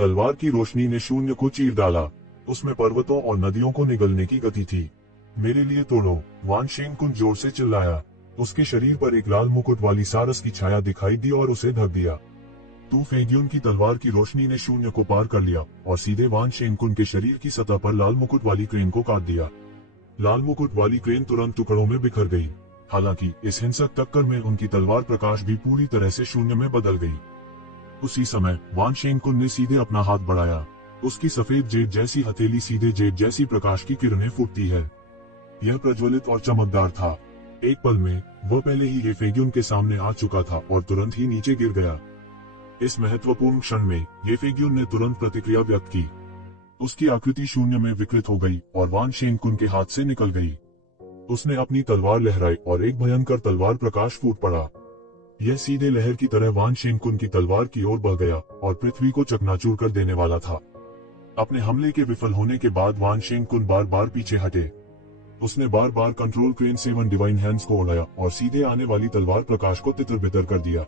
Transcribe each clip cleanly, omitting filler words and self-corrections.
तलवार की रोशनी ने शून्य को चीर डाला। उसमें पर्वतों और नदियों को निगलने की गति थी। मेरे लिए तोड़ो, वान शेंगकुन जोर से चिल्लाया। उसके शरीर पर एक लाल मुकुट वाली सारस की छाया दिखाई दी और उसे ढक दिया। तू फेग्यून की तलवार की रोशनी ने शून्य को पार कर लिया और सीधे वान शेंगकुन के शरीर की सतह पर लाल मुकुट वाली क्रेन को काट दिया। लाल मुकुट वाली क्रेन तुरंत टुकड़ों में बिखर गई। हालांकि इस हिंसक टक्कर में उनकी तलवार प्रकाश भी पूरी तरह से शून्य में बदल गई। उसी समय वान शेंगकुन ने सीधे अपना हाथ बढ़ाया। उसकी सफेद जेट जैसी हथेली सीधे जेट जैसी प्रकाश की किरणें फूटती है। यह प्रज्वलित और चमकदार था। एक पल में वह पहले ही ये फेग्यून के सामने आ चुका था और तुरंत ही नीचे गिर गया। इस महत्वपूर्ण क्षण में ये फेग्यून ने तुरंत प्रतिक्रिया व्यक्त की। उसकी आकृति शून्य में विकृत हो गई और वान शेंगकुन के हाथ से निकल गई। उसने अपनी तलवार लहराई और एक भयंकर तलवार प्रकाश फूट पड़ा। यह सीधे लहर की तरह वान शेंगकुन की तलवार की ओर बढ़ गया और पृथ्वी को चकनाचूर कर देने वाला था। अपने हमले के विफल होने के बाद वान शेंगकुन बार बार पीछे हटे। उसने बार बार कंट्रोल क्रेन 7 डिवाइन हैंड्स को उड़ाया और सीधे आने वाली तलवार प्रकाश को तितर बितर कर दिया।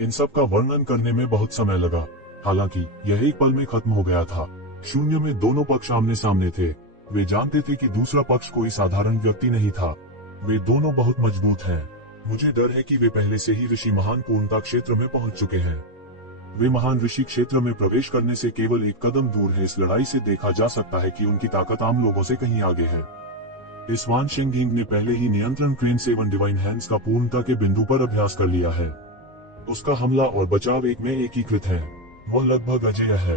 इन सब का वर्णन करने में बहुत समय लगा। हालांकि यह एक पल में खत्म हो गया था। शून्य में दोनों पक्ष आमने सामने थे। वे जानते थे कि दूसरा पक्ष कोई साधारण व्यक्ति नहीं था। वे दोनों बहुत मजबूत हैं। मुझे डर है कि वे पहले से ही ऋषि महान पूर्णता क्षेत्र में पहुंच चुके हैं। वे महान ऋषि क्षेत्र में प्रवेश करने से केवल एक कदम दूर है। इस लड़ाई से देखा जा सकता है कि उनकी ताकत आम लोगों से कहीं आगे है। इस वान शेंगिंग ने पहले ही नियंत्रण क्रेन 7 डिवाइन हैंड्स का पूर्णता के बिंदु पर अभ्यास कर लिया है। उसका हमला और बचाव एक में एकीकृत है। वह लगभग अजेय है।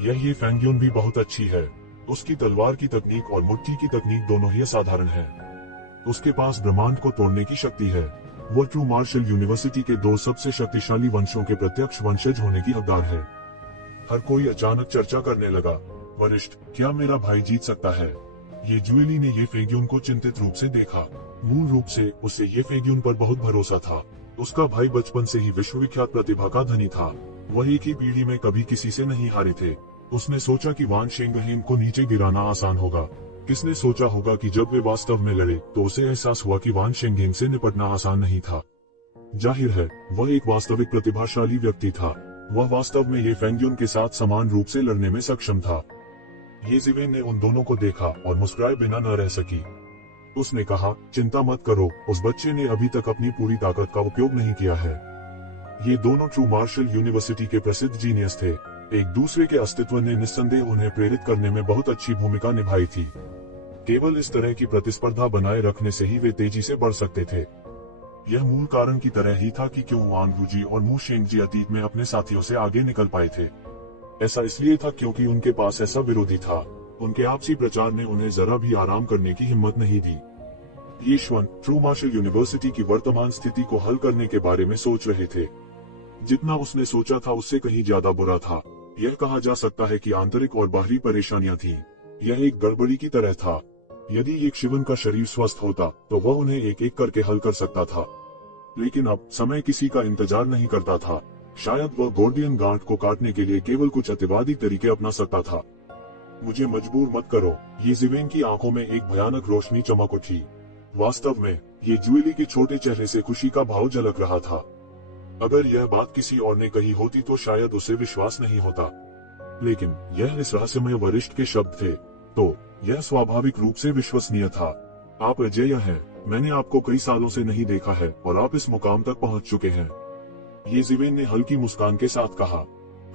यह फेंग्यून भी बहुत अच्छी है। उसकी तलवार की तकनीक और मुट्ठी की तकनीक दोनों ही असाधारण है। उसके पास ब्रह्मांड को तोड़ने की शक्ति है। वह ट्रू मार्शल यूनिवर्सिटी के 2 सबसे शक्तिशाली वंशों के प्रत्यक्ष वंशज होने की हकदार है। हर कोई अचानक चर्चा करने लगा, वरिष्ठ, क्या मेरा भाई जीत सकता है? ये जुएली ने ये फेग्यून को चिंतित रूप से देखा। मूल रूप से उसे ये फेग्यून पर बहुत भरोसा था। उसका भाई बचपन से ही विश्वविख्यात प्रतिभा का धनी था। वह एक ही पीढ़ी में कभी किसी से नहीं हारे थे। उसने सोचा कि वान शेंगहेम को नीचे गिराना आसान होगा। किसने सोचा होगा कि जब वे वास्तव में लड़े तो उसे एहसास हुआ कि वान शेंगहेम से निपटना आसान नहीं था। जाहिर है, वह एक वास्तविक प्रतिभाशाली व्यक्ति था। वह वास्तव में ये फेंग्यून के साथ समान रूप से लड़ने में सक्षम था। ये जिवेन ने उन दोनों को देखा और मुस्कुराए बिना न रह सकी। उसने कहा, चिंता मत करो, उस बच्चे ने अभी तक अपनी पूरी ताकत का उपयोग नहीं किया है। ये दोनों ट्रू मार्शल यूनिवर्सिटी के प्रसिद्ध जीनियस थे। एक दूसरे के अस्तित्व ने निस्संदेह उन्हें प्रेरित करने में बहुत अच्छी भूमिका निभाई थी। केवल इस तरह की प्रतिस्पर्धा बनाए रखने से ही वे तेजी से बढ़ सकते थे। यह मूल कारण की तरह ही था कि क्यों वांग रूजी और मू शेंगजी अतीत में अपने साथियों से आगे निकल पाए थे। ऐसा इसलिए था क्योंकि उनके पास ऐसा विरोधी था। उनके आपसी प्रचार ने उन्हें जरा भी आराम करने की हिम्मत नहीं दी। ये श्वन ट्रू मार्शल यूनिवर्सिटी की वर्तमान स्थिति को हल करने के बारे में सोच रहे थे। जितना उसने सोचा था उससे कहीं ज्यादा बुरा था। यह कहा जा सकता है कि आंतरिक और बाहरी परेशानियां थीं। यह एक गड़बड़ी की तरह था। यदि एक शिवन का शरीर स्वस्थ होता तो वह उन्हें एक एक करके हल कर सकता था। लेकिन अब समय किसी का इंतजार नहीं करता था। शायद वह गोर्डियन गार्ड को काटने के लिए केवल कुछ अतिवादी तरीके अपना सकता था। मुझे मजबूर मत करो। ये जिवेन की आंखों में एक भयानक रोशनी चमक उठी। वास्तव में ये जुएली के छोटे चेहरे से खुशी का भाव झलक रहा था। अगर यह बात किसी और ने कही होती तो शायद उसे विश्वास नहीं होता। लेकिन यह इस रहस्यमय वरिष्ठ के शब्द थे, तो यह स्वाभाविक रूप से विश्वसनीय था। आप अजेय हैं। मैंने आपको कई सालों से नहीं देखा है और आप इस मुकाम तक पहुंच चुके हैं। ये जिवेन ने हल्की मुस्कान के साथ कहा।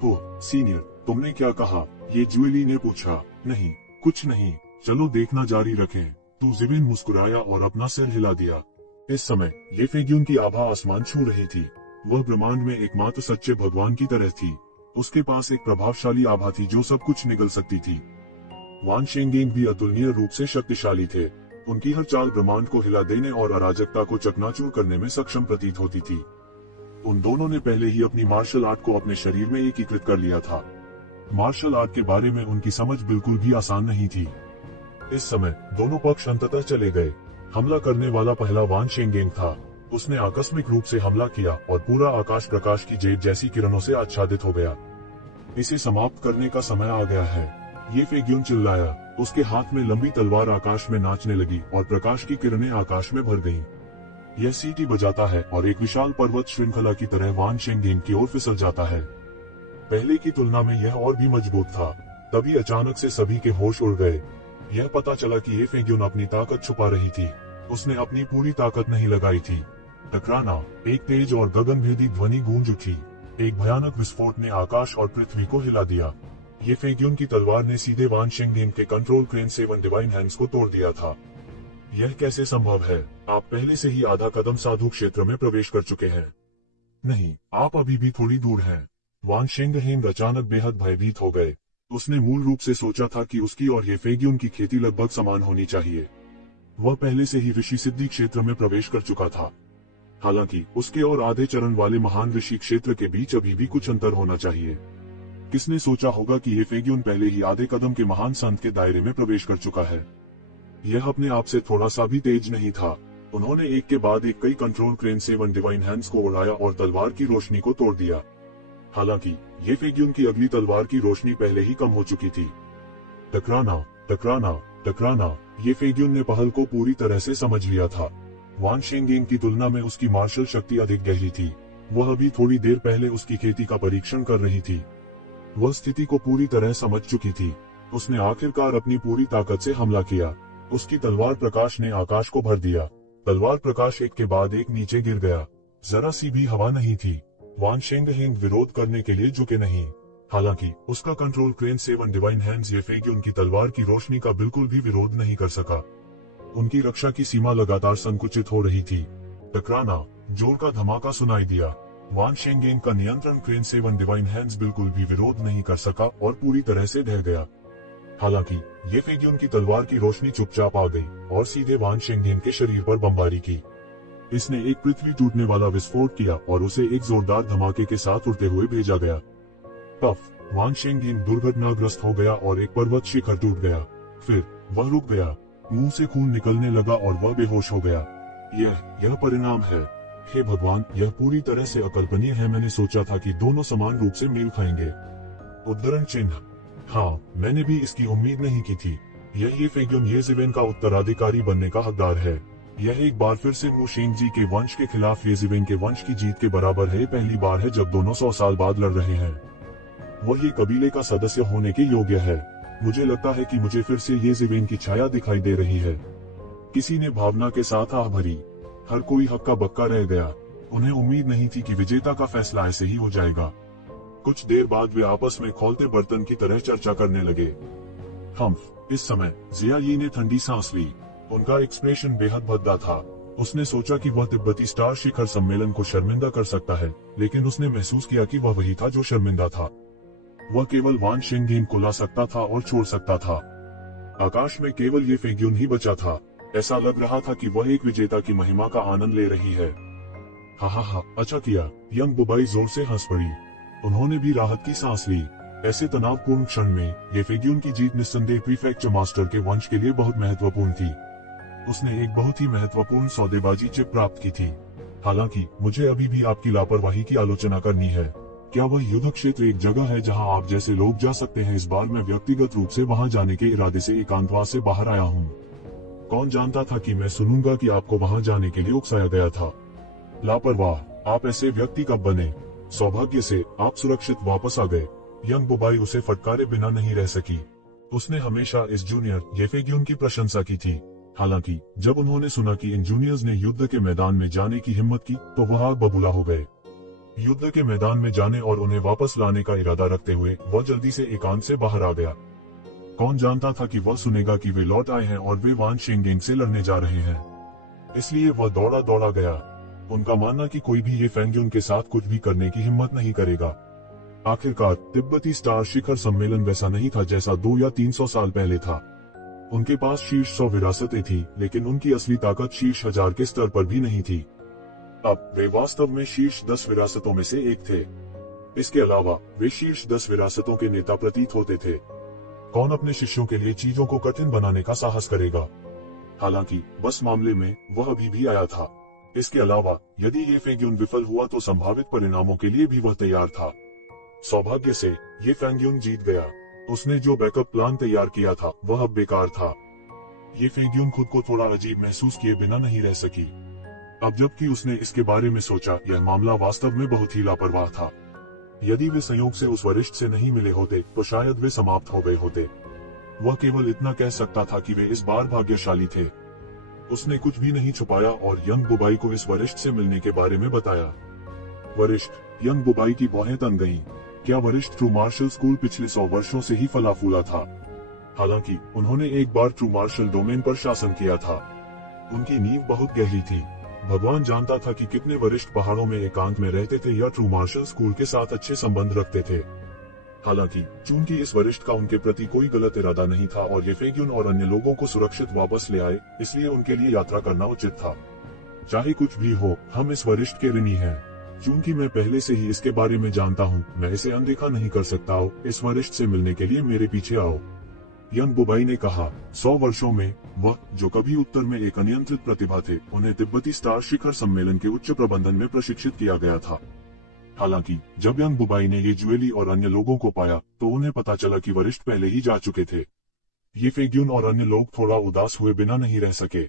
हो सीनियर, तुमने क्या कहा? ये जुएली ने पूछा। नहीं, कुछ नहीं, चलो देखना जारी रखें। तू जिवेन मुस्कुराया और अपना सिर हिला दिया। इस समय ये फेग्यून की आभा आसमान छू रही थी। वह ब्रह्मांड में एकमात्र सच्चे भगवान की तरह थी। उसके पास एक प्रभावशाली आभा थी जो सब कुछ निगल सकती थी। वान शेंगेंग भी अतुलनीय रूप से शक्तिशाली थे। उनकी हर चाल ब्रह्मांड को हिला देने और अराजकता को चकनाचूर करने में सक्षम प्रतीत होती थी। उन दोनों ने पहले ही अपनी मार्शल आर्ट को अपने शरीर में एकीकृत कर लिया था। मार्शल आर्ट के बारे में उनकी समझ बिल्कुल भी आसान नहीं थी। इस समय दोनों पक्ष अंततः चले गए। हमला करने वाला पहला वान शेंगेंग था। उसने आकस्मिक रूप से हमला किया और पूरा आकाश प्रकाश की जेट जैसी किरणों से आच्छादित हो गया। इसे समाप्त करने का समय आ गया है। ये फेग्यून चिल्लाया। उसके हाथ में लंबी तलवार आकाश में नाचने लगी और प्रकाश की किरणें आकाश में भर गईं। यह सीटी बजाता है और एक विशाल पर्वत श्रृंखला की तरह वान शेंगेंग की ओर फिसल जाता है। पहले की तुलना में यह और भी मजबूत था। तभी अचानक से सभी के होश उड़ गए। यह पता चला कि ये फेग्यून अपनी ताकत छुपा रही थी। उसने अपनी पूरी ताकत नहीं लगाई थी। टकराना, एक तेज और गगनभेदी ध्वनि गूंज उठी। एक भयानक विस्फोट ने आकाश और पृथ्वी को हिला दिया। ये फेग्यून की तलवार ने सीधे वान शेंगडिन के कंट्रोल क्रेन 7 डिवाइन हैंड्स को तोड़ दिया था। यह कैसे संभव है? आप पहले से ही आधा कदम साधु क्षेत्र में प्रवेश कर चुके हैं। नहीं, आप अभी भी थोड़ी दूर हैं। वान शेंगडिन अचानक बेहद भयभीत हो गए। उसने मूल रूप से सोचा था कि उसकी और ये फेग्यून की खेती लगभग समान होनी चाहिए। वह पहले से ही ऋषि सिद्धि क्षेत्र में प्रवेश कर चुका था। हालांकि उसके और आधे चरण वाले महान ऋषि क्षेत्र के बीच अभी भी कुछ अंतर होना चाहिए। किसने सोचा होगा कि ये फेग्यून पहले ही आधे कदम के महान संत के दायरे में प्रवेश कर चुका है। यह अपने आप से थोड़ा सा भी तेज नहीं था। उन्होंने एक के बाद एक कई कंट्रोल क्रेन 7 डिवाइन हैंड्स को उड़ाया और तलवार की रोशनी को तोड़ दिया। हालांकि ये फेग्यून की अगली तलवार की रोशनी पहले ही कम हो चुकी थी। टकराना, टकराना, टकराना, ये फेग्यून ने पहल को पूरी तरह से समझ लिया था। वान शेंगडिन की तुलना में उसकी मार्शल शक्ति अधिक गहरी थी। वह अभी थोड़ी देर पहले उसकी खेती का परीक्षण कर रही थी। वह स्थिति को पूरी तरह समझ चुकी थी। उसने आखिरकार अपनी पूरी ताकत से हमला किया। उसकी तलवार प्रकाश ने आकाश को भर दिया। तलवार प्रकाश एक के बाद एक नीचे गिर गया। जरा सी भी हवा नहीं थी। वान शेंगडिन विरोध करने के लिए झुके नहीं। हालांकि उसका कंट्रोल क्रेन 7 डिवाइन हैंड्स ये फेग्यून की तलवार की रोशनी का बिल्कुल भी विरोध नहीं कर सका। उनकी रक्षा की सीमा लगातार संकुचित हो रही थी। टकराना, जोर का धमाका सुनाई दिया। वान शेंगडिन का नियंत्रण क्रेन 7 डिवाइन हैंड्स बिल्कुल भी विरोध नहीं कर सका और पूरी तरह से ढह गया। हालांकि ये फेग्यून की तलवार की रोशनी चुपचाप आ गई और सीधे वान शेंगडिन के शरीर पर बमबारी की। इसने एक पृथ्वी टूटने वाला विस्फोट किया और उसे एक जोरदार धमाके के साथ उड़ते हुए भेजा गया। पफ, वान शेंगडिन दुर्घटनाग्रस्त हो गया और एक पर्वत शिखर टूट गया। फिर वह रुक गया। मुंह से खून निकलने लगा और वह बेहोश हो गया। यह परिणाम है। हे भगवान, यह पूरी तरह से अकल्पनीय है। मैंने सोचा था कि दोनों समान रूप से मेल खाएंगे। उद्धरण चिन्ह। हाँ, मैंने भी इसकी उम्मीद नहीं की थी। यह फेग्यून येज़िवेन का उत्तराधिकारी बनने का हकदार है। यह एक बार फिर से मु शेंगजी के वंश के खिलाफ येज़िवेन के वंश की जीत के बराबर है। पहली बार है जब दोनों 100 साल बाद लड़ रहे हैं। वह ये कबीले का सदस्य होने के योग्य है। मुझे लगता है कि मुझे फिर से येज़िवेन की छाया दिखाई दे रही है। किसी ने भावना के साथ आह भरी। हर कोई हक्का बक्का रह गया। उन्हें उम्मीद नहीं थी कि विजेता का फैसला ऐसे ही हो जाएगा। कुछ देर बाद वे आपस में खौलते बर्तन की तरह चर्चा करने लगे। इस समय जिया यी ने ठंडी सांस ली। उनका एक्सप्रेशन बेहद भद्दा था। उसने सोचा कि वह तिब्बती स्टार शिखर सम्मेलन को शर्मिंदा कर सकता है, लेकिन उसने महसूस किया कि वह वही था जो शर्मिंदा था। वह केवल वान शेंगडिन को ला सकता था और छोड़ सकता था। आकाश में केवल ये फेग्यून ही बचा था। ऐसा लग रहा था कि वह एक विजेता की महिमा का आनंद ले रही है। हा, अच्छा किया। यंग बुबाई जोर से हंस पड़ी। उन्होंने भी राहत की सांस ली। ऐसे तनावपूर्ण क्षण में ये फेग्यून की जीत निस्संदेह प्रीफेक्चर मास्टर के वंश के लिए बहुत महत्वपूर्ण थी। उसने एक बहुत ही महत्वपूर्ण सौदेबाजी चिप प्राप्त की थी। हालांकि मुझे अभी भी आपकी लापरवाही की आलोचना करनी है। क्या वह युद्ध क्षेत्र एक जगह है जहां आप जैसे लोग जा सकते हैं? इस बार मैं व्यक्तिगत रूप से वहां जाने के इरादे से एकांतवास से बाहर आया हूं। कौन जानता था कि मैं सुनूंगा कि आपको वहां जाने के लिए उकसाया गया था। लापरवाह, आप ऐसे व्यक्ति कब बने? सौभाग्य से आप सुरक्षित वापस आ गए। यंग बुबाई उसे फटकारे बिना नहीं रह सकी। उसने हमेशा इस जूनियर ये फेग्यून की प्रशंसा की थी। हालांकि जब उन्होंने सुना कि इन जूनियर्स ने युद्ध के मैदान में जाने की हिम्मत की तो वह आग बबूला हो गए। युद्ध के मैदान में जाने और उन्हें वापस लाने का इरादा रखते हुए वह जल्दी से एकांत से बाहर आ गया। कौन जानता था कि वह सुनेगा कि वे लौट आए हैं और वे वान शेंगडिन से लड़ने जा रहे हैं। इसलिए वह दौड़ा गया। उनका मानना कि कोई भी ये फेग्यून के साथ कुछ भी करने की हिम्मत नहीं करेगा। आखिरकार तिब्बती स्टार शिखर सम्मेलन वैसा नहीं था जैसा 200 या 300 साल पहले था। उनके पास शीर्ष 100 विरासतें थी, लेकिन उनकी असली ताकत शीर्ष 1000 के स्तर पर भी नहीं थी। अब वे वास्तव में शीर्ष 10 विरासतों में से एक थे। इसके अलावा वे शीर्ष 10 विरासतों के नेता प्रतीत होते थे। कौन अपने शिष्यों के लिए चीजों को कठिन बनाने का साहस करेगा? हालांकि बस मामले में वह अभी भी आया था। इसके अलावा यदि ये फेग्यून विफल हुआ तो संभावित परिणामों के लिए भी वह तैयार था। सौभाग्य से ये फेग्यून जीत गया। उसने जो बैकअप प्लान तैयार किया था वह अब बेकार था। ये फेग्यून खुद को थोड़ा अजीब महसूस किए बिना नहीं रह सकी। अब जबकि उसने इसके बारे में सोचा, यह मामला वास्तव में बहुत ही लापरवाह था। यदि वे संयोग से उस वरिष्ठ से नहीं मिले होते तो शायद वे समाप्त हो गए होते। वह केवल इतना कह सकता था कि वे इस बार भाग्यशाली थे। उसने कुछ भी नहीं छुपाया और यंग बुबाई को इस वरिष्ठ से मिलने के बारे में बताया। वरिष्ठ यंग बुबाई की भौहें तन गईं। क्या वरिष्ठ ट्रू मार्शल स्कूल पिछले 100 वर्षों से ही फला फूला था? हालांकि उन्होंने एक बार ट्रू मार्शल डोमेन पर शासन किया था। उनकी नींव बहुत गहरी थी। भगवान जानता था कि कितने वरिष्ठ पहाड़ों में एकांत में रहते थे या ट्रू मार्शल स्कूल के साथ अच्छे संबंध रखते थे। हालांकि चूंकि इस वरिष्ठ का उनके प्रति कोई गलत इरादा नहीं था और ये फेग्यून और अन्य लोगों को सुरक्षित वापस ले आए, इसलिए उनके लिए यात्रा करना उचित था। चाहे कुछ भी हो, हम इस वरिष्ठ के ऋणी हैं। चूंकि मैं पहले से ही इसके बारे में जानता हूँ, मैं इसे अनदेखा नहीं कर सकता। इस वरिष्ठ से मिलने के लिए मेरे पीछे आओ। यंग बुबाई ने कहा। 100 वर्षों में वह, जो कभी उत्तर में एक अनियंत्रित प्रतिभा थे, उन्हें तिब्बती स्टार शिखर सम्मेलन के उच्च प्रबंधन में प्रशिक्षित किया गया था। हालांकि जब यंग बुबाई ने ये ज्वेली और अन्य लोगों को पाया तो उन्हें पता चला कि वरिष्ठ पहले ही जा चुके थे। ये फेग्यून और अन्य लोग थोड़ा उदास हुए बिना नहीं रह सके।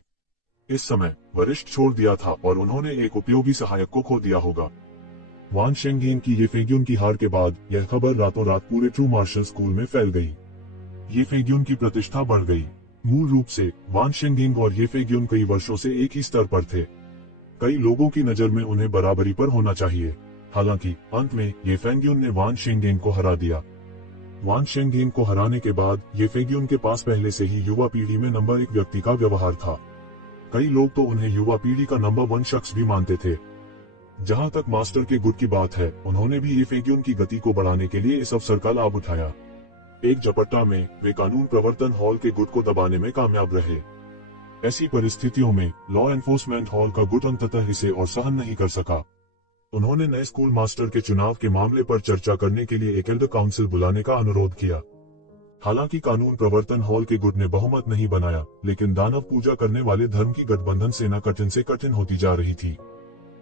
इस समय वरिष्ठ छोड़ दिया था और उन्होंने एक उपयोगी सहायक को खो दिया होगा। वान शेंगेन की ये फेग्यून की हार के बाद यह खबर रातों रात पूरे ट्रू मार्शल स्कूल में फैल गई। ये फेग्यून की प्रतिष्ठा बढ़ गई। मूल रूप से वान शेंगेन और ये फेग्यून कई वर्षों से एक ही स्तर पर थे। कई लोगों की नजर में उन्हें बराबरी पर होना चाहिए। हालांकि अंत में ये फेग्यून ने वान शेंगेन को हरा दिया। वान शेंगेन को हराने के बाद ये फेग्यून के पास पहले से ही युवा पीढ़ी में नंबर 1 व्यक्ति का व्यवहार था। कई लोग तो उन्हें युवा पीढ़ी का नंबर 1 शख्स भी मानते थे। जहां तक मास्टर के गुट की बात है, उन्होंने भी ये फेग्यून की गति को बढ़ाने के लिए इस अवसर का लाभ उठाया। एक झपट्टा में वे कानून प्रवर्तन हॉल के गुट को दबाने में कामयाब रहे। ऐसी परिस्थितियों में लॉ एनफोर्समेंट हॉल का गुट अंततः इसे और सहन नहीं कर सका। उन्होंने नए स्कूल मास्टर के चुनाव के मामले पर चर्चा करने के लिए एक एल्डर काउंसिल बुलाने का अनुरोध किया। हालांकि कानून प्रवर्तन हॉल के गुट ने बहुमत नहीं बनाया, लेकिन दानव पूजा करने वाले धर्म की गठबंधन सेना कठिन से कठिन होती जा रही थी।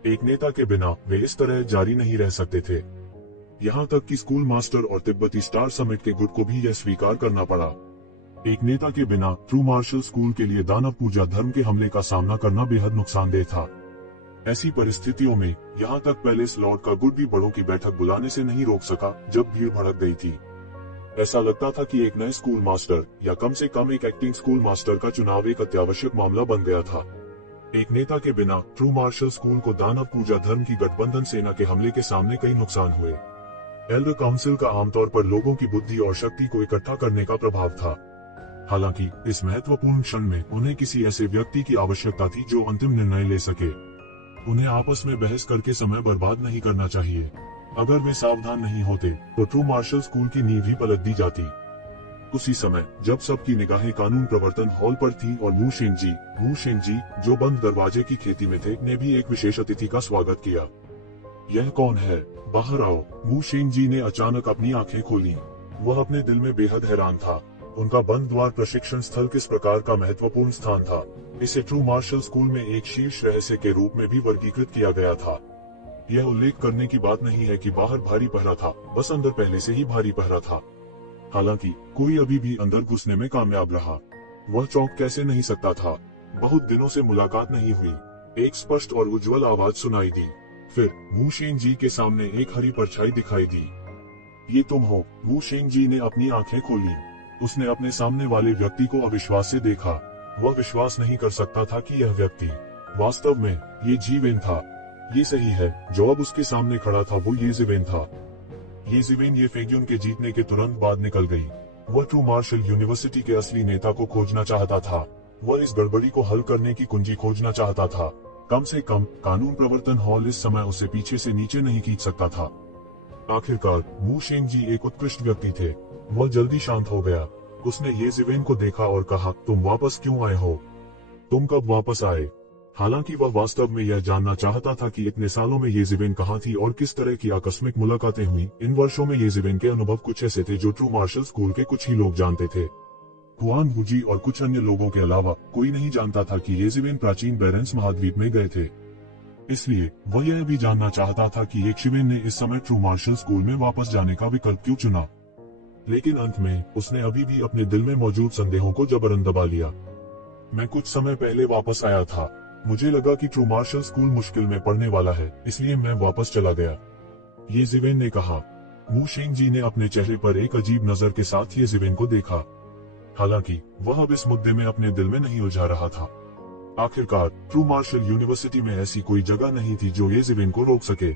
एक नेता के बिना वे इस तरह जारी नहीं रह सकते थे। यहाँ तक कि स्कूल मास्टर और तिब्बती स्टार समिट के गुट को भी यह स्वीकार करना पड़ा। एक नेता के बिना ट्रू मार्शल स्कूल के लिए दानव पूजा धर्म के हमले का सामना करना बेहद नुकसानदेह था। ऐसी परिस्थितियों में यहाँ तक पैलेस लॉर्ड का गुट भी बड़ों की बैठक बुलाने से नहीं रोक सका जब भीड़ भड़क गई थी। ऐसा लगता था कि एक नए स्कूल मास्टर या कम से कम एक एक्टिंग स्कूल मास्टर का चुनाव एक अत्यावश्यक मामला बन गया था। एक नेता के बिना ट्रू मार्शल स्कूल को दानव पूजा धर्म की गठबंधन सेना के हमले के सामने कई नुकसान हुए। एल्डर काउंसिल का आमतौर पर लोगों की बुद्धि और शक्ति को इकट्ठा करने का प्रभाव था। हालांकि इस महत्वपूर्ण क्षण में उन्हें किसी ऐसे व्यक्ति की आवश्यकता थी जो अंतिम निर्णय ले सके। उन्हें आपस में बहस करके समय बर्बाद नहीं करना चाहिए। अगर वे सावधान नहीं होते तो ट्रू मार्शल स्कूल की नींव ही पलट दी जाती। उसी समय जब सबकी निगाहें कानून प्रवर्तन हॉल पर थी और मू शेंग जी जो बंद दरवाजे की खेती में थे, ने भी एक विशेष अतिथि का स्वागत किया। यह कौन है? बाहर आओ। मू शेंग जी ने अचानक अपनी आंखें खोली। वह अपने दिल में बेहद हैरान था। उनका बंद द्वार प्रशिक्षण स्थल किस प्रकार का महत्वपूर्ण स्थान था। इसे ट्रू मार्शल स्कूल में एक शीर्ष रहस्य के रूप में भी वर्गीकृत किया गया था। यह उल्लेख करने की बात नहीं है कि बाहर भारी पहरा था, बस अंदर पहले से ही भारी पहरा था। हालांकि कोई अभी भी अंदर घुसने में कामयाब रहा। वह चौंक कैसे नहीं सकता था। बहुत दिनों से मुलाकात नहीं हुई। एक स्पष्ट और उज्जवल आवाज सुनाई दी। फिर मू शेंग जी के सामने एक हरी परछाई दिखाई दी। ये तुम हो? मू शेंग जी ने अपनी आंखें खोली। उसने अपने सामने वाले व्यक्ति को अविश्वास से देखा। वह विश्वास नहीं कर सकता था कि यह व्यक्ति वास्तव में ये जीवेन था। ये सही है, जो अब उसके सामने खड़ा था वो ये जीवेन था। ये जीवेन ये फेग्यून के जीतने के तुरंत बाद निकल गई। वह ट्रू मार्शल यूनिवर्सिटी के असली नेता को खोजना चाहता था। वह इस गड़बड़ी को हल करने की कुंजी खोजना चाहता था। कम से कम कानून प्रवर्तन हॉल इस समय उसे पीछे से नीचे नहीं खींच सकता था। आखिरकार मू शेंग जी एक उत्कृष्ट व्यक्ति थे। वह जल्दी शांत हो गया। उसने ये जीवेन को देखा और कहा, तुम वापस क्यों आए हो? तुम कब वापस आए? हालांकि वह वास्तव में यह जानना चाहता था कि इतने सालों में ये जीवेन कहाँ थी और किस तरह की आकस्मिक मुलाकातें हुई। इन वर्षों में ये जीवेन के अनुभव कुछ ऐसे थे जो ट्रू मार्शल स्कूल के कुछ ही लोग जानते थे। हुआन हुजी और कुछ अन्य लोगों के अलावा कोई नहीं जानता था कि ये जीवेन प्राचीन बेरेंस महाद्वीप में गए थे। इसलिए वह यह भी जानना चाहता था कि एक शिवेन ने इस समय ट्रू मार्शल स्कूल में वापस जाने का विकल्प क्यों चुना। लेकिन अंत में उसने अभी भी अपने दिल में मौजूद संदेहों को जबरन दबा लिया। मैं कुछ समय पहले वापस आया था। मुझे लगा कि ट्रू मार्शल स्कूल मुश्किल में पड़ने वाला है, इसलिए मैं वापस चला गया। ये जीवेन ने कहा। वू शेंगजी ने अपने चेहरे पर एक अजीब नजर के साथ ये जिवेन को देखा। हालांकि वह अब इस मुद्दे में अपने दिल में नहीं उलझा रहा था। आखिरकार ट्रू मार्शल यूनिवर्सिटी में ऐसी कोई जगह नहीं थी जो ये जिवेन को रोक सके।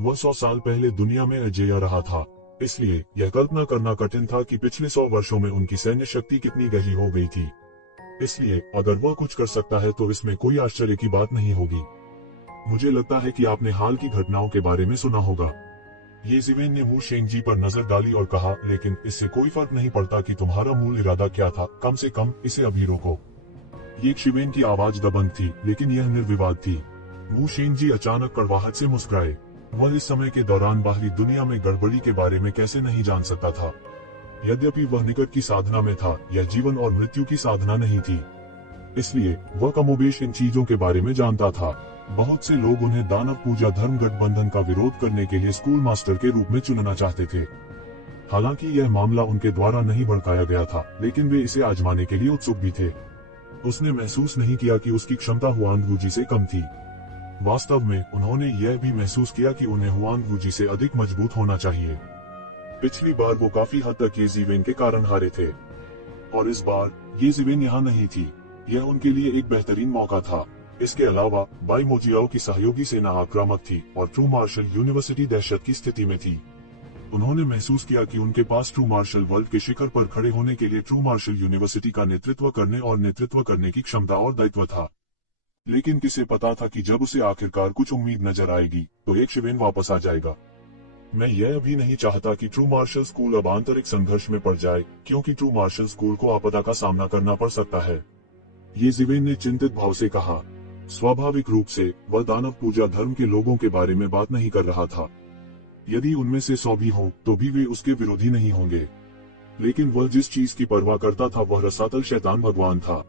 वह 100 साल पहले दुनिया में अजेय रहा था, इसलिए यह कल्पना करना कठिन था कि पिछले 100 वर्षों में उनकी सैन्य शक्ति कितनी गहरी हो गई थी। इसलिए अगर वह कुछ कर सकता है तो इसमें कोई आश्चर्य की बात नहीं होगी। मुझे लगता है कि आपने हाल की घटनाओं के बारे में सुना होगा। ये जिवेन ने वू शेंगजी पर नजर डाली और कहा, लेकिन इससे कोई फर्क नहीं पड़ता कि तुम्हारा मूल इरादा क्या था, कम से कम इसे अभी रोको। ये शिवेन की आवाज दबंग थी, लेकिन यह निर्विवाद थी। वू शेंगजी अचानक कड़वाहट से मुस्कुराए। वह इस समय के दौरान बाहरी दुनिया में गड़बड़ी के बारे में कैसे नहीं जान सकता था। यद्यपि वह निकट की साधना में था, यह जीवन और मृत्यु की साधना नहीं थी। इसलिए वह कमोबेश इन चीजों के बारे में जानता था। बहुत से लोग उन्हें दानव पूजा धर्म गठबंधन का विरोध करने के लिए स्कूल मास्टर के रूप में चुनना चाहते थे। हालांकि यह मामला उनके द्वारा नहीं भड़काया गया था, लेकिन वे इसे आजमाने के लिए उत्सुक भी थे। उसने महसूस नहीं किया कि उसकी क्षमता हुआंग वूजी से कम थी। वास्तव में उन्होंने यह भी महसूस किया कि उन्हें हुआंग वूजी से अधिक मजबूत होना चाहिए। पिछली बार वो काफी हद तक ये जिवेन के कारण हारे थे, और इस बार ये जिवेन यहाँ नहीं थी। यह उनके लिए एक बेहतरीन मौका था। इसके अलावा बाई मोजियाओ की सहयोगी सेना आक्रामक थी और ट्रू मार्शल यूनिवर्सिटी दहशत की स्थिति में थी। उन्होंने महसूस किया कि उनके पास ट्रू मार्शल वर्ल्ड के शिखर पर खड़े होने के लिए ट्रू मार्शल यूनिवर्सिटी का नेतृत्व करने की क्षमता और दायित्व था। लेकिन किसे पता था कि जब उसे आखिरकार कुछ उम्मीद नजर आएगी तो एक शिवेन वापस आ जाएगा। मैं यह भी नहीं चाहता कि ट्रू मार्शल स्कूल अब आंतरिक संघर्ष में पड़ जाए, क्योंकि ट्रू मार्शल स्कूल को आपदा का सामना करना पड़ सकता है। ये जिवेन ने चिंतित भाव से कहा। स्वाभाविक रूप से वह दानव पूजा धर्म के लोगों के बारे में बात नहीं कर रहा था। यदि उनमें से 100 भी हों तो भी वे उसके विरोधी नहीं होंगे। लेकिन वह जिस चीज की परवाह करता था वह रसातल शैतान भगवान था।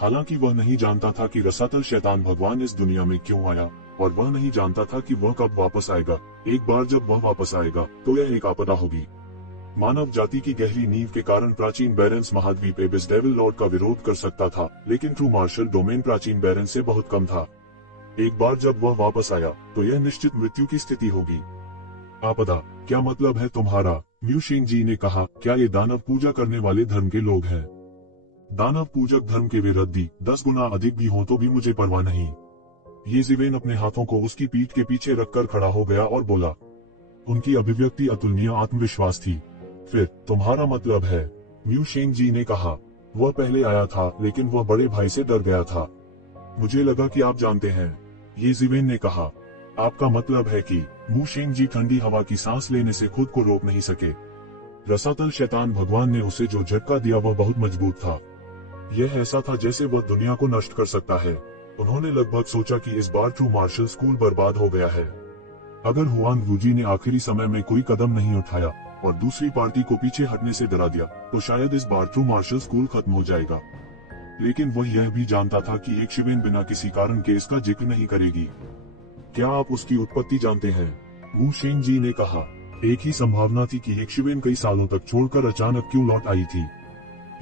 हालांकि वह नहीं जानता था कि रसातल शैतान भगवान इस दुनिया में क्यों आया, और वह नहीं जानता था कि वह कब वापस आएगा। एक बार जब वह वापस आएगा तो यह एक आपदा होगी। मानव जाति की गहरी नींव के कारण प्राचीन बैरेंस महाद्वीप एबिस डेविल लॉर्ड का विरोध कर सकता था, लेकिन ट्रू मार्शल डोमेन प्राचीन बैरेंस से बहुत कम था। एक बार जब वह वापस आया तो यह निश्चित मृत्यु की स्थिति होगी। आपदा, क्या मतलब है तुम्हारा? वू शेंगजी ने कहा, क्या ये दानव पूजा करने वाले धर्म के लोग हैं? दानव पूजक धर्म के विरोधी 10 गुना अधिक भी हो तो भी मुझे परवाह नहीं। ये जिवेन अपने हाथों को उसकी पीठ के पीछे रखकर खड़ा हो गया और बोला। उनकी अभिव्यक्ति अतुलनीय आत्मविश्वास थी। फिर तुम्हारा मतलब है? वू शेंगजी ने कहा। वह पहले आया था, लेकिन वह बड़े भाई से डर गया था। मुझे लगा कि आप जानते हैं, ये जिवेन ने कहा। आपका मतलब है कि? वू शेंगजी ठंडी हवा की सांस लेने से खुद को रोक नहीं सके। रसातल शैतान भगवान ने उसे जो झटका दिया वह बहुत मजबूत था। यह ऐसा था जैसे वह दुनिया को नष्ट कर सकता है। उन्होंने लगभग सोचा कि इस बार ट्रू मार्शल स्कूल बर्बाद हो गया है। अगर हुआंग वूजी ने आखिरी समय में कोई कदम नहीं उठाया और दूसरी पार्टी को पीछे हटने से डरा दिया तो शायद इस बार ट्रू मार्शल स्कूल खत्म हो जाएगा। लेकिन वह यह भी जानता था कि एक शिवेन बिना किसी कारण के इसका जिक्र नहीं करेगी। क्या आप उसकी उत्पत्ति जानते हैं? वू शेंगजी ने कहा। एक ही संभावना थी कि एक शिवेन कई सालों तक छोड़कर अचानक क्यों लौट आई थी।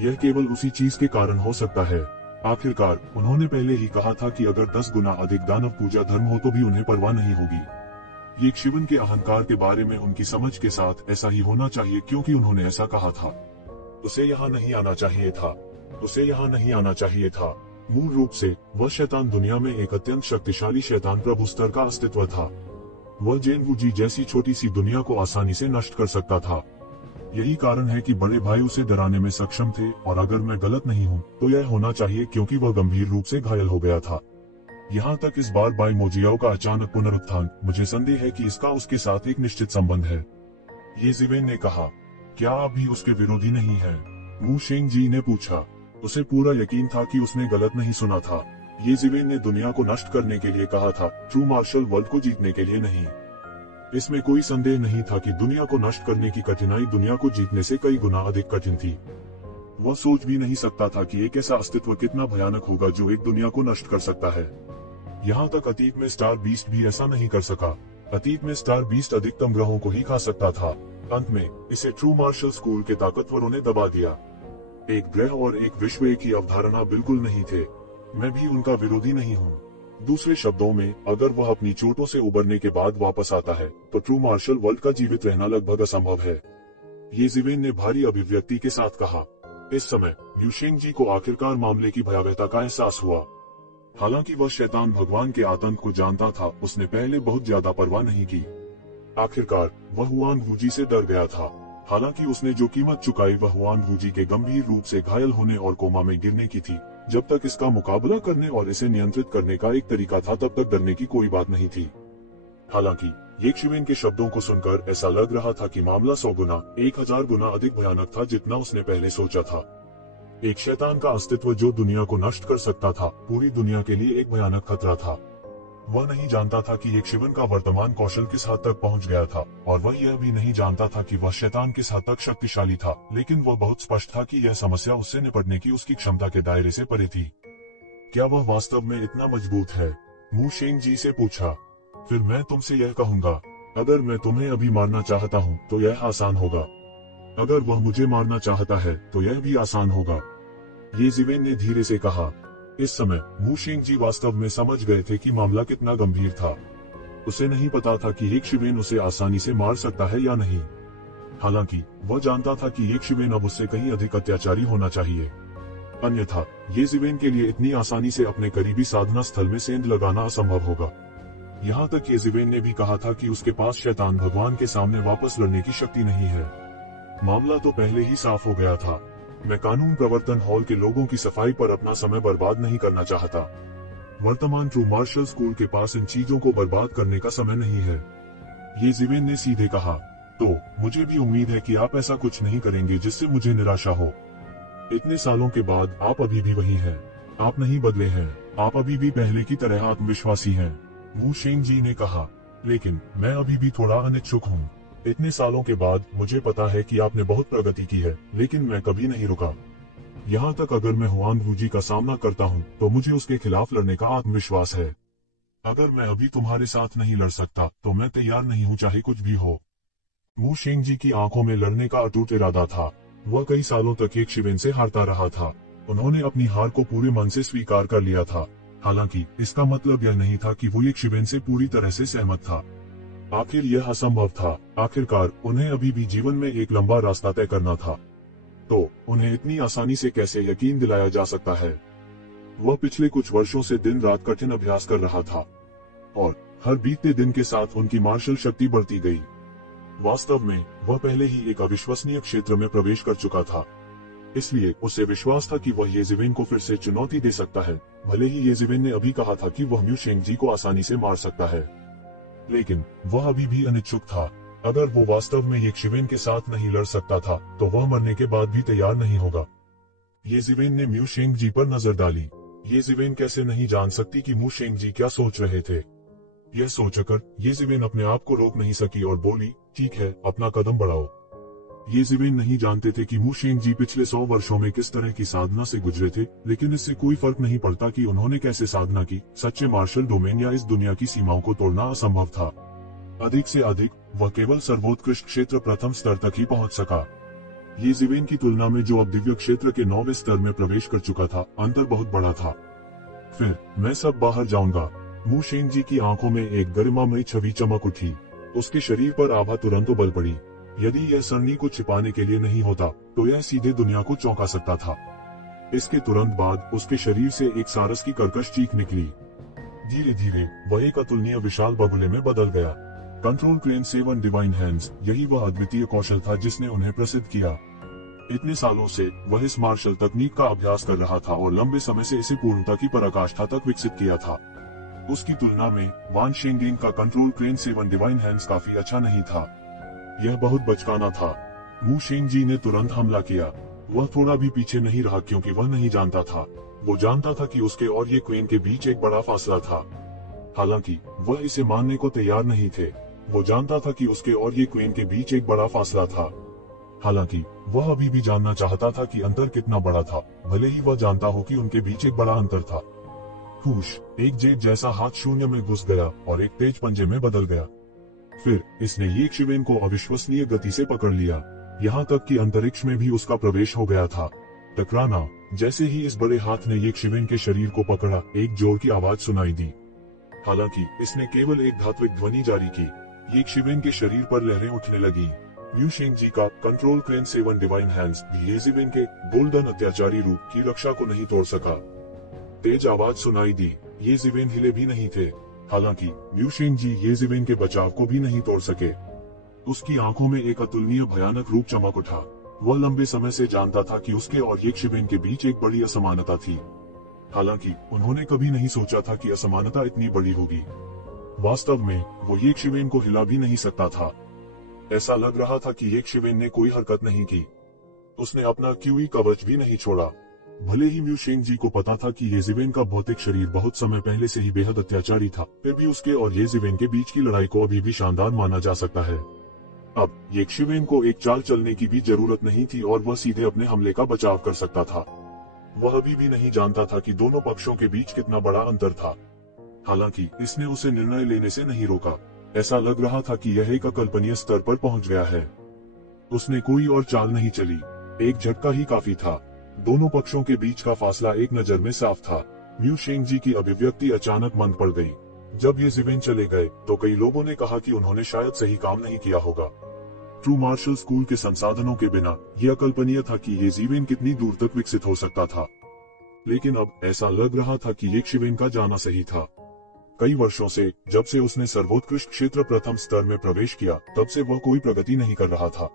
यह केवल उसी चीज के कारण हो सकता है। आखिरकार उन्होंने पहले ही कहा था कि अगर 10 गुना अधिक दानव पूजा धर्म हो तो भी उन्हें परवाह नहीं होगी। ये शिवन के अहंकार के बारे में उनकी समझ के साथ ऐसा ही होना चाहिए, क्योंकि उन्होंने ऐसा कहा था। उसे यहाँ नहीं आना चाहिए था। उसे यहाँ नहीं आना चाहिए था। मूल रूप से वह शैतान दुनिया में एक अत्यंत शक्तिशाली शैतान प्रभु स्तर का अस्तित्व था। वह जेन वूजी जैसी छोटी सी दुनिया को आसानी से नष्ट कर सकता था। यही कारण है कि बड़े भाई उसे डराने में सक्षम थे, और अगर मैं गलत नहीं हूँ तो यह होना चाहिए क्योंकि वह गंभीर रूप से घायल हो गया था। यहाँ तक इस बार बाई मोजियाओ का अचानक पुनरुत्थान, मुझे संदेह है कि इसका उसके साथ एक निश्चित संबंध है। ये जिवेन ने कहा। क्या आप भी उसके विरोधी नहीं हैं? वू शेंगजी ने पूछा। उसे पूरा यकीन था कि उसने गलत नहीं सुना था। ये जिवेन ने दुनिया को नष्ट करने के लिए कहा था, ट्रू मार्शल वर्ल्ड को जीतने के लिए नहीं। इसमें कोई संदेह नहीं था कि दुनिया को नष्ट करने की कठिनाई दुनिया को जीतने से कई गुना अधिक कठिन थी। वह सोच भी नहीं सकता था कि एक ऐसा अस्तित्व कितना भयानक होगा जो एक दुनिया को नष्ट कर सकता है। यहाँ तक अतीत में स्टार बीस्ट भी ऐसा नहीं कर सका। अतीत में स्टार बीस्ट अधिकतम ग्रहों को ही खा सकता था। अंत में इसे ट्रू मार्शल स्कूल के ताकतवरों ने दबा दिया। एक ग्रह और एक विश्व एक ही अवधारणा बिल्कुल नहीं थे। मैं भी उनका विरोधी नहीं हूँ। दूसरे शब्दों में, अगर वह अपनी चोटों से उबरने के बाद वापस आता है तो ट्रू मार्शल वर्ल्ड का जीवित रहना लगभग असंभव है। ये जिवेन ने भारी अभिव्यक्ति के साथ कहा। इस समय लिu शेंगजी को आखिरकार मामले की भयावहता का एहसास हुआ। हालांकि वह शैतान भगवान के आतंक को जानता था, उसने पहले बहुत ज्यादा परवाह नहीं की। आखिरकार वह हुआन वूजी से डर गया था। हालांकि उसने जो कीमत चुकाई वह हुआन वूजी के गंभीर रूप से घायल होने और कोमा में गिरने की थी। जब तक इसका मुकाबला करने और इसे नियंत्रित करने का एक तरीका था तब तक डरने की कोई बात नहीं थी। हालांकि ये शिवेन के शब्दों को सुनकर ऐसा लग रहा था कि मामला 100 गुना 1000 गुना अधिक भयानक था जितना उसने पहले सोचा था। एक शैतान का अस्तित्व जो दुनिया को नष्ट कर सकता था, पूरी दुनिया के लिए एक भयानक खतरा था। वह नहीं जानता था कि एक शिवन का वर्तमान कौशल किस हद तक पहुंच गया था, और वह यह भी नहीं जानता था कि वह शैतान किस हद तक शक्तिशाली था, लेकिन वह बहुत स्पष्ट था कि यह समस्या उससे निपटने की उसकी क्षमता के दायरे से परे थी। क्या वह वास्तव में इतना मजबूत है? मू शेंगजी से पूछा। फिर मैं तुमसे यह कहूंगा, अगर मैं तुम्हें अभी मारना चाहता हूँ तो यह आसान होगा। अगर वह मुझे मारना चाहता है तो यह भी आसान होगा, ये जिवेन ने धीरे से कहा। इस समय मू शेंगजी वास्तव में समझ गए थे कि मामला कितना गंभीर था। उसे नहीं पता था कि एक शिवेन उसे आसानी से मार सकता है या नहीं। हालांकि वह जानता था कि एक शिवेन अब उससे कहीं अधिक अत्याचारी होना चाहिए, अन्यथा ये जिवेन के लिए इतनी आसानी से अपने करीबी साधना स्थल में सेंध लगाना असंभव होगा। यहाँ तक ये जिवेन ने भी कहा था कि उसके पास शैतान भगवान के सामने वापस लड़ने की शक्ति नहीं है। मामला तो पहले ही साफ हो गया था। मैं कानून प्रवर्तन हॉल के लोगों की सफाई पर अपना समय बर्बाद नहीं करना चाहता। वर्तमान ट्रू मार्शल स्कूल के पास इन चीजों को बर्बाद करने का समय नहीं है, ये जिवेन ने सीधे कहा। तो मुझे भी उम्मीद है कि आप ऐसा कुछ नहीं करेंगे जिससे मुझे निराशा हो। इतने सालों के बाद आप अभी भी वही हैं। आप नहीं बदले हैं, आप अभी भी पहले की तरह आत्मविश्वासी हैं, मू शेंगजी ने कहा। लेकिन मैं अभी भी थोड़ा अनिच्छुक हूँ। इतने सालों के बाद मुझे पता है कि आपने बहुत प्रगति की है, लेकिन मैं कभी नहीं रुका। यहाँ तक अगर मैं हुआन वूजी का सामना करता हूँ तो मुझे उसके खिलाफ लड़ने का आत्मविश्वास है। अगर मैं अभी तुम्हारे साथ नहीं लड़ सकता तो मैं तैयार नहीं हूँ, चाहे कुछ भी हो। मू शेंगजी की आंखों में लड़ने का अटूट इरादा था। वह कई सालों तक एक शिवेन से हारता रहा था। उन्होंने अपनी हार को पूरे मन से स्वीकार कर लिया था। हालांकि इसका मतलब यह नहीं था कि वो एक शिवेन से पूरी तरह से सहमत था। आखिर यह असंभव था। आखिरकार उन्हें अभी भी जीवन में एक लंबा रास्ता तय करना था। तो उन्हें इतनी आसानी से कैसे यकीन दिलाया जा सकता है? वह पिछले कुछ वर्षों से दिन रात कठिन अभ्यास कर रहा था, और हर बीतते दिन के साथ उनकी मार्शल शक्ति बढ़ती गई। वास्तव में वह पहले ही एक अविश्वसनीय क्षेत्र में प्रवेश कर चुका था, इसलिए उसे विश्वास था कि वह ये जिवेन को फिर से चुनौती दे सकता है। भले ही ये जिवेन ने अभी कहा था कि वह म्यू शेंगजी को आसानी से मार सकता है, लेकिन वह अभी भी अनिच्छुक था। अगर वो वास्तव में एक शिवेन के साथ नहीं लड़ सकता था तो वह मरने के बाद भी तैयार नहीं होगा। ये जिवेन ने म्यू शेंगजी पर नजर डाली। ये जिवेन कैसे नहीं जान सकती कि म्यू शेंगजी क्या सोच रहे थे। यह सोचकर ये जिवेन अपने आप को रोक नहीं सकी और बोली, ठीक है, अपना कदम बढ़ाओ। ये जिवेन नहीं जानते थे कि मू शेंगजी पिछले 100 वर्षों में किस तरह की साधना से गुजरे थे, लेकिन इससे कोई फर्क नहीं पड़ता कि उन्होंने कैसे साधना की। सच्चे मार्शल डोमेन या इस दुनिया की सीमाओं को तोड़ना असंभव था। अधिक से अधिक वह केवल सर्वोत्कृष्ट क्षेत्र प्रथम स्तर तक ही पहुंच सका। ये जिवेन की तुलना में जो अब दिव्य क्षेत्र के 9वें स्तर में प्रवेश कर चुका था, अंतर बहुत बड़ा था। फिर मैं सब बाहर जाऊंगा। मू शेंगजी की आंखों में एक गरिमामयी छवि चमक उठी। उसके शरीर पर आभा तुरंत उबल पड़ी। यदि यह सरनी को छिपाने के लिए नहीं होता तो यह सीधे दुनिया को चौंका सकता था। इसके तुरंत बाद उसके शरीर से एक सारस की कर्कश चीख निकली। धीरे धीरे वह एक अतुलनीय विशाल बगुले में बदल गया। कंट्रोल क्रेन 7 डिवाइन हैंड्स, यही वह अद्वितीय कौशल था जिसने उन्हें प्रसिद्ध किया। इतने सालों से वह इस मार्शल तकनीक का अभ्यास कर रहा था और लंबे समय से इसे पूर्णता की पराकाष्ठा तक विकसित किया था। उसकी तुलना में वान शेंगलिंग का कंट्रोल क्रेन 7 डिवाइन हैंड्स काफी अच्छा नहीं था। यह बहुत बचकाना था। मू शेंगजी ने तुरंत हमला किया। वह थोड़ा भी पीछे नहीं रहा क्योंकि वह नहीं जानता था। वो जानता था कि उसके और ये क्वीन के बीच एक बड़ा फासला था। हालांकि वह इसे मानने को तैयार नहीं थे। वो जानता था कि उसके और ये क्वीन के बीच एक बड़ा फासला था। हालांकि वह अभी भी जानना चाहता था कि अंतर कितना बड़ा था, भले ही वह जानता हो कि उनके बीच एक बड़ा अंतर था। हुश, एक जेट जैसा हाथ शून्य में घुस गया और एक तेज पंजे में बदल गया। फिर इसने ये शिवेन को अविश्वसनीय गति से पकड़ लिया, यहाँ तक कि अंतरिक्ष में भी उसका प्रवेश हो गया था। टकराना। जैसे ही इस बड़े हाथ ने ये शिवेन के शरीर को पकड़ा, एक जोर की आवाज सुनाई दी। हालांकि इसने केवल एक धात्विक ध्वनि जारी की, ये शिवेन के शरीर पर लहरें उठने लगी। म्यू शेंगजी का कंट्रोल क्रेन 7 डिवाइन हैंड्स भी ये शिवेन के गोल्डन अत्याचारी रूप की रक्षा को नहीं तोड़ सका। तेज आवाज सुनाई दी, ये शिवेन हिले भी नहीं थे। हालांकि म्यू शेंगजी ये शिवेन के बचाव को भी नहीं तोड़ सके। उसकी आंखों में एक अतुलनीय भयानक रूप चमक उठा। वह लंबे समय से जानता था कि उसके और ये शिवेन के बीच एक बड़ी असमानता थी। हालांकि उन्होंने कभी नहीं सोचा था कि असमानता इतनी बड़ी होगी। वास्तव में वो ये शिवेन को हिला भी नहीं सकता था। ऐसा लग रहा था कि ये शिवेन ने कोई हरकत नहीं की। उसने अपना क्यूई कवच भी नहीं छोड़ा। भले ही म्यू शेंगजी को पता था कि ये शिवेन का भौतिक शरीर बहुत समय पहले से ही बेहद अत्याचारी था, फिर भी उसके और ये शिवेन के बीच की लड़ाई को अभी भी शानदार माना जा सकता है। अब ये शिवेन को एक चाल चलने की भी जरूरत नहीं थी और वह सीधे अपने हमले का बचाव कर सकता था। वह अभी भी नहीं जानता था कि दोनों पक्षों के बीच कितना बड़ा अंतर था। हालांकि इसने उसे निर्णय लेने से नहीं रोका। ऐसा लग रहा था कि यह एक अकल्पनीय स्तर पर पहुंच गया है। उसने कोई और चाल नहीं चली, एक झटका ही काफी था। दोनों पक्षों के बीच का फासला एक नजर में साफ था। म्यू शेंगजी की अभिव्यक्ति अचानक मंद पड़ गई। जब ये शिवेन चले गए तो कई लोगों ने कहा कि उन्होंने शायद सही काम नहीं किया होगा। ट्रू मार्शल स्कूल के संसाधनों के बिना यह अकल्पनीय था कि ये शिवेन कितनी दूर तक विकसित हो सकता था। लेकिन अब ऐसा लग रहा था कि ये शिवेन का जाना सही था। कई वर्षों से, जब से उसने सर्वोत्कृष्ट क्षेत्र प्रथम स्तर में प्रवेश किया, तब से वह कोई प्रगति नहीं कर रहा था।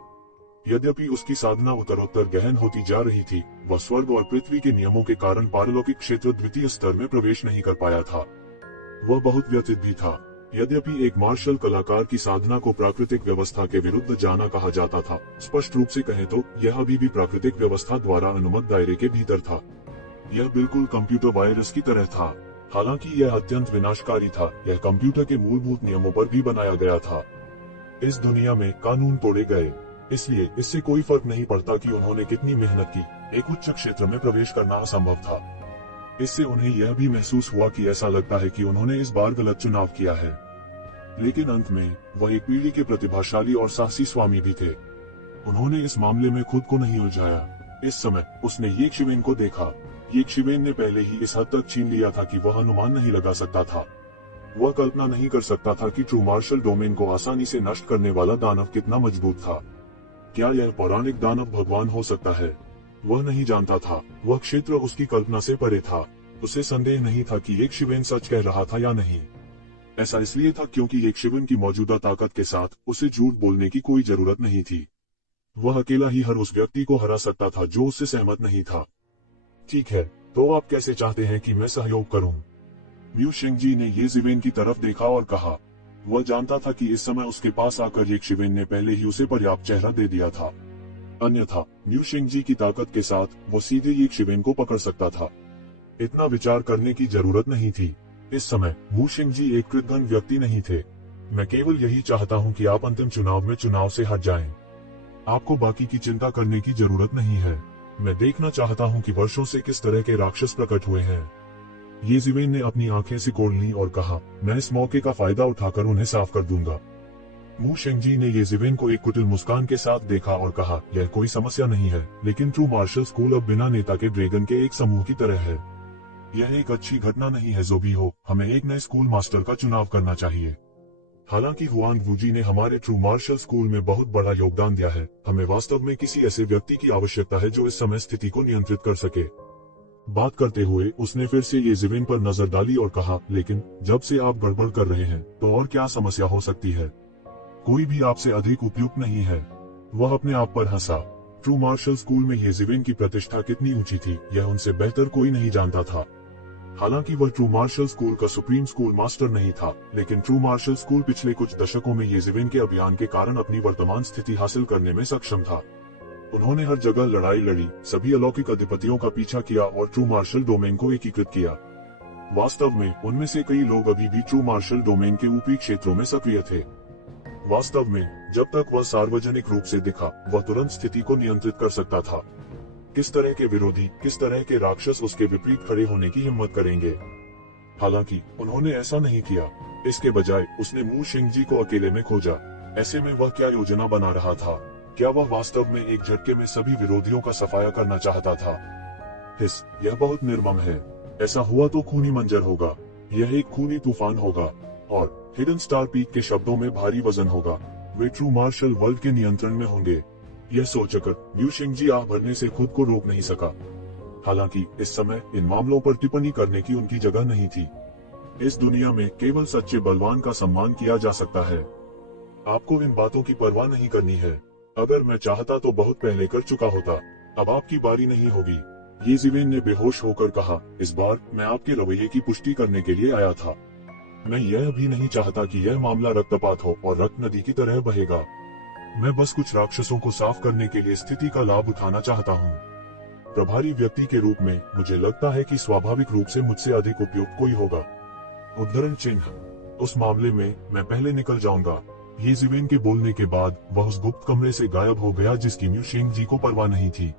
यद्यपि उसकी साधना उत्तरोत्तर गहन होती जा रही थी, वह स्वर्ग और पृथ्वी के नियमों के कारण पारलौकिक क्षेत्र द्वितीय स्तर में प्रवेश नहीं कर पाया था। वह बहुत व्यथित भी था। यद्यपि एक मार्शल कलाकार की साधना को प्राकृतिक व्यवस्था के विरुद्ध जाना कहा जाता था, स्पष्ट रूप से कहें तो यह अभी भी प्राकृतिक व्यवस्था द्वारा अनुमत दायरे के भीतर था। यह बिल्कुल कंप्यूटर वायरस की तरह था। हालांकि यह अत्यंत विनाशकारी था, यह कंप्यूटर के मूलभूत नियमों पर भी बनाया गया था। इस दुनिया में कानून तोड़े गए, इसलिए इससे कोई फर्क नहीं पड़ता कि उन्होंने कितनी मेहनत की। एक उच्च क्षेत्र में प्रवेश करना असंभव था। इससे उन्हें यह भी महसूस हुआ कि ऐसा लगता है कि उन्होंने इस बार गलत चुनाव किया है। लेकिन अंत में वह एक पीढ़ी के प्रतिभाशाली और साहसी स्वामी भी थे। उन्होंने इस मामले में खुद को नहीं उलझाया। इस समय उसने ये शिवेन को देखा। ये शिवेन ने पहले ही इस हद तक छीन लिया था कि वह अनुमान नहीं लगा सकता था। वह कल्पना नहीं कर सकता था कि ट्रू मार्शल डोमेन को आसानी से नष्ट करने वाला दानव कितना मजबूत था। क्या यह पौराणिक दानव भगवान हो सकता है? वह नहीं जानता था। वह क्षेत्र उसकी कल्पना से परे था। उसे संदेह नहीं था कि ये शिवेन सच कह रहा था या नहीं। ऐसा इसलिए था क्योंकि ये शिवेन की मौजूदा ताकत के साथ उसे झूठ बोलने की कोई जरूरत नहीं थी। वह अकेला ही हर उस व्यक्ति को हरा सकता था जो उससे सहमत नहीं था। ठीक है, तो आप कैसे चाहते हैं कि मैं सहयोग करूं? म्यू शेंगजी ने ये शिवेन की तरफ देखा और कहा। वह जानता था कि इस समय उसके पास आकर ये शिवेन ने पहले ही उसे पर्याप्त चेहरा दे दिया था। अन्यथा म्यू शेंगजी की ताकत के साथ वो सीधे ये शिवेन को पकड़ सकता था। इतना विचार करने की जरूरत नहीं थी। इस समय म्यू शेंगजी एक कृतघ्न व्यक्ति नहीं थे। मैं केवल यही चाहता हूं कि आप अंतिम चुनाव में चुनाव से हट जाएं। आपको बाकी की चिंता करने की जरूरत नहीं है। मैं देखना चाहता हूं कि वर्षों से किस तरह के राक्षस प्रकट हुए हैं। ये शिवेन ने अपनी आंखें सिकोड़ ली और कहा, मैं इस मौके का फायदा उठाकर उन्हें साफ कर दूंगा। म्यू शेंगजी ने ये शिवेन को एक कुटिल मुस्कान के साथ देखा और कहा, यह कोई समस्या नहीं है, लेकिन ट्रू मार्शल स्कूल अब बिना नेता के ड्रैगन के एक समूह की तरह है। यह एक अच्छी घटना नहीं है। जो भी हो, हमें एक नए स्कूल मास्टर का चुनाव करना चाहिए। हालांकि हुआंग वूजी ने हमारे ट्रू मार्शल स्कूल में बहुत बड़ा योगदान दिया है, हमें वास्तव में किसी ऐसे व्यक्ति की आवश्यकता है जो इस समय स्थिति को नियंत्रित कर सके। बात करते हुए उसने फिर से ये शिवेन पर नजर डाली और कहा, लेकिन जब से आप गड़बड़ कर रहे हैं तो और क्या समस्या हो सकती है? कोई भी आपसे अधिक उपयुक्त नहीं है। वह अपने आप पर हंसा। ट्रू मार्शल स्कूल में ये शिवेन की प्रतिष्ठा कितनी ऊंची थी, यह उनसे बेहतर कोई नहीं जानता था। हालांकि वह ट्रू मार्शल स्कूल का सुप्रीम स्कूल मास्टर नहीं था, लेकिन ट्रू मार्शल स्कूल पिछले कुछ दशकों में ये शिवेन के अभियान के कारण अपनी वर्तमान स्थिति हासिल करने में सक्षम था। उन्होंने हर जगह लड़ाई लड़ी, सभी अलौकिक अधिपतियों का पीछा किया और ट्रू मार्शल डोमेन को एकीकृत किया। वास्तव में उनमें से कई लोग अभी भी ट्रू मार्शल डोमेन के ऊपरी क्षेत्रों में सक्रिय थे। वास्तव में जब तक वह सार्वजनिक रूप से दिखा, वह तुरंत स्थिति को नियंत्रित कर सकता था। किस तरह के विरोधी, किस तरह के राक्षस उसके विपरीत खड़े होने की हिम्मत करेंगे? हालांकि उन्होंने ऐसा नहीं किया। इसके बजाय उसने म्यू शेंगजी को अकेले में खोजा। ऐसे में वह क्या योजना बना रहा था? क्या वह वास्तव में एक झटके में सभी विरोधियों का सफाया करना चाहता था? यह बहुत निर्मम है। ऐसा हुआ तो खूनी मंजर होगा। यह एक खूनी तूफान होगा और हिडन स्टार पीक के शब्दों में भारी वजन होगा। वे ट्रू मार्शल वर्ल्ड के नियंत्रण में होंगे। यह सोचकर लिu शिंगजी आह भरने से खुद को रोक नहीं सका। हालांकि इस समय इन मामलों पर टिप्पणी करने की उनकी जगह नहीं थी। इस दुनिया में केवल सच्चे बलवान का सम्मान किया जा सकता है। आपको इन बातों की परवाह नहीं करनी है। अगर मैं चाहता तो बहुत पहले कर चुका होता। अब आपकी बारी नहीं होगी, ये ज़िवेन ने बेहोश होकर कहा। इस बार मैं आपके रवैये की पुष्टि करने के लिए आया था। मैं यह भी नहीं चाहता कि यह मामला रक्तपात हो और रक्त नदी की तरह बहेगा। मैं बस कुछ राक्षसों को साफ करने के लिए स्थिति का लाभ उठाना चाहता हूँ। प्रभारी व्यक्ति के रूप में मुझे लगता है कि स्वाभाविक रूप से मुझसे अधिक उपयुक्त कोई होगा। उद्धरण चिन्ह। उस मामले में मैं पहले निकल जाऊंगा। ये ज़िवेन के बोलने के बाद वह उस गुप्त कमरे से गायब हो गया जिसकी लिu शिंगजी को परवाह नहीं थी।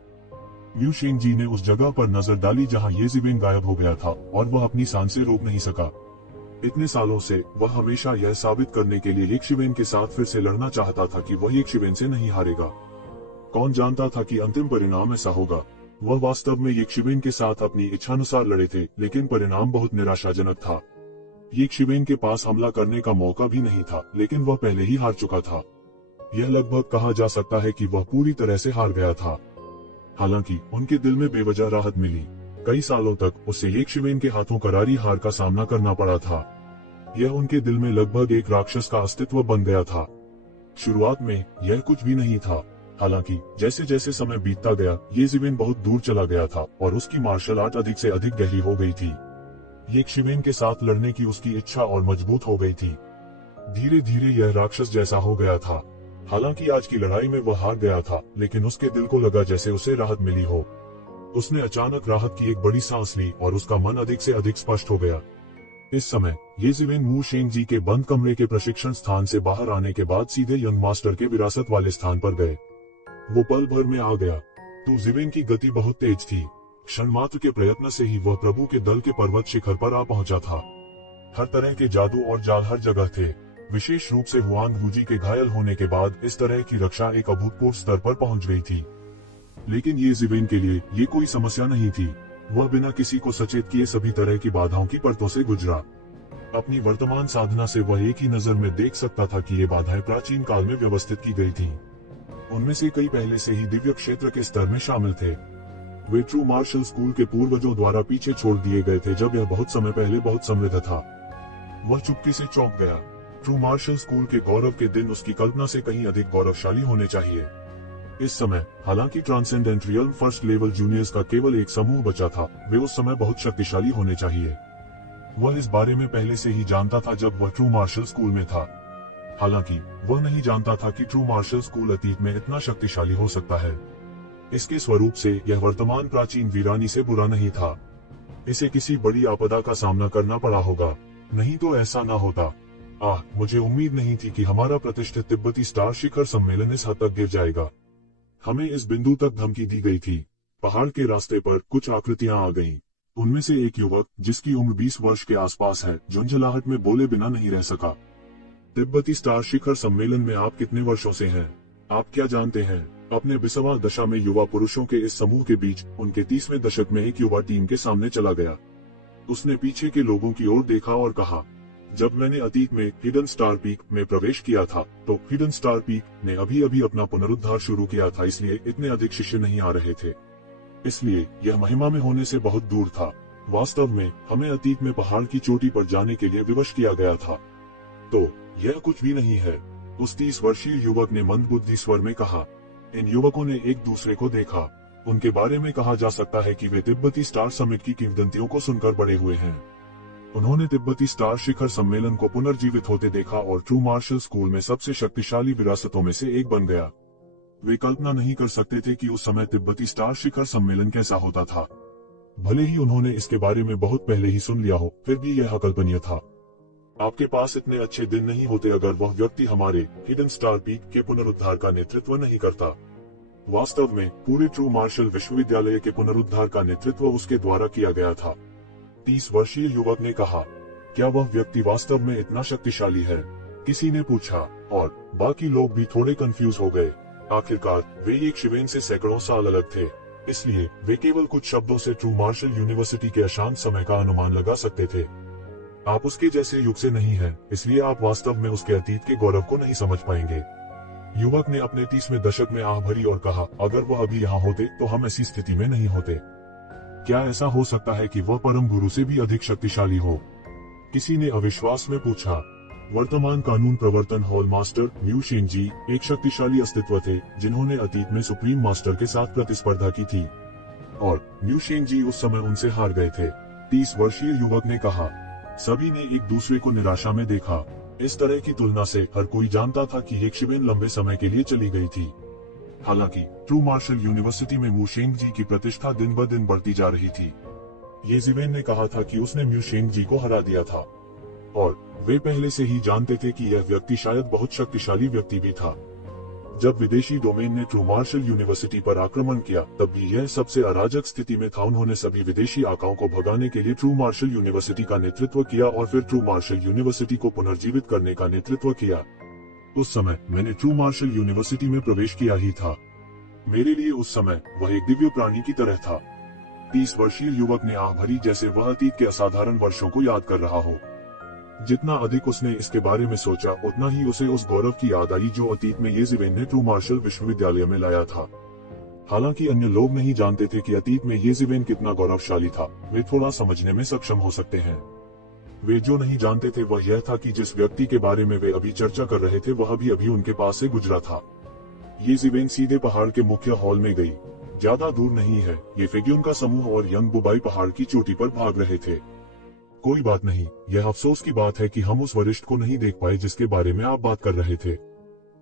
लिu शिंगजी ने उस जगह पर नजर डाली जहां ये ज़िवेन गायब हो गया था और वह अपनी सांसें रोक नहीं सका। इतने सालों से वह हमेशा यह साबित करने के लिए येशिवेन के साथ फिर से लड़ना चाहता था कि वह येशिवेन से नहीं हारेगा। कौन जानता था कि अंतिम परिणाम ऐसा होगा। वह वास्तव में येशिवेन के साथ अपनी इच्छानुसार लड़े थे, लेकिन परिणाम बहुत निराशाजनक था। येशिवेन के पास हमला करने का मौका भी नहीं था, लेकिन वह पहले ही हार चुका था। यह लगभग कहा जा सकता है कि वह पूरी तरह से हार गया था। हालांकि उनके दिल में बेवजह राहत मिली। कई सालों तक उसे येशिवेन के हाथों करारी हार का सामना करना पड़ा था। यह उनके दिल में लगभग एक राक्षस का अस्तित्व बन गया था। शुरुआत में यह कुछ भी नहीं था। हालांकि जैसे जैसे समय बीतता गया, ये ज़िवेन बहुत दूर चला गया था और उसकी मार्शल आर्ट अधिक से अधिक गहरी हो गई थी। येशिवेन के साथ लड़ने की उसकी इच्छा और मजबूत हो गई थी। धीरे धीरे यह राक्षस जैसा हो गया था। हालांकि आज की लड़ाई में वह हार गया था, लेकिन उसके दिल को लगा जैसे उसे राहत मिली हो। उसने अचानक राहत की एक बड़ी सांस ली और उसका मन अधिक से अधिक स्पष्ट हो गया। इस समय ये ज़िवेन लिu शिंगजी के बंद कमरे के प्रशिक्षण स्थान से बाहर आने के बाद सीधे यंग मास्टर के विरासत वाले स्थान पर गए। वो पल भर में आ गया। तो ज़िवेन की गति बहुत तेज थी। क्षण मात्र के प्रयत्न से ही वह प्रभु के दल के पर्वत शिखर पर आ पहुंचा था। हर तरह के जादू और जाल हर जगह थे। विशेष रूप से हुआंग वू जी के घायल होने के बाद इस तरह की रक्षा एक अभूतपूर्व स्तर पर पहुंच गई थी। लेकिन ये ज़िवेन के लिए ये कोई समस्या नहीं थी। वह बिना किसी को सचेत किए सभी तरह की बाधाओं की परतों से गुजरा। अपनी वर्तमान साधना से वह एक ही नजर में देख सकता था कि ये बाधाएं प्राचीन काल में व्यवस्थित की गई थीं। उनमें से कई पहले से ही दिव्य क्षेत्र के स्तर में शामिल थे। वे ट्रू मार्शल स्कूल के पूर्वजों द्वारा पीछे छोड़ दिए गए थे जब यह बहुत समय पहले बहुत समृद्ध था। वह चुपके से चौंक गया। ट्रू मार्शल स्कूल के गौरव के दिन उसकी कल्पना से कहीं अधिक गौरवशाली होने चाहिए। इस समय हालांकि transcendent real first level juniors का केवल एक समूह बचा था, वे उस समय बहुत शक्तिशाली होने चाहिए। वह इस बारे में पहले से ही जानता था जब वह ट्रू मार्शल स्कूल में था। हालांकि वह नहीं जानता था कि ट्रू मार्शल स्कूल अतीत में इतना शक्तिशाली हो सकता है। इसके स्वरूप से यह वर्तमान प्राचीन वीरानी से बुरा नहीं था। इसे किसी बड़ी आपदा का सामना करना पड़ा होगा, नहीं तो ऐसा न होता। मुझे उम्मीद नहीं थी कि हमारा प्रतिष्ठित तिब्बती स्टार शिखर सम्मेलन इस हद तक गिर जाएगा। हमें इस बिंदु तक धमकी दी गई थी। पहाड़ के रास्ते पर कुछ आकृतियां आ गईं। उनमें से एक युवक जिसकी उम्र 20 वर्ष के आसपास है, झुंझलाहट में बोले बिना नहीं रह सका। तिब्बती स्टार शिखर सम्मेलन में आप कितने वर्षों से हैं? आप क्या जानते हैं? अपने 20वां दशा में युवा पुरुषों के इस समूह के बीच उनके 30वें दशक में एक युवा टीम के सामने चला गया। उसने पीछे के लोगों की ओर देखा और कहा, जब मैंने अतीत में हिडन स्टार पीक में प्रवेश किया था तो हिडन स्टार पीक ने अभी अभी अपना पुनरुद्धार शुरू किया था, इसलिए इतने अधिक शिष्य नहीं आ रहे थे। इसलिए यह महिमा में होने से बहुत दूर था। वास्तव में हमें अतीत में पहाड़ की चोटी पर जाने के लिए विवश किया गया था। तो यह कुछ भी नहीं है, उस 30 वर्षीय युवक ने मंदबुद्धि स्वर में कहा। इन युवकों ने एक दूसरे को देखा। उनके बारे में कहा जा सकता है कि वे तिब्बती स्टार समिट की किंवदंतियों को सुनकर बड़े हुए हैं। उन्होंने तिब्बती स्टार शिखर सम्मेलन को पुनर्जीवित होते देखा और ट्रू मार्शल स्कूल में सबसे शक्तिशाली विरासतों में से एक बन गया। वे कल्पना नहीं कर सकते थे कि उस समय तिब्बती स्टार शिखर सम्मेलन कैसा होता था। भले ही उन्होंने इसके बारे में बहुत पहले ही सुन लिया हो, फिर भी यह अकल्पनीय था। आपके पास इतने अच्छे दिन नहीं होते अगर वह व्यक्ति हमारे हिडन स्टार पीक के पुनरुद्धार का नेतृत्व नहीं करता। वास्तव में पूरे ट्रू मार्शल विश्वविद्यालय के पुनरुद्धार का नेतृत्व उसके द्वारा किया गया था। 30 वर्षीय युवक ने कहा, क्या वह व्यक्ति वास्तव में इतना शक्तिशाली है? किसी ने पूछा और बाकी लोग भी थोड़े कंफ्यूज हो गए। आखिरकार वे येशिवेन से सैकड़ों साल अलग थे, इसलिए वे केवल कुछ शब्दों से ट्रू मार्शल यूनिवर्सिटी के अशांत समय का अनुमान लगा सकते थे। आप उसके जैसे युग से नहीं हैं, इसलिए आप वास्तव में उसके अतीत के गौरव को नहीं समझ पाएंगे। युवक ने अपने 30वें दशक में आह भरी और कहा, अगर वह अभी यहाँ होते तो हम ऐसी स्थिति में नहीं होते। क्या ऐसा हो सकता है कि वह परम गुरु से भी अधिक शक्तिशाली हो? किसी ने अविश्वास में पूछा। वर्तमान कानून प्रवर्तन हॉल मास्टर म्यू शेंगजी एक शक्तिशाली अस्तित्व थे, जिन्होंने अतीत में सुप्रीम मास्टर के साथ प्रतिस्पर्धा की थी, और म्यू शेंगजी उस समय उनसे हार गए थे। 30 वर्षीय युवक ने कहा। सभी ने एक दूसरे को निराशा में देखा। इस तरह की तुलना से हर कोई जानता था कि ये शिवेन लंबे समय के लिए चली गई थी। हालांकि ट्रू मार्शल यूनिवर्सिटी में म्यू शेंगजी की प्रतिष्ठा दिन ब दिन बढ़ती जा रही थी। ये जिवेन ने कहा था कि उसने म्यू शेंगजी को हरा दिया था, और वे पहले से ही जानते थे कि यह व्यक्ति शायद बहुत शक्तिशाली व्यक्ति भी था। जब विदेशी डोमेन ने ट्रू मार्शल यूनिवर्सिटी पर आक्रमण किया, तब भी यह सबसे अराजक स्थिति में था। उन्होंने सभी विदेशी आकाओं को भगाने के लिए ट्रू मार्शल यूनिवर्सिटी का नेतृत्व किया और फिर ट्रू मार्शल यूनिवर्सिटी को पुनर्जीवित करने का नेतृत्व किया। उस समय मैंने ट्रू मार्शल यूनिवर्सिटी में प्रवेश किया ही था। मेरे लिए उस समय वह एक दिव्य प्राणी की तरह था। 30 वर्षीय युवक ने आह भरी, जैसे वह अतीत के असाधारण वर्षों को याद कर रहा हो। जितना अधिक उसने इसके बारे में सोचा, उतना ही उसे उस गौरव की याद आई जो अतीत में ये जिवेन ने ट्रू मार्शल विश्वविद्यालय में लाया था। हालांकि अन्य लोग नहीं जानते थे कि अतीत में ये जिवेन कितना गौरवशाली था। वे थोड़ा समझने में सक्षम हो सकते हैं। वे जो नहीं जानते थे वह यह था कि जिस व्यक्ति के बारे में वे अभी चर्चा कर रहे थे वह भी अभी उनके पास से गुजरा था। ये जिवेन सीधे पहाड़ के मुख्य हॉल में गई। ज्यादा दूर नहीं है। ये फेग्यून का समूह और यंग बुबाई पहाड़ की चोटी पर भाग रहे थे। कोई बात नहीं, यह अफसोस की बात है कि हम उस वरिष्ठ को नहीं देख पाए जिसके बारे में आप बात कर रहे थे।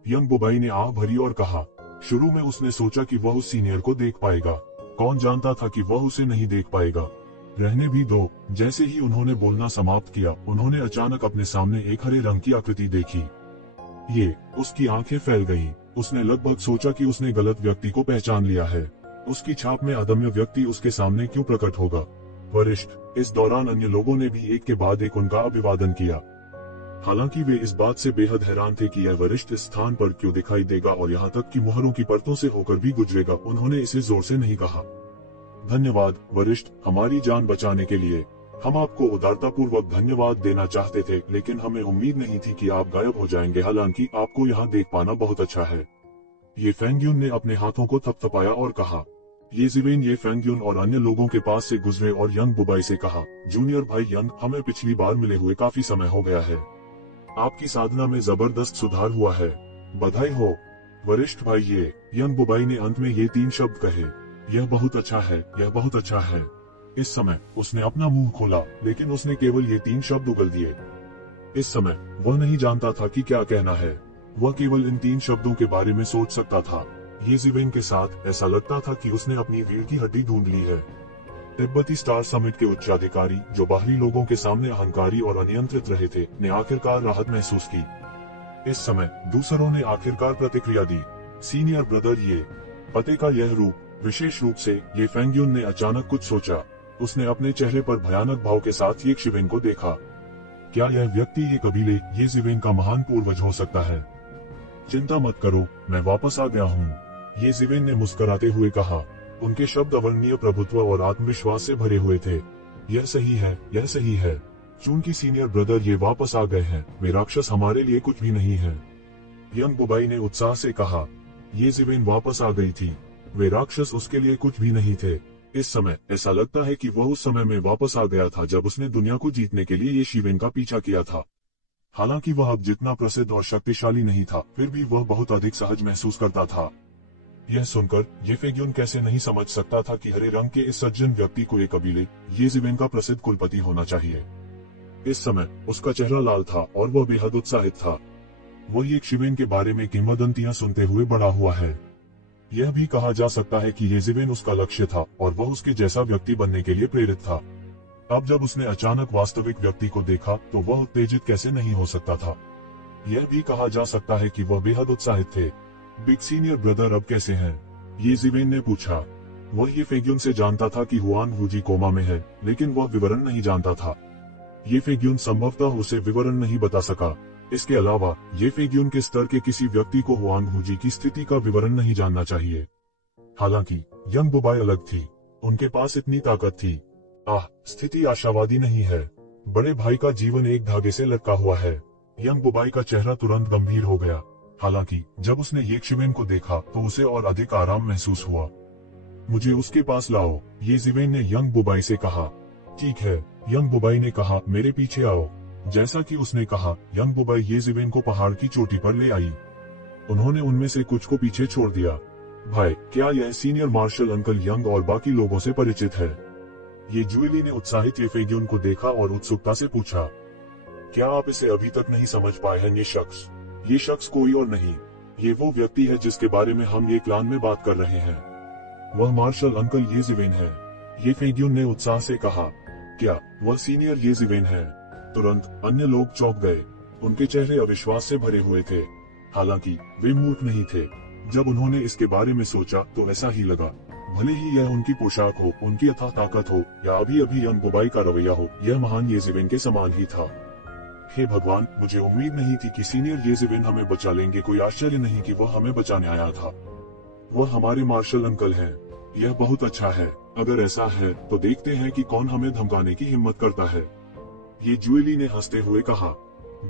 यंग बुबाई ने आह भरी और कहा। शुरू में उसने सोचा कि वह उस सीनियर को देख पाएगा। कौन जानता था कि वह उसे नहीं देख पाएगा। रहने भी दो। जैसे ही उन्होंने बोलना समाप्त किया, उन्होंने अचानक अपने सामने एक हरे रंग की आकृति देखी। ये उसकी आंखें फैल गईं। उसने लगभग सोचा कि उसने गलत व्यक्ति को पहचान लिया है। उसकी छाप में अदम्य व्यक्ति उसके सामने क्यों प्रकट होगा? वरिष्ठ। इस दौरान अन्य लोगों ने भी एक के बाद एक उनका अभिवादन किया। हालांकि वे इस बात से बेहद हैरान थे कि यह वरिष्ठ इस स्थान पर क्यों दिखाई देगा और यहाँ तक कि मुहरों की परतों से होकर भी गुजरेगा। उन्होंने इसे जोर से नहीं कहा। धन्यवाद वरिष्ठ, हमारी जान बचाने के लिए। हम आपको उदारतापूर्वक धन्यवाद देना चाहते थे, लेकिन हमें उम्मीद नहीं थी कि आप गायब हो जाएंगे। हालांकि आपको यहाँ देख पाना बहुत अच्छा है। ये फेंग्यून ने अपने हाथों को थपथपाया और कहा। ये जिवेन ये फेंग्यून और अन्य लोगों के पास से गुजरे और यंग बुबाई से कहा, जूनियर भाई यंग, हमें पिछली बार मिले हुए काफी समय हो गया है। आपकी साधना में जबरदस्त सुधार हुआ है। बधाई हो वरिष्ठ भाई। ये यंग बुबाई ने अंत में ये 3 शब्द कहे। यह बहुत अच्छा है, यह बहुत अच्छा है। इस समय उसने अपना मुंह खोला, लेकिन उसने केवल ये 3 शब्द उगल दिए। इस समय वह नहीं जानता था कि क्या कहना है। वह केवल इन 3 शब्दों के बारे में सोच सकता था। ये जिवेन के साथ ऐसा लगता था कि उसने अपनी रीढ़ की हड्डी ढूंढ ली है। तिब्बती स्टार समिट के उच्चाधिकारी, जो बाहरी लोगों के सामने अहंकारी और अनियंत्रित रहे थे, ने आखिरकार राहत महसूस की। इस समय दूसरों ने आखिरकार प्रतिक्रिया दी। सीनियर ब्रदर, ये पते का यह रूप, विशेष रूप से ये फेंग्यून ने अचानक कुछ सोचा। उसने अपने चेहरे पर भयानक भाव के साथ ये शिवेन को देखा। क्या यह व्यक्ति, ये कबीले, ये जिवेन का महान पूर्वज हो सकता है? चिंता मत करो, मैं वापस आ गया हूँ, ये जिवेन ने मुस्कुराते हुए कहा। उनके शब्द अवर्णनीय प्रभुत्व और आत्मविश्वास से भरे हुए थे। यह सही है, यह सही है। चूंकि सीनियर ब्रदर ये वापस आ गए हैं, वे राक्षस हमारे लिए कुछ भी नहीं है। यंग बुबाई ने उत्साह से कहा। ये जिवेन वापस आ गई थी। वे राक्षस उसके लिए कुछ भी नहीं थे। इस समय ऐसा लगता है कि वह उस समय में वापस आ गया था जब उसने दुनिया को जीतने के लिए ये शिवेन का पीछा किया था। हालांकि वह अब जितना प्रसिद्ध और शक्तिशाली नहीं था, फिर भी वह बहुत अधिक सहज महसूस करता था। यह सुनकर ये फेग्यून कैसे नहीं समझ सकता था कि हरे रंग के इस सज्जन व्यक्ति को एक कबीले, ये जिवेन का प्रसिद्ध कुलपति होना चाहिए। इस समय उसका चेहरा लाल था और वह बेहद उत्साहित था। वह एक शिवेन के बारे में किंवदंतियां सुनते हुए बड़ा हुआ है। यह भी कहा जा सकता है कि ये जिवेन उसका लक्ष्य था और वह उसके जैसा व्यक्ति बनने के लिए प्रेरित था। अब जब उसने अचानक वास्तविक व्यक्ति को देखा तो वह उत्तेजित कैसे नहीं हो सकता था। यह भी कहा जा सकता है कि वह बेहद उत्साहित थे। बिग सीनियर ब्रदर अब कैसे हैं? ये जिवेन ने पूछा। वह ये फेग्यून से जानता था कि हुआन वूजी कोमा में है, लेकिन वह विवरण नहीं जानता था। ये फेग्यून संभवतः उसे विवरण नहीं बता सका। इसके अलावा ये फेग्यून के स्तर के किसी व्यक्ति को हुआन वूजी की स्थिति का विवरण नहीं जानना चाहिए। हालांकि यंग बुबाई अलग थी। उनके पास इतनी ताकत थी। स्थिति आशावादी नहीं है। बड़े भाई का जीवन एक धागे से लटका हुआ है। यंग बुबाई का चेहरा तुरंत गंभीर हो गया। हालांकि जब उसने येशिवेन को देखा तो उसे और अधिक आराम महसूस हुआ। मुझे उसके पास लाओ, येशिवेन ने यंग बुबाई से कहा। ठीक है, यंग बुबाई ने कहा, मेरे पीछे आओ। जैसा कि उसने कहा, यंग बुबाई येशिवेन को पहाड़ की चोटी पर ले आई। उन्होंने उनमें से कुछ को पीछे छोड़ दिया। भाई, क्या यह सीनियर मार्शल अंकल यंग और बाकी लोगों से परिचित है? ये जूली ने उत्साहित येफेग्यून को देखा और उत्सुकता से पूछा। क्या आप इसे अभी तक नहीं समझ पाए हैं? ये शख्स कोई और नहीं, ये वो व्यक्ति है जिसके बारे में हम ये क्लान में बात कर रहे हैं। वह मार्शल अंकल येशिवेन है। येफेग्यून ने उत्साह से कहा। क्या वह सीनियर येशिवेन है? तुरंत अन्य लोग चौंक गए। उनके चेहरे अविश्वास से भरे हुए थे। हालांकि वे मूर्ख नहीं थे। जब उन्होंने इसके बारे में सोचा तो ऐसा ही लगा। भले ही यह उनकी पोशाक हो, उनकी अथाह ताकत हो, या अभी अभी यंग बुबाई का रवैया हो, यह महान येशिवेन के समान ही था। हे भगवान, मुझे उम्मीद नहीं थी कि सीनियर येशिवेन हमें बचा लेंगे। कोई आश्चर्य नहीं कि वह हमें बचाने आया था। वह हमारे मार्शल अंकल हैं। यह बहुत अच्छा है। अगर ऐसा है तो देखते हैं कि कौन हमें धमकाने की हिम्मत करता है, ये जूली ने हंसते हुए कहा।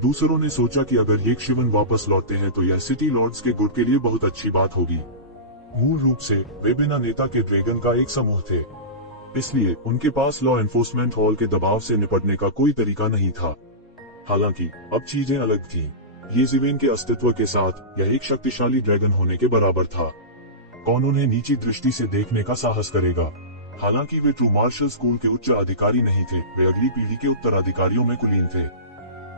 दूसरों ने सोचा कि अगर येशिवेन वापस लौटते हैं तो यह सिटी लॉर्ड्स के गुट के लिए बहुत अच्छी बात होगी। मूल रूप से वे बिना नेता के ड्रैगन का एक समूह थे, इसलिए उनके पास लॉ एनफोर्समेंट हॉल के दबाव से निपटने का कोई तरीका नहीं था। हालांकि अब चीजें अलग थीं। येशिवेन के अस्तित्व के साथ यह एक शक्तिशाली ड्रैगन होने के बराबर था। कौन उन्हें नीची दृष्टि से देखने का साहस करेगा? हालांकि वे ट्रू मार्शल स्कूल के उच्च अधिकारी नहीं थे, वे अगली पीढ़ी के उत्तराधिकारियों में कुलीन थे।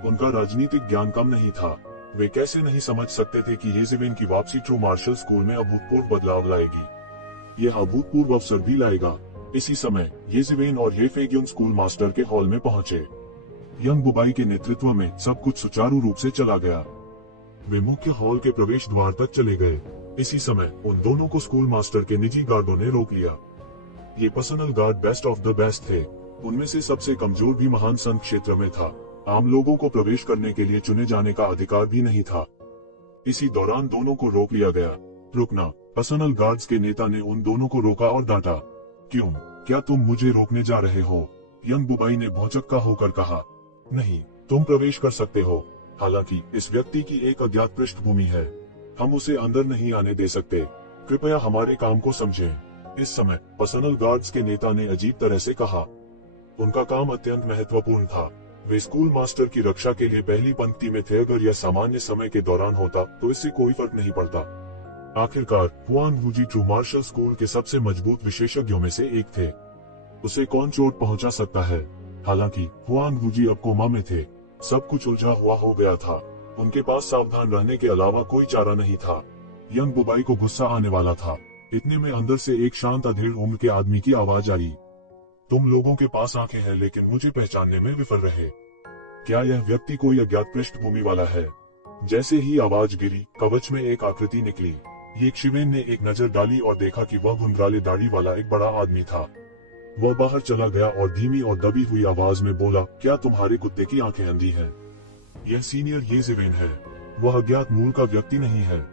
उनका राजनीतिक ज्ञान कम नहीं था। वे कैसे नहीं समझ सकते थे कि येशिवेन की वापसी ट्रू मार्शल स्कूल में अभूतपूर्व बदलाव लाएगी। यह अभूतपूर्व अवसर भी लाएगा। इसी समय येशिवेन और येफेग्यून स्कूल मास्टर के हॉल में पहुंचे। यंग बुबाई के नेतृत्व में सब कुछ सुचारू रूप से चला गया। वे मुख्य हॉल के प्रवेश द्वार तक चले गए। इसी समय उन दोनों को स्कूल मास्टर के निजी गार्डों ने रोक लिया। ये personal guard best of the best थे। उनमें से सबसे कमजोर भी महान संघ क्षेत्र में था। आम लोगों को प्रवेश करने के लिए चुने जाने का अधिकार भी नहीं था। इसी दौरान दोनों को रोक लिया गया। रुकना, पर्सनल गार्ड्स के नेता ने उन दोनों को रोका और डांटा। क्यों? क्या तुम मुझे रोकने जा रहे हो? यंग बुबाई ने भौचक्का होकर कहा। नहीं, तुम प्रवेश कर सकते हो। हालांकि इस व्यक्ति की एक अज्ञात पृष्ठभूमि है, हम उसे अंदर नहीं आने दे सकते। कृपया हमारे काम को समझें। इस समय पर्सनल गार्ड्स के नेता ने अजीब तरह से कहा। उनका काम अत्यंत महत्वपूर्ण था। वे स्कूल मास्टर की रक्षा के लिए पहली पंक्ति में थे। अगर यह सामान्य समय के दौरान होता तो इससे कोई फर्क नहीं पड़ता। आखिरकार Huang Wuji true martial school के सबसे मजबूत विशेषज्ञों में से एक थे। उसे कौन चोट पहुंचा सकता है? हालांकि हुआंग वूजी अब कोमा में थे। सब कुछ उलझा हुआ हो गया था। उनके पास सावधान रहने के अलावा कोई चारा नहीं था। यंग बुबाई को गुस्सा आने वाला था। इतने में अंदर से एक शांत अधेड़ उम्र के आदमी की आवाज आई। तुम लोगों के पास आंखें हैं लेकिन मुझे पहचानने में विफल रहे। क्या यह व्यक्ति कोई अज्ञात पृष्ठभूमि वाला है? जैसे ही आवाज गिरी, कवच में एक आकृति निकली। येशिवेन ने एक नजर डाली और देखा कि वह घुंघराले दाढ़ी वाला एक बड़ा आदमी था। वह बाहर चला गया और धीमी और दबी हुई आवाज में बोला, क्या तुम्हारे कुत्ते की आंखें अंधी हैं? यह सीनियर येशिवेन है। वह अज्ञात मूल का व्यक्ति नहीं है।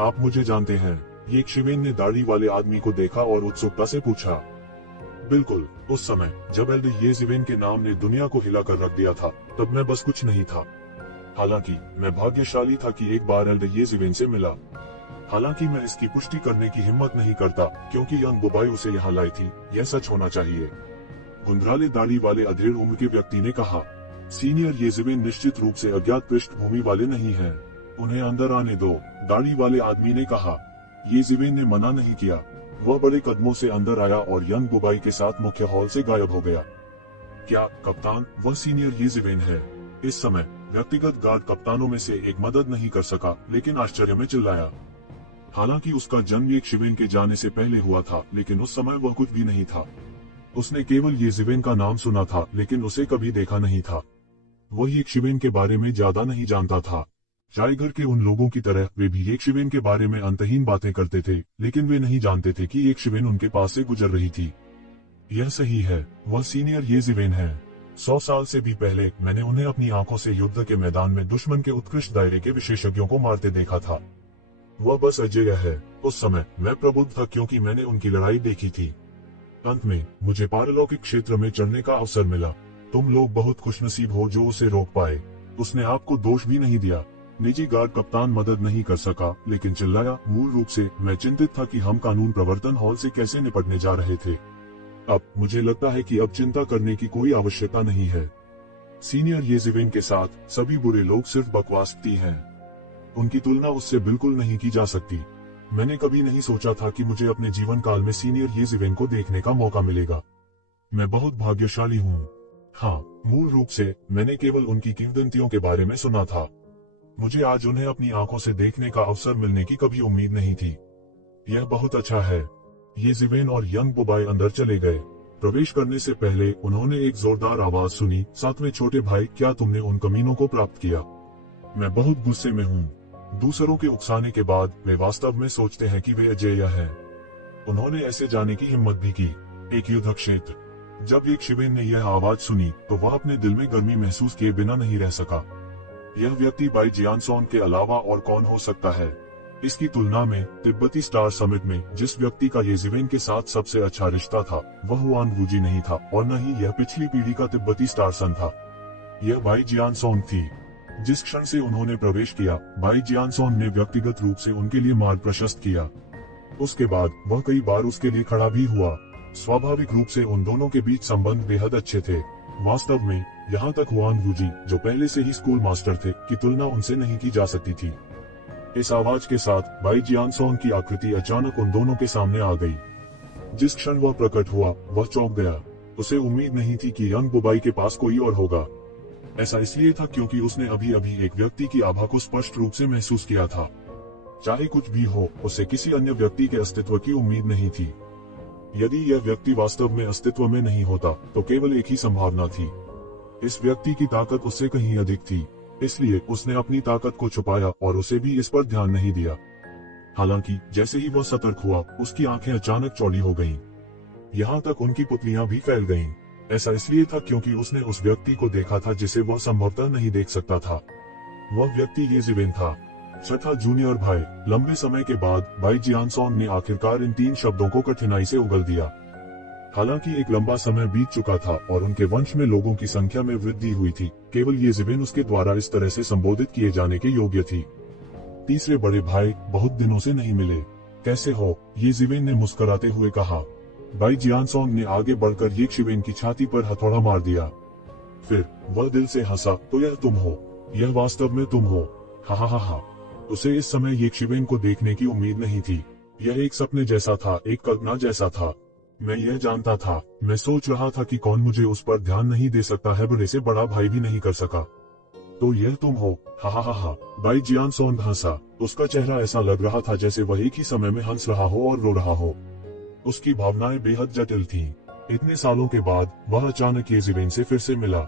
आप मुझे जानते हैं? येशिवेन ने दाढ़ी वाले आदमी को देखा और उत्सुकता से पूछा। बिल्कुल, उस समय जब एल्डर येशिवेन के नाम ने दुनिया को हिलाकर रख दिया था, तब मैं बस कुछ नहीं था। हालांकि मैं भाग्यशाली था कि एक बार एल्डर येशिवेन से मिला। हालांकि मैं इसकी पुष्टि करने की हिम्मत नहीं करता क्योंकि यंग बुबाई उसे यहाँ लाई थी। यह सच होना चाहिए। गुंदराले दाढ़ी वाले अधेड़ उम्र के व्यक्ति ने कहा। सीनियर येशिवेन निश्चित रूप से अज्ञात पृष्ठभूमि वाले नहीं हैं। उन्हें अंदर आने दो, दाढ़ी वाले आदमी ने कहा। येशिवेन ने मना नहीं किया। वह बड़े कदमों से अंदर आया और यंग बुबाई के साथ मुख्य हॉल से गायब हो गया। क्या कप्तान? वह सीनियर येशिवेन है। इस समय व्यक्तिगत गार्ड कप्तानों में से एक मदद नहीं कर सका, लेकिन आश्चर्य में चिल्लाया। हालांकि उसका जन्म येशिवेन के जाने से पहले हुआ था, लेकिन उस समय वह कुछ भी नहीं था। उसने केवल येशिवेन का नाम सुना था, लेकिन उसे कभी देखा नहीं था। वह येशिवेन के बारे में ज्यादा नहीं जानता था। जायगर के उन लोगों की तरह वे भी येशिवेन के बारे में अंतहीन बातें करते थे, लेकिन वे नहीं जानते थे कि येशिवेन उनके पास से गुजर रही थी। यह सही है, वह सीनियर येशिवेन है। 100 साल से भी पहले मैंने उन्हें अपनी आंखों से युद्ध के मैदान में दुश्मन के उत्कृष्ट दायरे के विशेषज्ञों को मारते देखा था। वह बस अजेय है। उस समय मैं प्रबुद्ध था क्योंकि मैंने उनकी लड़ाई देखी थी। अंत में मुझे पारलौकिक क्षेत्र में चढ़ने का अवसर मिला। तुम लोग बहुत खुशनसीब हो जो उसे रोक पाए। उसने आपको दोष भी नहीं दिया। निजी गार्ड कप्तान मदद नहीं कर सका, लेकिन चिल्लाया, मूल रूप से मैं चिंतित था कि हम कानून प्रवर्तन हॉल से कैसे निपटने जा रहे थे। अब मुझे लगता है कि अब चिंता करने की कोई आवश्यकता नहीं है। सीनियर येज़िवेन के साथ सभी बुरे लोग सिर्फ बकवासती हैं। उनकी तुलना उससे बिल्कुल नहीं की जा सकती। मैंने कभी नहीं सोचा था कि मुझे अपने जीवन काल में सीनियर येज़िवेन को देखने का मौका मिलेगा। मैं बहुत भाग्यशाली हूँ। हाँ, मूल रूप से मैंने केवल उनकी किंवदंतियों के बारे में सुना था। मुझे आज उन्हें अपनी आंखों से देखने का अवसर मिलने की कभी उम्मीद नहीं थी। यह बहुत अच्छा है। येज़िवेन और यंग बुबाई अंदर चले गए। प्रवेश करने से पहले उन्होंने एक जोरदार आवाज सुनी, साथ में छोटे भाई, क्या तुमने उन कमीनों को प्राप्त किया? मैं बहुत गुस्से में हूँ। दूसरों के उकसाने के बाद वे वास्तव में सोचते हैं कि वे अजेय हैं। उन्होंने ऐसे जाने की हिम्मत भी की। एक युद्ध क्षेत्र। जब येशिवेन ने यह आवाज सुनी तो वह अपने दिल में गर्मी महसूस किए बिना नहीं रह सका। यह व्यक्ति बाई जियानसोन के अलावा और कौन हो सकता है? इसकी तुलना में तिब्बती स्टार समिट में जिस व्यक्ति का येज़िवेन के साथ सबसे अच्छा रिश्ता था वह हुआन वूजी नहीं था, और न ही यह पिछली पीढ़ी का तिब्बती स्टार सन था। यह बाई जियानसोन थी। जिस क्षण से उन्होंने प्रवेश किया, बाई जियानसोन ने व्यक्तिगत रूप से उनके लिए मार्ग प्रशस्त किया। उसके बाद वह कई बार उसके लिए खड़ा भी हुआ। स्वाभाविक रूप से उन दोनों के बीच संबंध बेहद अच्छे थे। वास्तव में यहाँ तक हुआन वूजी, जो पहले से ही स्कूल मास्टर थे, की तुलना उनसे नहीं की जा सकती थी। इस आवाज के साथ बाई जियानसोन की आकृति अचानक उन दोनों के सामने आ गई। जिस क्षण वह प्रकट हुआ, वह चौंक गया। उसे उम्मीद नहीं थी कि यंग बुबाई के पास कोई और होगा। ऐसा इसलिए था क्योंकि उसने अभी अभी एक व्यक्ति की आभा को स्पष्ट रूप से महसूस किया था। चाहे कुछ भी हो, उसे किसी अन्य व्यक्ति के अस्तित्व की उम्मीद नहीं थी। यदि यह व्यक्ति वास्तव में अस्तित्व में नहीं होता तो केवल एक ही संभावना थी। इस व्यक्ति की ताकत उससे कहीं अधिक थी, इसलिए उसने अपनी ताकत को छुपाया और उसे भी इस पर ध्यान नहीं दिया। हालांकि जैसे ही वह सतर्क हुआ, उसकी आंखें अचानक चौड़ी हो गईं। यहाँ तक उनकी पुतलियां भी फैल गईं। ऐसा इसलिए था क्योंकि उसने उस व्यक्ति को देखा था जिसे वह संभवतः नहीं देख सकता था। वह व्यक्ति येज़िवेन था। छठा जूनियर भाई। लंबे समय के बाद बाई जियानसोन ने आखिरकार इन 3 शब्दों को कठिनाई से उगल दिया। हालांकि एक लंबा समय बीत चुका था और उनके वंश में लोगों की संख्या में वृद्धि हुई थी, केवल येज़िवेन उसके द्वारा इस तरह से संबोधित किए जाने के योग्य थी। तीसरे बड़े भाई, बहुत दिनों से नहीं मिले, कैसे हो? येज़िवेन ने मुस्कुराते हुए कहा। बाई जियानसोन ने आगे बढ़कर येशिवेन की छाती पर हथौड़ा मार दिया। फिर वह दिल से हंसा, तो यह तुम हो? यह वास्तव में तुम हो? हा हा हा हा। उसे इस समय येशिवेन को देखने की उम्मीद नहीं थी। यह एक सपने जैसा था, एक कल्पना जैसा था। मैं यह जानता था। मैं सोच रहा था कि कौन मुझे उस पर ध्यान नहीं दे सकता है, बड़े से बड़ा भाई भी नहीं कर सका। तो यह तुम हो? हा हा हा हा। बाई जियानसोन हंसा। उसका चेहरा ऐसा लग रहा था जैसे वह एक ही समय में हंस रहा हो और रो रहा हो। उसकी भावनाएं बेहद जटिल थीं। इतने सालों के बाद वह अचानक येज़िवेन से फिर से मिला।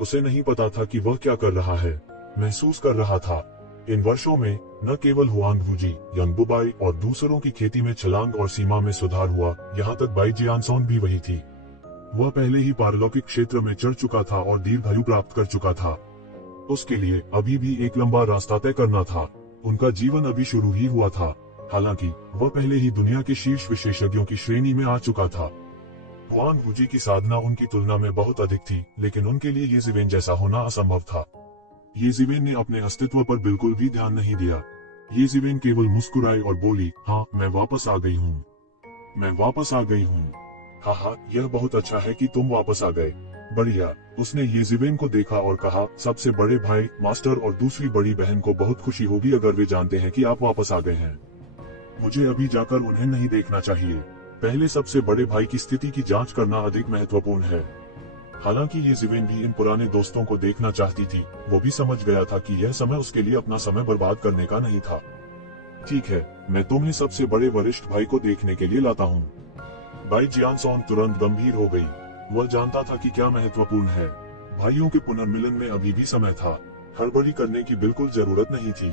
उसे नहीं पता था कि वह क्या कर रहा है, महसूस कर रहा था। इन वर्षों में न केवल हुआन वूजी, यंग बुबाई और दूसरों की खेती में छलांग और सीमा में सुधार हुआ, यहाँ तक बाई जियानसोन भी वही थी। वह पहले ही पारलौकिक क्षेत्र में चढ़ चुका था और दीर्घायु प्राप्त कर चुका था। उसके लिए अभी भी एक लंबा रास्ता तय करना था। उनका जीवन अभी शुरू ही हुआ था। हालांकि वह पहले ही दुनिया के शीर्ष विशेषज्ञों की श्रेणी में आ चुका था। हुआन वूजी की साधना उनकी तुलना में बहुत अधिक थी, लेकिन उनके लिए येज़िवेन जैसा होना असंभव था। येज़िवेन ने अपने अस्तित्व पर बिल्कुल भी ध्यान नहीं दिया। येज़िवेन केवल मुस्कुराई और बोली, हाँ, मैं वापस आ गई हूँ। मैं वापस आ गई हूँ। हाँ हाँ, यह बहुत अच्छा है कि तुम वापस आ गए। बढ़िया। उसने येज़िवेन को देखा और कहा, सबसे बड़े भाई, मास्टर और दूसरी बड़ी बहन को बहुत खुशी होगी अगर वे जानते हैं कि आप वापस आ गए हैं। मुझे अभी जाकर उन्हें नहीं देखना चाहिए। पहले सबसे बड़े भाई की स्थिति की जांच करना अधिक महत्वपूर्ण है। हालांकि येज़िवेन भी इन पुराने दोस्तों को देखना चाहती थी। वो भी समझ गया था कि यह समय उसके लिए अपना समय बर्बाद करने का नहीं था। ठीक है, मैं तुम्हें सबसे बड़े वरिष्ठ भाई को देखने के लिए लाता हूँ। बाई जियानसोन तुरंत गंभीर हो गई। वह जानता था कि क्या महत्वपूर्ण है। भाइयों के पुनर्मिलन में अभी भी समय था। हड़बड़ी करने की बिल्कुल जरूरत नहीं थी।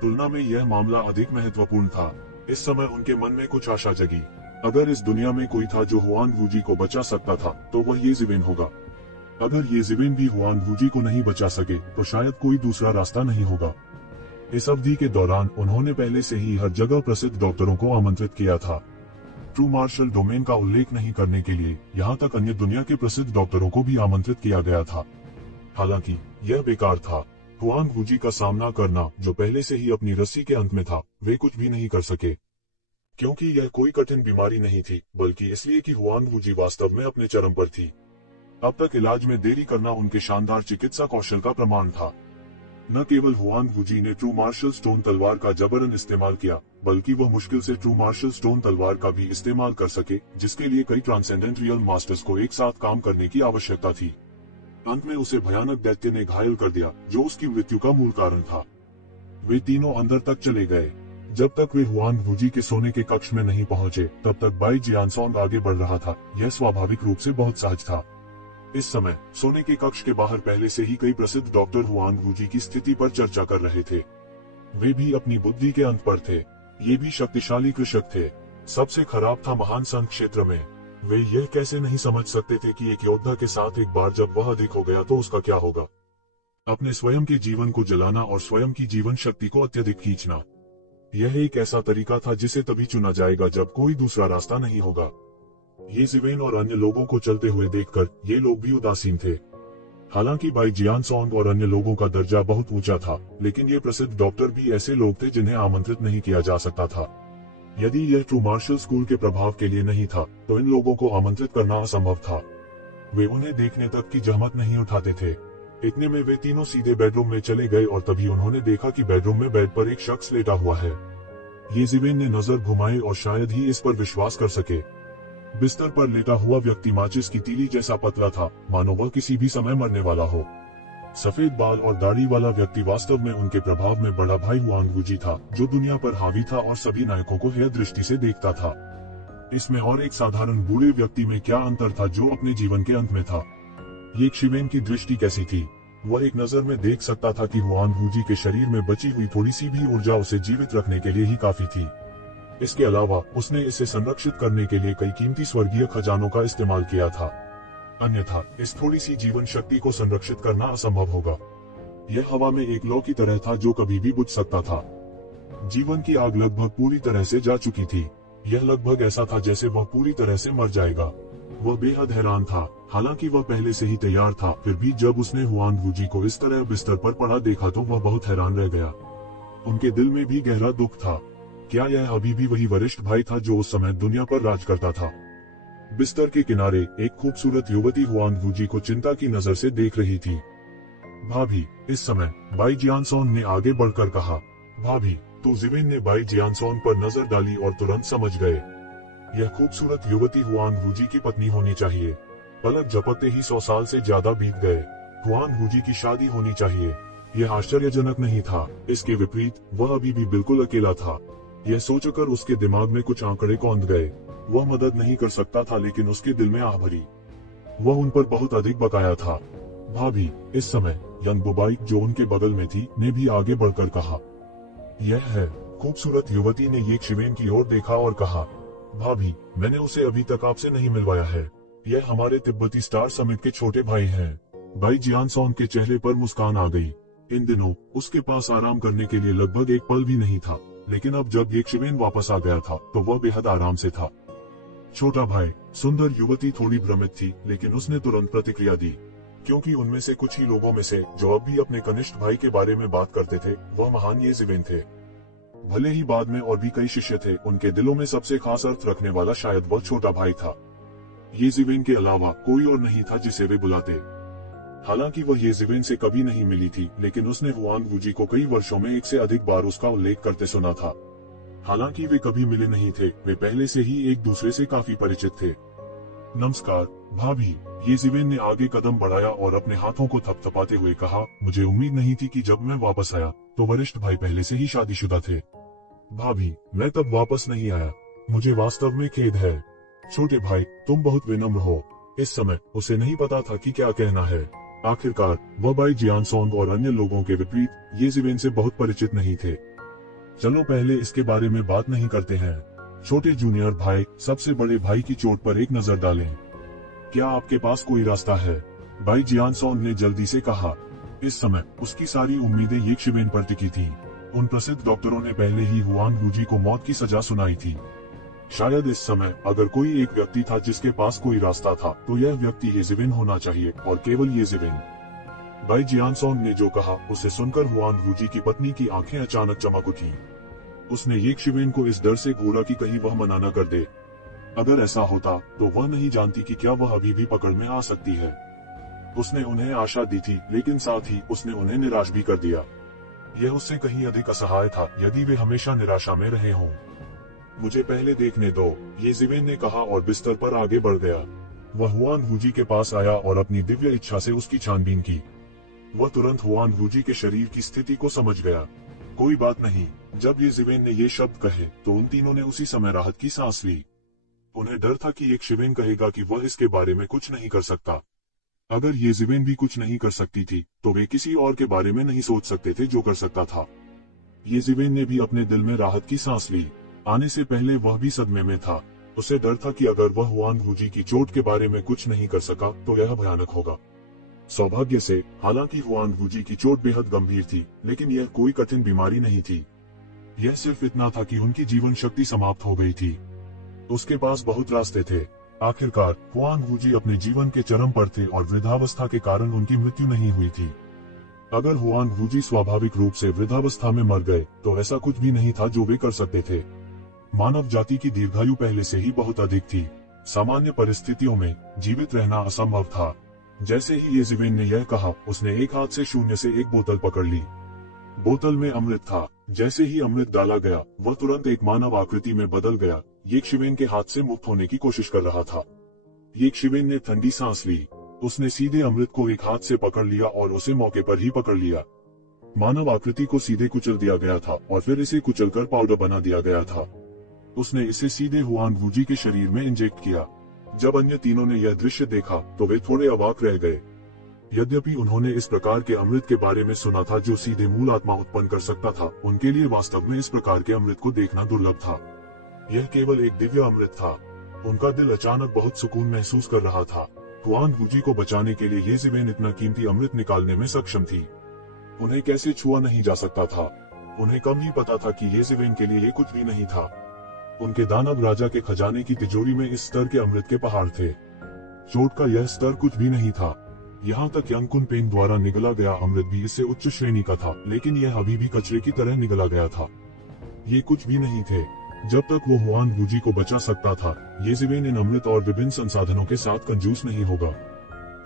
तुलना में यह मामला अधिक महत्वपूर्ण था। इस समय उनके मन में कुछ आशा जगी। अगर इस दुनिया में कोई था जो हुआन वूजी को बचा सकता था, तो वह येज़िवेन होगा। अगर येज़िवेन भी हुआन वूजी को नहीं बचा सके, तो शायद कोई दूसरा रास्ता नहीं होगा। इस अवधि के दौरान उन्होंने पहले से ही हर जगह प्रसिद्ध डॉक्टरों को आमंत्रित किया था। ट्रू मार्शल डोमेन का उल्लेख नहीं करने के लिए यहाँ तक अन्य दुनिया के प्रसिद्ध डॉक्टरों को भी आमंत्रित किया गया था। हालांकि यह बेकार था। हुआंग वूजी का सामना करना, जो पहले से ही अपनी रस्सी के अंत में था, वे कुछ भी नहीं कर सके, क्योंकि यह कोई कठिन बीमारी नहीं थी, बल्कि इसलिए कि हुआंग वूजी वास्तव में अपने चरम पर थी। अब तक इलाज में देरी करना उनके शानदार चिकित्सा कौशल का प्रमाण था। न केवल हुआंग वूजी ने ट्रू मार्शल स्टोन तलवार का जबरन इस्तेमाल किया, बल्कि वह मुश्किल से ट्रू मार्शल स्टोन तलवार का भी इस्तेमाल कर सके, जिसके लिए कई ट्रांसेंडेंट रियल मास्टर्स को एक साथ काम करने की आवश्यकता थी। अंत में उसे भयानक दैत्य ने घायल कर दिया, जो उसकी मृत्यु का मूल कारण था। वे तीनों अंदर तक चले गए। जब तक वे हुआंग वूजी के सोने के कक्ष में नहीं पहुंचे, तब तक बाई जियानसोंग आगे बढ़ रहा था। यह स्वाभाविक रूप से बहुत सहज था। इस समय सोने के कक्ष के बाहर पहले से ही कई प्रसिद्ध डॉक्टर हुआंग वूजी की स्थिति पर चर्चा कर रहे थे। वे भी अपनी बुद्धि के अंत पर थे। ये भी शक्तिशाली कृषक थे। सबसे खराब था महान संघ क्षेत्र में। वे यह कैसे नहीं समझ सकते थे कि एक योद्धा के साथ एक बार जब वह अधिक हो गया तो उसका क्या होगा। अपने स्वयं के जीवन को जलाना और स्वयं की जीवन शक्ति को अत्यधिक खींचना, यह एक ऐसा तरीका था जिसे तभी चुना जाएगा जब कोई दूसरा रास्ता नहीं होगा। ये जिवेन और अन्य लोगों को चलते हुए देखकर ये लोग भी उदासीन थे। हालांकि बाई जियानसोंग और अन्य लोगों का दर्जा बहुत ऊंचा था, लेकिन ये प्रसिद्ध डॉक्टर भी ऐसे लोग थे जिन्हें आमंत्रित नहीं किया जा सकता था। यदि यह ट्रू मार्शल स्कूल के प्रभाव के लिए नहीं था, तो इन लोगों को आमंत्रित करना असंभव था। वे उन्हें देखने तक की जहमत नहीं उठाते थे। इतने में वे तीनों सीधे बेडरूम में चले गए और तभी उन्होंने देखा कि बेडरूम में बेड पर एक शख्स लेटा हुआ है। ये जिवेन ने नजर घुमाई और शायद ही इस पर विश्वास कर सके। बिस्तर पर लेटा हुआ व्यक्ति माचिस की तीली जैसा पतला था, मानो वह किसी भी समय मरने वाला हो। सफेद बाल और दाढ़ी वाला व्यक्ति वास्तव में उनके प्रभाव में बड़ा भाई हुआंग वूजी था, जो दुनिया पर हावी था और सभी नायकों को हेय दृष्टि से देखता था। इसमें और एक साधारण बूढ़े व्यक्ति में क्या अंतर था जो अपने जीवन के अंत में था। ये शिवेन की दृष्टि कैसी थी? वह एक नजर में देख सकता था कि हुआंग वूजी के शरीर में बची हुई थोड़ी सी भी ऊर्जा उसे जीवित रखने के लिए ही काफी थी। इसके अलावा उसने इसे संरक्षित करने के लिए कई कीमती स्वर्गीय खजानों का इस्तेमाल किया था। अन्यथा इस थोड़ी सी जीवन शक्ति को संरक्षित करना असंभव होगा। यह हवा में एक लौ की तरह था जो कभी भी बुझ सकता था। जीवन की आग लगभग पूरी तरह से जा चुकी थी। यह लगभग ऐसा था जैसे वह पूरी तरह से मर जाएगा। वह बेहद हैरान था। हालांकि वह पहले से ही तैयार था, फिर भी जब उसने हुआंग वूजी को इस तरह बिस्तर पर पड़ा देखा तो वह बहुत हैरान रह गया। उनके दिल में भी गहरा दुख था। क्या यह अभी भी वही वरिष्ठ भाई था जो उस समय दुनिया पर राज करता था? बिस्तर के किनारे एक खूबसूरत युवती हुआंग वूजी को चिंता की नजर से देख रही थी। भाभी, इस समय बाई जियानसोंग ने आगे बढ़कर कहा। भाभी, तो जिवेन ने बाई जियानसोंग पर नजर डाली और तुरंत समझ गए। यह खूबसूरत युवती हुआंग वूजी की पत्नी होनी चाहिए। पलक झपकते ही 100 साल से ज्यादा बीत गए। हुआंग वूजी की शादी होनी चाहिए। यह आश्चर्यजनक नहीं था। इसके विपरीत वह अभी भी बिल्कुल अकेला था। यह सोचकर उसके दिमाग में कुछ आंकड़े कौंध गए। वह मदद नहीं कर सकता था, लेकिन उसके दिल में आह भरी। वह उन पर बहुत अधिक बकाया था। भाभी, इस समय यंग बुबाई जो उनके बगल में थी ने भी आगे बढ़कर कहा। यह है। खूबसूरत युवती ने ये शिवेन की ओर देखा और कहा, भाभी, मैंने उसे अभी तक आपसे नहीं मिलवाया है। यह हमारे तिब्बती स्टार समिट के छोटे भाई हैं। बाई जियानसोंग के चेहरे पर मुस्कान आ गई। इन दिनों उसके पास आराम करने के लिए लगभग एक पल भी नहीं था, लेकिन अब जब ये शिवेन वापस आ गया था तो वह बेहद आराम से था। छोटा भाई, सुंदर युवती थोड़ी भ्रमित थी, लेकिन उसने तुरंत प्रतिक्रिया दी, क्योंकि उनमें से कुछ ही लोगों में से जो अब भी अपने कनिष्ठ भाई के बारे में बात करते थे, वह महान ये जिवेन थे। भले ही बाद में और भी कई शिष्य थे, उनके दिलों में सबसे खास अर्थ रखने वाला शायद वह छोटा भाई था। ये जिवेन के अलावा कोई और नहीं था जिसे वे बुलाते। हालांकि वह ये जिवेन से कभी नहीं मिली थी, लेकिन उसने हुआंग वूजी को कई वर्षों में एक से अधिक बार उसका उल्लेख करते सुना था। हालांकि वे कभी मिले नहीं थे, वे पहले से ही एक दूसरे से काफी परिचित थे। नमस्कार भाभी, ये जिवेन ने आगे कदम बढ़ाया और अपने हाथों को थपथपाते हुए कहा, मुझे उम्मीद नहीं थी कि जब मैं वापस आया तो वरिष्ठ भाई पहले से ही शादीशुदा थे। भाभी, मैं तब वापस नहीं आया। मुझे वास्तव में खेद है। छोटे भाई, तुम बहुत विनम्र हो। इस समय उसे नहीं पता था कि क्या कहना है। आखिरकार वह बाई जियानसोंग और अन्य लोगों के विपरीत ये जिवेन से बहुत परिचित नहीं थे। चलो पहले इसके बारे में बात नहीं करते हैं। छोटे जूनियर भाई सबसे बड़े भाई की चोट पर एक नजर डालें। क्या आपके पास कोई रास्ता है? बाई जियानसोंग ने जल्दी से कहा। इस समय उसकी सारी उम्मीदें ये शिवेन पर टिकी थी। उन प्रसिद्ध डॉक्टरों ने पहले ही हुआंग वूजी को मौत की सजा सुनाई थी। शायद इस समय अगर कोई एक व्यक्ति था जिसके पास कोई रास्ता था, तो यह व्यक्ति येज़ेविन होना चाहिए, और केवल येज़ेविन। भाई जियानसोंग ने जो कहा उसे सुनकर हुआन वूजी की पत्नी की आंखें अचानक चमक उठी। उसने ये शिवेन को इस डर से घूरा कि कहीं वह मना न कर दे। अगर ऐसा होता तो वह नहीं जानती कि क्या वह अभी भी पकड़ में आ सकती है। उसने उन्हें आशा दी थी, लेकिन साथ ही उसने उन्हें निराश भी कर दिया। यह उससे कहीं अधिक असहाय था यदि वे हमेशा निराशा में रहे हों। मुझे पहले देखने दो, येज़ेविन ने कहा और बिस्तर पर आगे बढ़ गया। वह हुआन वूजी के पास आया और अपनी दिव्य इच्छा से उसकी छानबीन की। वह तुरंत हुआन वूजी के शरीर की स्थिति को समझ गया। कोई बात नहीं। जब येज़ेविन ने ये शब्द कहे तो उन तीनों ने उसी समय राहत की सांस ली। उन्हें डर था कि एक शिवेन कहेगा कि वह इसके बारे में कुछ नहीं कर सकता। अगर येज़ेविन भी कुछ नहीं कर सकती थी तो वे किसी और के बारे में नहीं सोच सकते थे जो कर सकता था। येज़ेविन ने भी अपने दिल में राहत की सांस ली। आने से पहले वह भी सदमे में था। उसे डर था कि अगर वह हुआन वूजी की चोट के बारे में कुछ नहीं कर सका तो यह भयानक होगा। सौभाग्य से हालांकि हुआन वूजी की चोट बेहद गंभीर थी, लेकिन यह कोई कठिन बीमारी नहीं थी। यह सिर्फ इतना था कि उनकी जीवन शक्ति समाप्त हो गई थी। उसके पास बहुत रास्ते थे। आखिरकार हुआन वूजी अपने जीवन के चरम पर थे और वृद्धावस्था के कारण उनकी मृत्यु नहीं हुई थी। अगर हुआन वूजी स्वाभाविक रूप से वृद्धावस्था में मर गए तो ऐसा कुछ भी नहीं था जो वे कर सकते थे। मानव जाति की दीर्घायु पहले से ही बहुत अधिक थी। सामान्य परिस्थितियों में जीवित रहना असंभव था। जैसे ही येज़ेविन ने यह कहा, उसने एक हाथ से शून्य से एक बोतल पकड़ ली। बोतल में अमृत था। जैसे ही अमृत डाला गया, वह तुरंत एक मानव आकृति में बदल गया। येशिवेन के हाथ से मुक्त होने की कोशिश कर रहा था। येशिवेन ने ठंडी सांस ली। उसने सीधे अमृत को एक हाथ से पकड़ लिया और उसे मौके पर ही पकड़ लिया। मानव आकृति को सीधे कुचल दिया गया था और फिर इसे कुचलकर पाउडर बना दिया गया था। उसने इसे सीधे हुआन वूजी के शरीर में इंजेक्ट किया। जब अन्य तीनों ने यह दृश्य देखा तो वे थोड़े अवाक रह गए। यद्यपि उन्होंने इस प्रकार के अमृत के बारे में सुना था जो सीधे मूल आत्मा उत्पन्न कर सकता था, उनके लिए वास्तव में इस प्रकार के अमृत को देखना दुर्लभ था। यह केवल एक दिव्य अमृत था। उनका दिल अचानक बहुत सुकून महसूस कर रहा था। हुआन वूजी को बचाने के लिए येज़ेविन इतना कीमती अमृत निकालने में सक्षम थी। उन्हें कैसे छुआ नहीं जा सकता था। उन्हें कम ही पता था कि येज़ेविन के लिए ये कुछ भी नहीं था। उनके दानव राजा के खजाने की तिजोरी में इस स्तर के अमृत के पहाड़ थे। चोट का यह स्तर कुछ भी नहीं था। यहाँ तक यंगकुन पेंग द्वारा निगला गया अमृत भी इससे उच्च श्रेणी का था, लेकिन यह अभी भी कचरे की तरह निगला गया था। ये कुछ भी नहीं थे। जब तक वो हुआन वूजी को बचा सकता था, येज़ेविन इन अमृत और विभिन्न संसाधनों के साथ कंजूस नहीं होगा।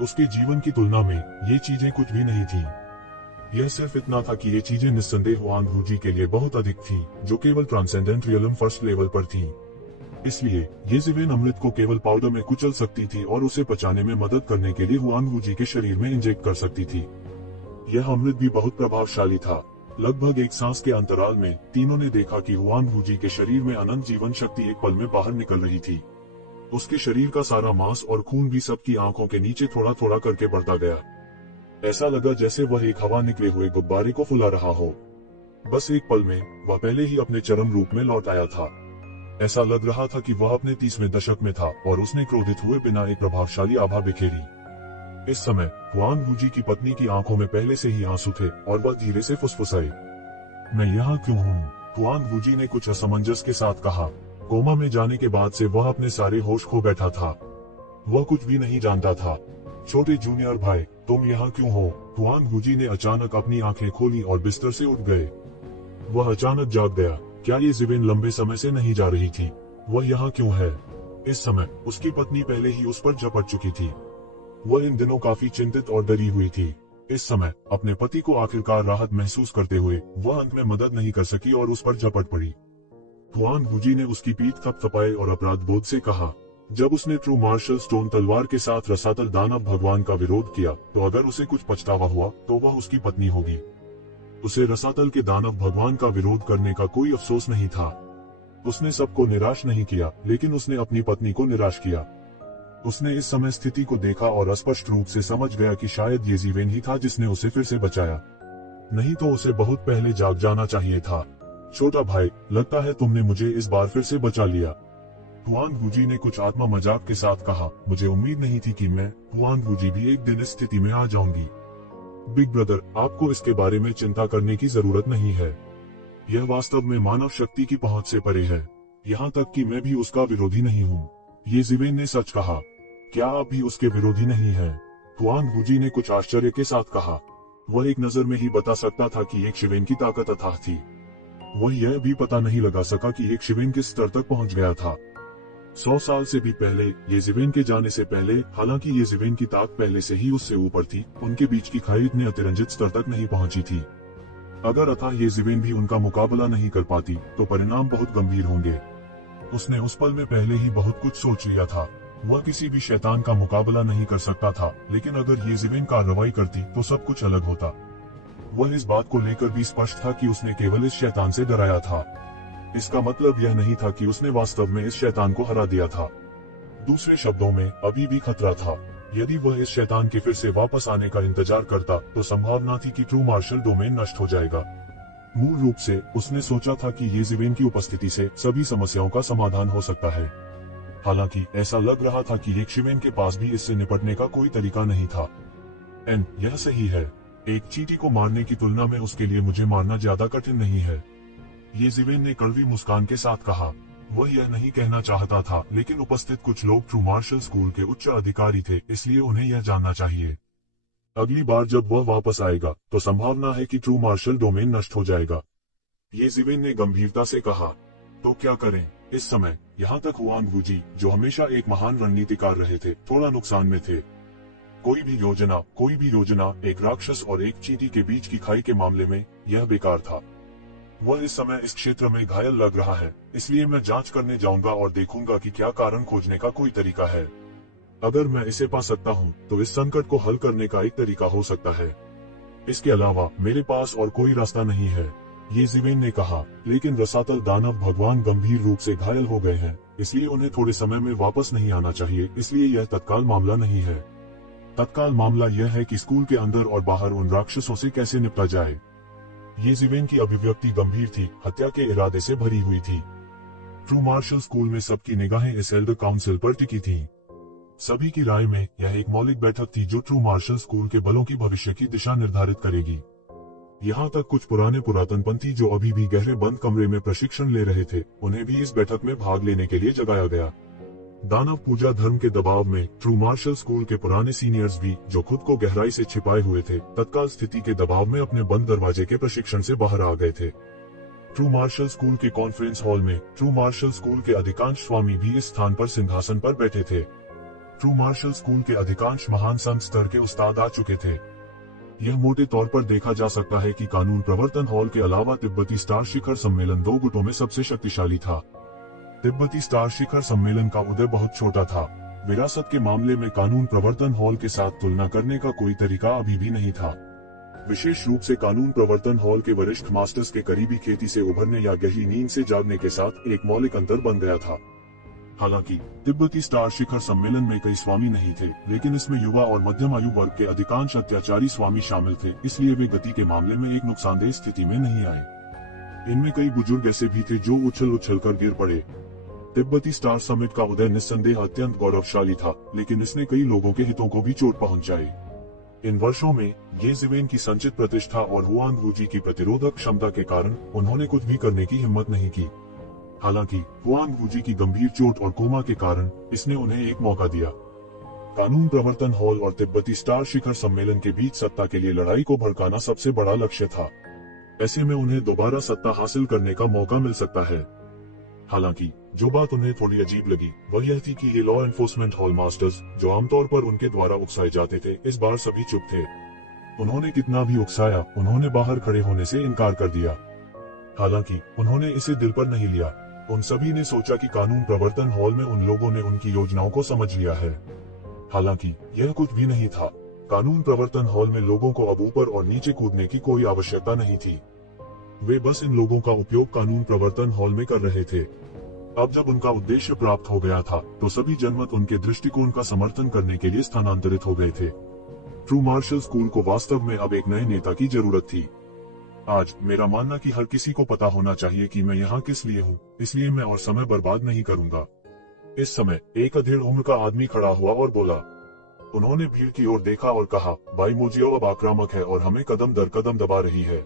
उसके जीवन की तुलना में ये चीजें कुछ भी नहीं थी। यह सिर्फ इतना था कि ये चीजें निस्संदेह हुआन वूजी के लिए बहुत अधिक थी, जो केवल ट्रांसेंडेंट रियलम फर्स्ट लेवल पर थी। इसलिए येज़ेविन अमृत को केवल पाउडर में कुचल सकती थी और उसे पचाने में मदद करने के लिए हुआन वूजी के शरीर में इंजेक्ट कर सकती थी। यह अमृत भी बहुत प्रभावशाली था। लगभग एक सांस के अंतराल में तीनों ने देखा कि हुआन वूजी के शरीर में अनंत जीवन शक्ति एक पल में बाहर निकल रही थी। उसके शरीर का सारा मांस और खून भी सबकी आंखों के नीचे थोड़ा थोड़ा करके बढ़ता गया। ऐसा लगा जैसे वह एक हवा निकले हुए गुब्बारे को फुला रहा हो। बस एक पल में वह पहले ही अपने चरम रूप में लौट आया था। ऐसा लग रहा था कि वह अपने 30वें दशक में था और उसने क्रोधित हुए बिना एक प्रभावशाली आभा बिखेरी। इस समय हुआन वूजी की पत्नी की आंखों में पहले से ही आंसू थे और वह धीरे से फुसफुसाई, मैं यहाँ क्यों हूँ? हुआन वूजी ने कुछ असमंजस के साथ कहा। कोमा में जाने के बाद से वह अपने सारे होश खो बैठा था। वह कुछ भी नहीं जानता था। छोटे जूनियर भाई, तुम यहाँ क्यों हो? हुआन वूजी ने अचानक अपनी आंखें खोली और बिस्तर से उठ गए। वह अचानक जाग गया। क्या येज़ेविन लंबे समय से नहीं जा रही थी? वह यहाँ क्यों है? इस समय उसकी पत्नी पहले ही उस पर झपट चुकी थी। वह इन दिनों काफी चिंतित और डरी हुई थी। इस समय अपने पति को आखिरकार राहत महसूस करते हुए वह अंत में मदद नहीं कर सकी और उस पर झपट पड़ी। हुआन वूजी ने उसकी पीठ थपथपाई और अपराध बोध से कहा, जब उसने ट्रू मार्शल स्टोन तलवार के साथ रसातल दानव भगवान का विरोध किया तो अगर उसे कुछ पछतावा हुआ तो वह उसकी पत्नी होगी। उसे रसातल के दानव भगवान का विरोध करने का कोई अफसोस नहीं था। उसने सबको निराश नहीं किया, लेकिन उसने अपनी पत्नी को निराश किया। उसने इस समय स्थिति को देखा और स्पष्ट रूप से समझ गया कि शायद येज़ेविन ही था जिसने उसे फिर से बचाया। नहीं तो उसे बहुत पहले जाग जाना चाहिए था। छोटा भाई, लगता है तुमने मुझे इस बार फिर से बचा लिया। हुआन वूजी ने कुछ आत्मा मजाक के साथ कहा, मुझे उम्मीद नहीं थी कि मैं, हुआन वूजी, भी एक दिन इस स्थिति में आ जाऊंगी। बिग ब्रदर, आपको इसके बारे में चिंता करने की जरूरत नहीं है। यह वास्तव में मानव शक्ति की पहुंच से परे है। यहाँ तक कि मैं भी उसका विरोधी नहीं हूँ। ये ज़िवेन ने सच कहा। क्या आप भी उसके विरोधी नहीं हैं? हुआंग वूजी ने कुछ आश्चर्य के साथ कहा। वह एक नजर में ही बता सकता था कि एक शिवेन की ताकत अथाह थी। वह यह भी पता नहीं लगा सका कि एक शिवेन किस स्तर तक पहुंच गया था। 100 साल से भी पहले, ये ज़िवेन के जाने से पहले, हालांकि ये ज़िवेन की ताकत पहले से ही उससे ऊपर थी, उनके बीच की खाई इतने अतिरंजित स्तर तक नहीं पहुंची थी। अगर अथाह ये ज़िवेन भी उनका मुकाबला नहीं कर पाती, तो परिणाम बहुत गंभीर होंगे। उसने उस पल में पहले ही बहुत कुछ सोच लिया था। वह किसी भी शैतान का मुकाबला नहीं कर सकता था, लेकिन अगर ये ज़िवेन कार्रवाई करती तो सब कुछ अलग होता। वह इस बात को लेकर भी स्पष्ट था कि उसने केवल इस शैतान से डराया था। इसका मतलब यह नहीं था कि उसने वास्तव में इस शैतान को हरा दिया था। दूसरे शब्दों में, अभी भी खतरा था। यदि वह इस शैतान के फिर से वापस आने का इंतजार करता, तो संभावना थी कि ट्रू मार्शल डोमेन नष्ट हो जाएगा। मूल रूप से उसने सोचा था कि ये ज़िवेन की उपस्थिति से सभी समस्याओं का समाधान हो सकता है। हालांकि ऐसा लग रहा था कि एक शिवेन के पास भी इससे निपटने का कोई तरीका नहीं था। यह सही है। एक चींटी को मारने की तुलना में उसके लिए मुझे मारना ज्यादा कठिन नहीं है, ये ज़िवेन ने कड़वी मुस्कान के साथ कहा। वह यह नहीं कहना चाहता था, लेकिन उपस्थित कुछ लोग ट्रू मार्शल स्कूल के उच्च अधिकारी थे, इसलिए उन्हें यह जानना चाहिए। अगली बार जब वह वापस आएगा, तो संभावना है कि ट्रू मार्शल डोमेन नष्ट हो जाएगा, ये ज़िवेन ने गंभीरता से कहा। तो क्या करें? इस समय यहाँ तक हुआंग वूजी, जो हमेशा एक महान रणनीतिकार रहे थे, थोड़ा नुकसान में थे। कोई भी योजना एक राक्षस और एक चींटी के बीच की खाई के मामले में यह बेकार था। वह इस समय इस क्षेत्र में घायल लग रहा है, इसलिए मैं जांच करने जाऊंगा और देखूंगा कि क्या कारण खोजने का कोई तरीका है। अगर मैं इसे पा सकता हूं, तो इस संकट को हल करने का एक तरीका हो सकता है। इसके अलावा मेरे पास और कोई रास्ता नहीं है, ये ज़िवेन ने कहा। लेकिन रसातल दानव भगवान गंभीर रूप से घायल हो गए हैं, इसलिए उन्हें थोड़े समय में वापस नहीं आना चाहिए, इसलिए यह तत्काल मामला नहीं है। तत्काल मामला यह है कि स्कूल के अंदर और बाहर उन राक्षसों से कैसे निपटा जाए। ये ज़िवेन की अभिव्यक्ति गंभीर थी, हत्या के इरादे से भरी हुई थी। ट्रू मार्शल स्कूल में सबकी निगाहें इस एल्डर काउंसिल पर टिकी थीं। सभी की राय में यह एक मौलिक बैठक थी जो ट्रू मार्शल स्कूल के बलों की भविष्य की दिशा निर्धारित करेगी। यहाँ तक कुछ पुराने पुरातनपंथी जो अभी भी गहरे बंद कमरे में प्रशिक्षण ले रहे थे, उन्हें भी इस बैठक में भाग लेने के लिए जगाया गया। दानव पूजा धर्म के दबाव में ट्रू मार्शल स्कूल के पुराने सीनियर्स भी, जो खुद को गहराई से छिपाए हुए थे, तत्काल स्थिति के दबाव में अपने बंद दरवाजे के प्रशिक्षण से बाहर आ गए थे। ट्रू मार्शल स्कूल के कॉन्फ्रेंस हॉल में ट्रू मार्शल स्कूल के अधिकांश स्वामी भी इस स्थान पर सिंहासन पर बैठे थे। ट्रू मार्शल स्कूल के अधिकांश महान संत स्तर के उस्ताद आ चुके थे। यह मोटे तौर पर देखा जा सकता है कि कानून प्रवर्तन हॉल के अलावा तिब्बती स्टार शिखर सम्मेलन 2 गुटों में सबसे शक्तिशाली था। तिब्बती स्टार शिखर सम्मेलन का उदय बहुत छोटा था। विरासत के मामले में कानून प्रवर्तन हॉल के साथ तुलना करने का कोई तरीका अभी भी नहीं था। विशेष रूप से कानून प्रवर्तन हॉल के वरिष्ठ मास्टर्स के करीबी खेती से उभरने या गहरी नींद से जागने के साथ एक मौलिक अंतर बन गया था। हालांकि तिब्बती स्टार शिखर सम्मेलन में कई स्वामी नहीं थे, लेकिन इसमें युवा और मध्यम आयु वर्ग के अधिकांश अत्याचारी स्वामी शामिल थे, इसलिए वे गति के मामले में एक नुकसानदेह स्थिति में नहीं आए। इनमें कई बुजुर्ग ऐसे भी थे जो उछल कर गिर पड़े। तिब्बती स्टार समिट का उदय निस्संदेह अत्यंत गौरवशाली था, लेकिन इसने कई लोगों के हितों को भी चोट पहुंचाई। इन वर्षों में ये ज़िवेन की संचित प्रतिष्ठा और हुआंग वूजी की प्रतिरोधक क्षमता के कारण उन्होंने कुछ भी करने की हिम्मत नहीं की। हालांकि हुआंग वूजी की गंभीर चोट और कोमा के कारण इसने उन्हें एक मौका दिया। कानून प्रवर्तन हॉल और तिब्बती स्टार शिखर सम्मेलन के बीच सत्ता के लिए लड़ाई को भड़काना सबसे बड़ा लक्ष्य था। ऐसे में उन्हें दोबारा सत्ता हासिल करने का मौका मिल सकता है। हालांकि जो बात उन्हें थोड़ी अजीब लगी वह यह थी कि ये लॉ एनफोर्समेंट हॉल मास्टर्स, जो आमतौर पर उनके द्वारा उकसाए जाते थे, इस बार सभी चुप थे। उन्होंने कितना भी उकसाया, उन्होंने बाहर खड़े होने से इनकार कर दिया। हालांकि उन्होंने इसे दिल पर नहीं लिया। उन सभी ने सोचा कि कानून प्रवर्तन हॉल में उन लोगों ने उनकी योजनाओं को समझ लिया है। हालांकि यह कुछ भी नहीं था। कानून प्रवर्तन हॉल में लोगों को अब ऊपर और नीचे कूदने की कोई आवश्यकता नहीं थी। वे बस इन लोगों का उपयोग कानून प्रवर्तन हॉल में कर रहे थे। अब जब उनका उद्देश्य प्राप्त हो गया था, तो सभी जनमत उनके दृष्टिकोण का समर्थन करने के लिए स्थानांतरित हो गए थे। ट्रू मार्शल स्कूल को वास्तव में अब एक नए नेता की जरूरत थी। आज मेरा मानना कि हर किसी को पता होना चाहिए कि मैं यहाँ किस लिए हूँ, इसलिए मैं और समय बर्बाद नहीं करूँगा। इस समय एक अधेड़ उम्र का आदमी खड़ा हुआ और बोला। उन्होंने भीड़ की ओर देखा और कहा, भाई मोजियो अब आक्रामक है और हमें कदम दर कदम दबा रही है।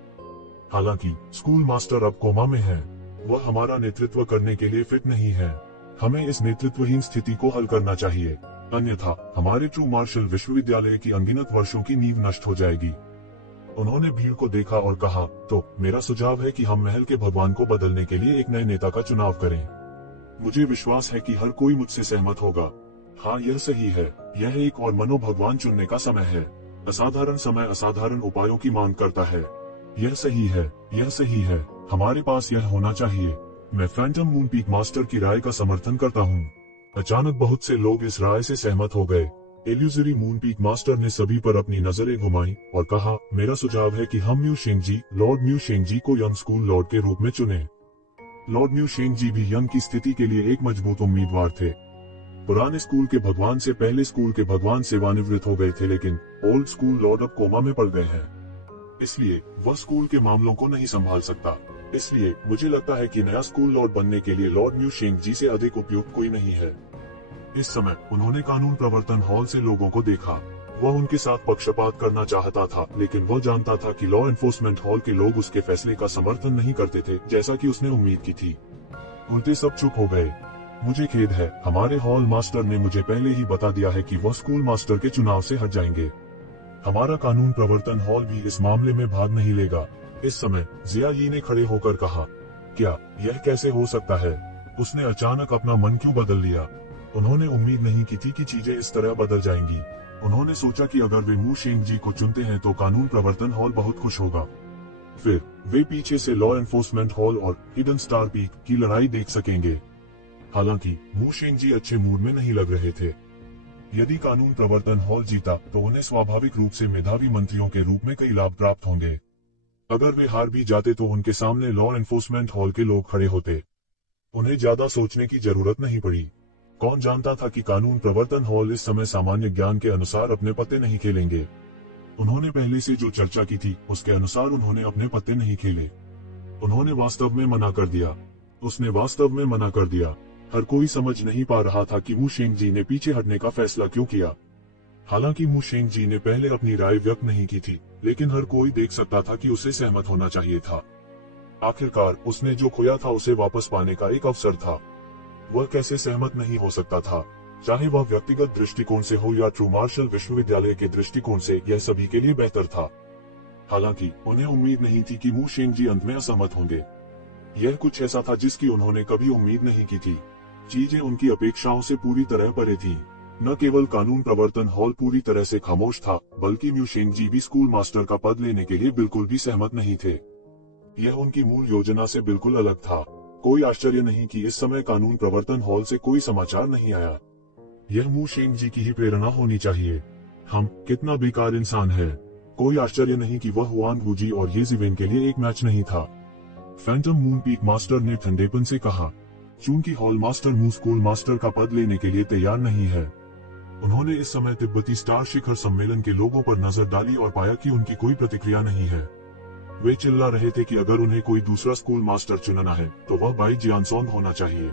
हालांकि स्कूल मास्टर अब कोमा में है। वह हमारा नेतृत्व करने के लिए फिट नहीं है। हमें इस नेतृत्वहीन स्थिति को हल करना चाहिए, अन्यथा हमारे ट्रू मार्शल विश्वविद्यालय की अनगिनत वर्षों की नींव नष्ट हो जाएगी। उन्होंने भीड़ को देखा और कहा, तो मेरा सुझाव है कि हम महल के भगवान को बदलने के लिए एक नए नेता का चुनाव करें। मुझे विश्वास है कि हर कोई मुझसे सहमत होगा। हाँ, यह सही है। यह एक और मनो भगवान चुनने का समय है। असाधारण समय असाधारण उपायों की मांग करता है। यह सही है, यह सही है। हमारे पास यह होना चाहिए। मैं फैंटम मून पीक मास्टर की राय का समर्थन करता हूँ। अचानक बहुत से लोग इस राय से सहमत हो गए। इल्यूजरी मून पीक मास्टर ने सभी पर अपनी नजरें घुमाई और कहा, मेरा सुझाव है कि हम म्यू शेंगजी, लॉर्ड म्यू शेंगजी को यंग स्कूल लॉर्ड के रूप में चुने। लॉर्ड म्यू शेंगजी भी यंग की स्थिति के लिए एक मजबूत उम्मीदवार थे। पुराने स्कूल के भगवान से पहले स्कूल के भगवान सेवानिवृत्त हो गए थे, लेकिन ओल्ड स्कूल लॉर्ड अब कोमा में पड़ गए हैं। इसलिए वह स्कूल के मामलों को नहीं संभाल सकता। इसलिए मुझे लगता है कि नया स्कूल लॉर्ड बनने के लिए लॉर्ड म्यू शेंगजी से अधिक उपयुक्त कोई नहीं है। इस समय उन्होंने कानून प्रवर्तन हॉल से लोगों को देखा। वह उनके साथ पक्षपात करना चाहता था, लेकिन वह जानता था कि लॉ एनफोर्समेंट हॉल के लोग उसके फैसले का समर्थन नहीं करते थे, जैसा कि उसने उम्मीद की थी। उल्टे सब चुप हो गए। मुझे खेद है, हमारे हॉल मास्टर ने मुझे पहले ही बता दिया है कि वह स्कूल मास्टर के चुनाव से हट जाएंगे। हमारा कानून प्रवर्तन हॉल भी इस मामले में भाग नहीं लेगा। इस समय जिया यी ने खड़े होकर कहा, क्या यह कैसे हो सकता है? उसने अचानक अपना मन क्यों बदल लिया? उन्होंने उम्मीद नहीं की थी कि चीजें इस तरह बदल जाएंगी। उन्होंने सोचा कि अगर वे मू शेंगजी को चुनते हैं तो कानून प्रवर्तन हॉल बहुत खुश होगा। फिर वे पीछे से लॉ एनफोर्समेंट हॉल और हिडन स्टार पीक की लड़ाई देख सकेंगे। हालांकि मू शेंगजी अच्छे मूड में नहीं लग रहे थे। यदि कानून प्रवर्तन हॉल जीता तो उन्हें स्वाभाविक रूप से मेधावी मंत्रियों के रूप में कई लाभ प्राप्त होंगे। अगर वे हार भी जाते तो उनके सामने लॉ एनफोर्समेंट हॉल के लोग खड़े होते। उन्हें ज्यादा सोचने की जरूरत नहीं पड़ी। कौन जानता था कि कानून प्रवर्तन हॉल इस समय सामान्य ज्ञान के अनुसार अपने पत्ते नहीं खेलेंगे। उन्होंने पहले से जो चर्चा की थी उसके अनुसार उन्होंने अपने पत्ते नहीं खेले। उन्होंने वास्तव में मना कर दिया। उसने वास्तव में मना कर दिया। हर कोई समझ नहीं पा रहा था कि मू शेंगजी ने पीछे हटने का फैसला क्यों किया। हालांकि मू शेंगजी ने पहले अपनी राय व्यक्त नहीं की थी, लेकिन हर कोई देख सकता था कि उसे सहमत होना चाहिए था। आखिरकार उसने जो खोया था उसे वापस पाने का एक अवसर था। वह कैसे सहमत नहीं हो सकता था? चाहे वह व्यक्तिगत दृष्टिकोण से हो या ट्रू मार्शल विश्वविद्यालय के दृष्टिकोण से, यह सभी के लिए बेहतर था। हालांकि उन्हें उम्मीद नहीं थी कि मू शेंगजी अंत में असहमत होंगे। यह कुछ ऐसा था जिसकी उन्होंने कभी उम्मीद नहीं की थी। चीजें उनकी अपेक्षाओं से पूरी तरह परे थीं। न केवल कानून प्रवर्तन हॉल पूरी तरह से खामोश था, बल्कि म्यू शेंगजी भी स्कूल मास्टर का पद लेने के लिए बिल्कुल भी सहमत नहीं थे। यह उनकी मूल योजना से बिल्कुल अलग था। कोई आश्चर्य नहीं कि इस समय कानून प्रवर्तन हॉल से कोई समाचार नहीं आया। यह मू शेंगजी की ही प्रेरणा होनी चाहिए। हम कितना बेकार इंसान है। कोई आश्चर्य नहीं कि वह हुआन वूजी और ये जिवेन के लिए एक मैच नहीं था। फैंटम मून पीक मास्टर ने ठंडेपन से कहा, चूंकि हॉल मास्टर मू स्कूल मास्टर का पद लेने के लिए तैयार नहीं है। उन्होंने इस समय तिब्बती स्टार शिखर सम्मेलन के लोगों पर नजर डाली और पाया कि उनकी कोई प्रतिक्रिया नहीं है। वे चिल्ला रहे थे कि अगर उन्हें कोई दूसरा स्कूल मास्टर चुनना है तो वह बाई जियानसोंग होना चाहिए।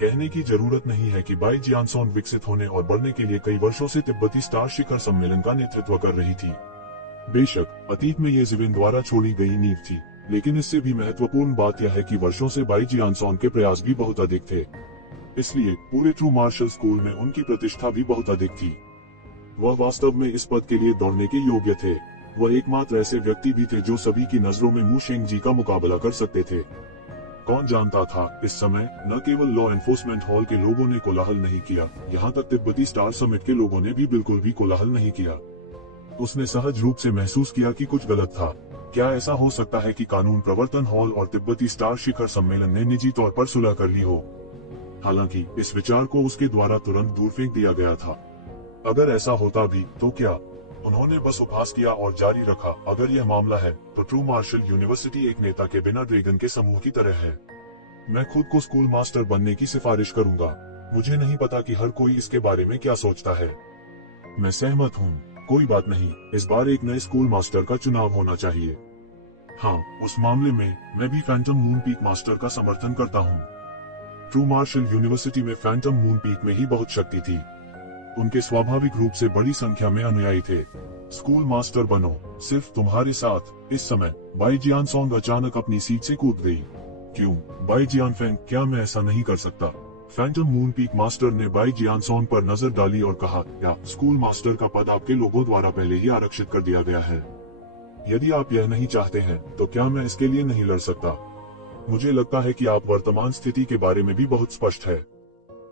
कहने की जरूरत नहीं है कि बाई जियानसोंग विकसित होने और बढ़ने के लिए कई वर्षों से तिब्बती स्टार शिखर सम्मेलन का नेतृत्व कर रही थी। बेशक अतीत में ये जिवेन द्वारा छोड़ी गई नींव थी, लेकिन इससे भी महत्वपूर्ण बात यह है कि वर्षों से बाई जियानसोंग के प्रयास भी बहुत अधिक थे। इसलिए पूरे ट्रू मार्शल स्कूल में उनकी प्रतिष्ठा भी बहुत अधिक थी। वह वास्तव में इस पद के लिए दौड़ने के योग्य थे। वह एकमात्र ऐसे व्यक्ति भी थे जो सभी की नजरों में मू शेंगजी का मुकाबला कर सकते थे। कौन जानता था, इस समय न केवल लॉ एनफोर्समेंट हॉल के लोगों ने कोलाहल नहीं किया, यहाँ तक तिब्बती स्टार समिट के लोगों ने भी बिल्कुल भी कोलाहल नहीं किया। उसने सहज रूप से महसूस किया कि कुछ गलत था। क्या ऐसा हो सकता है कि कानून प्रवर्तन हॉल और तिब्बती स्टार शिखर सम्मेलन ने निजी तौर पर सुलह कर ली हो? हालांकि इस विचार को उसके द्वारा तुरंत दूर फेंक दिया गया था। अगर ऐसा होता भी तो क्या? उन्होंने बस उपहास किया और जारी रखा, अगर यह मामला है तो ट्रू मार्शल यूनिवर्सिटी एक नेता के बिना ड्रैगन के समूह की तरह है। मैं खुद को स्कूल मास्टर बनने की सिफारिश करूंगा। मुझे नहीं पता कि हर कोई इसके बारे में क्या सोचता है। मैं सहमत हूँ। कोई बात नहीं, इस बार एक नए स्कूल मास्टर का चुनाव होना चाहिए। हाँ, उस मामले में मैं भी फैंटम मून पीक मास्टर का समर्थन करता हूँ। ट्रू मार्शल यूनिवर्सिटी में फैंटम मून पीक में ही बहुत शक्ति थी। उनके स्वाभाविक रूप से बड़ी संख्या में अनुयायी थे। स्कूल मास्टर बनो, सिर्फ तुम्हारे साथ। इस समय बाई जियानसोंग अचानक अपनी सीट से कूद गई। क्यों बाई जियानफेंग, क्या मैं ऐसा नहीं कर सकता? फैंटम मून पीक मास्टर ने बाई जियानसोन पर नजर डाली और कहा, क्या स्कूल मास्टर का पद आपके लोगों द्वारा पहले ही आरक्षित कर दिया गया है? यदि आप यह नहीं चाहते हैं तो क्या मैं इसके लिए नहीं लड़ सकता? मुझे लगता है कि आप वर्तमान स्थिति के बारे में भी बहुत स्पष्ट है।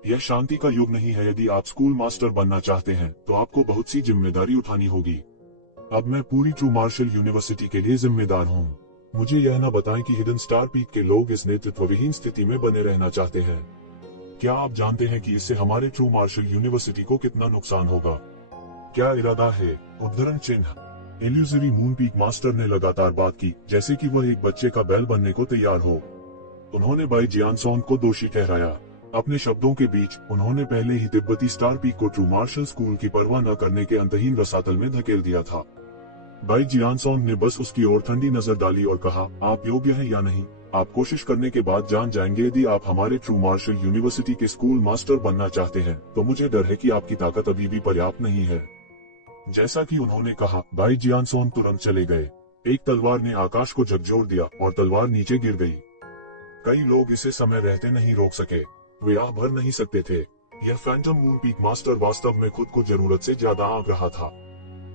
यह शांति का युग नहीं है। यदि आप स्कूल मास्टर बनना चाहते हैं तो आपको बहुत सी जिम्मेदारी उठानी होगी। अब मैं पूरी ट्रू मार्शल यूनिवर्सिटी के लिए जिम्मेदार हूँ। मुझे यह न बताएं कि हिडन स्टार पीक के लोग इस नेतृत्वविहीन स्थिति में बने रहना चाहते हैं। क्या आप जानते हैं कि इससे हमारे ट्रू मार्शल यूनिवर्सिटी को कितना नुकसान होगा? क्या इरादा है? उद्धरण चिन्ह। इल्यूजरी मून पीक मास्टर ने लगातार बात की जैसे कि वह एक बच्चे का बैल बनने को तैयार हो। उन्होंने बाई जियानसोन को दोषी ठहराया। अपने शब्दों के बीच उन्होंने पहले ही तिब्बती स्टार पीक को ट्रू मार्शल स्कूल की परवाह न करने के अंतहीन रसातल में धकेल दिया था। बाई जियानसोन ने बस उसकी ओर ठंडी नजर डाली और कहा, आप योग्य हैं या नहीं, आप कोशिश करने के बाद जान जाएंगे। यदि आप हमारे ट्रू मार्शल यूनिवर्सिटी के स्कूल मास्टर बनना चाहते हैं तो मुझे डर है कि आपकी ताकत अभी भी पर्याप्त नहीं है। जैसा कि उन्होंने कहा, बाई जियानसोन तुरंत चले गए। एक तलवार ने आकाश को झकझोर दिया और तलवार नीचे गिर गई। कई लोग इसे समय रहते नहीं रोक सके। वे आह भर नहीं सकते थे। यह फैंटम मून पीक मास्टर वास्तव में खुद को जरूरत से ज्यादा आंक रहा था।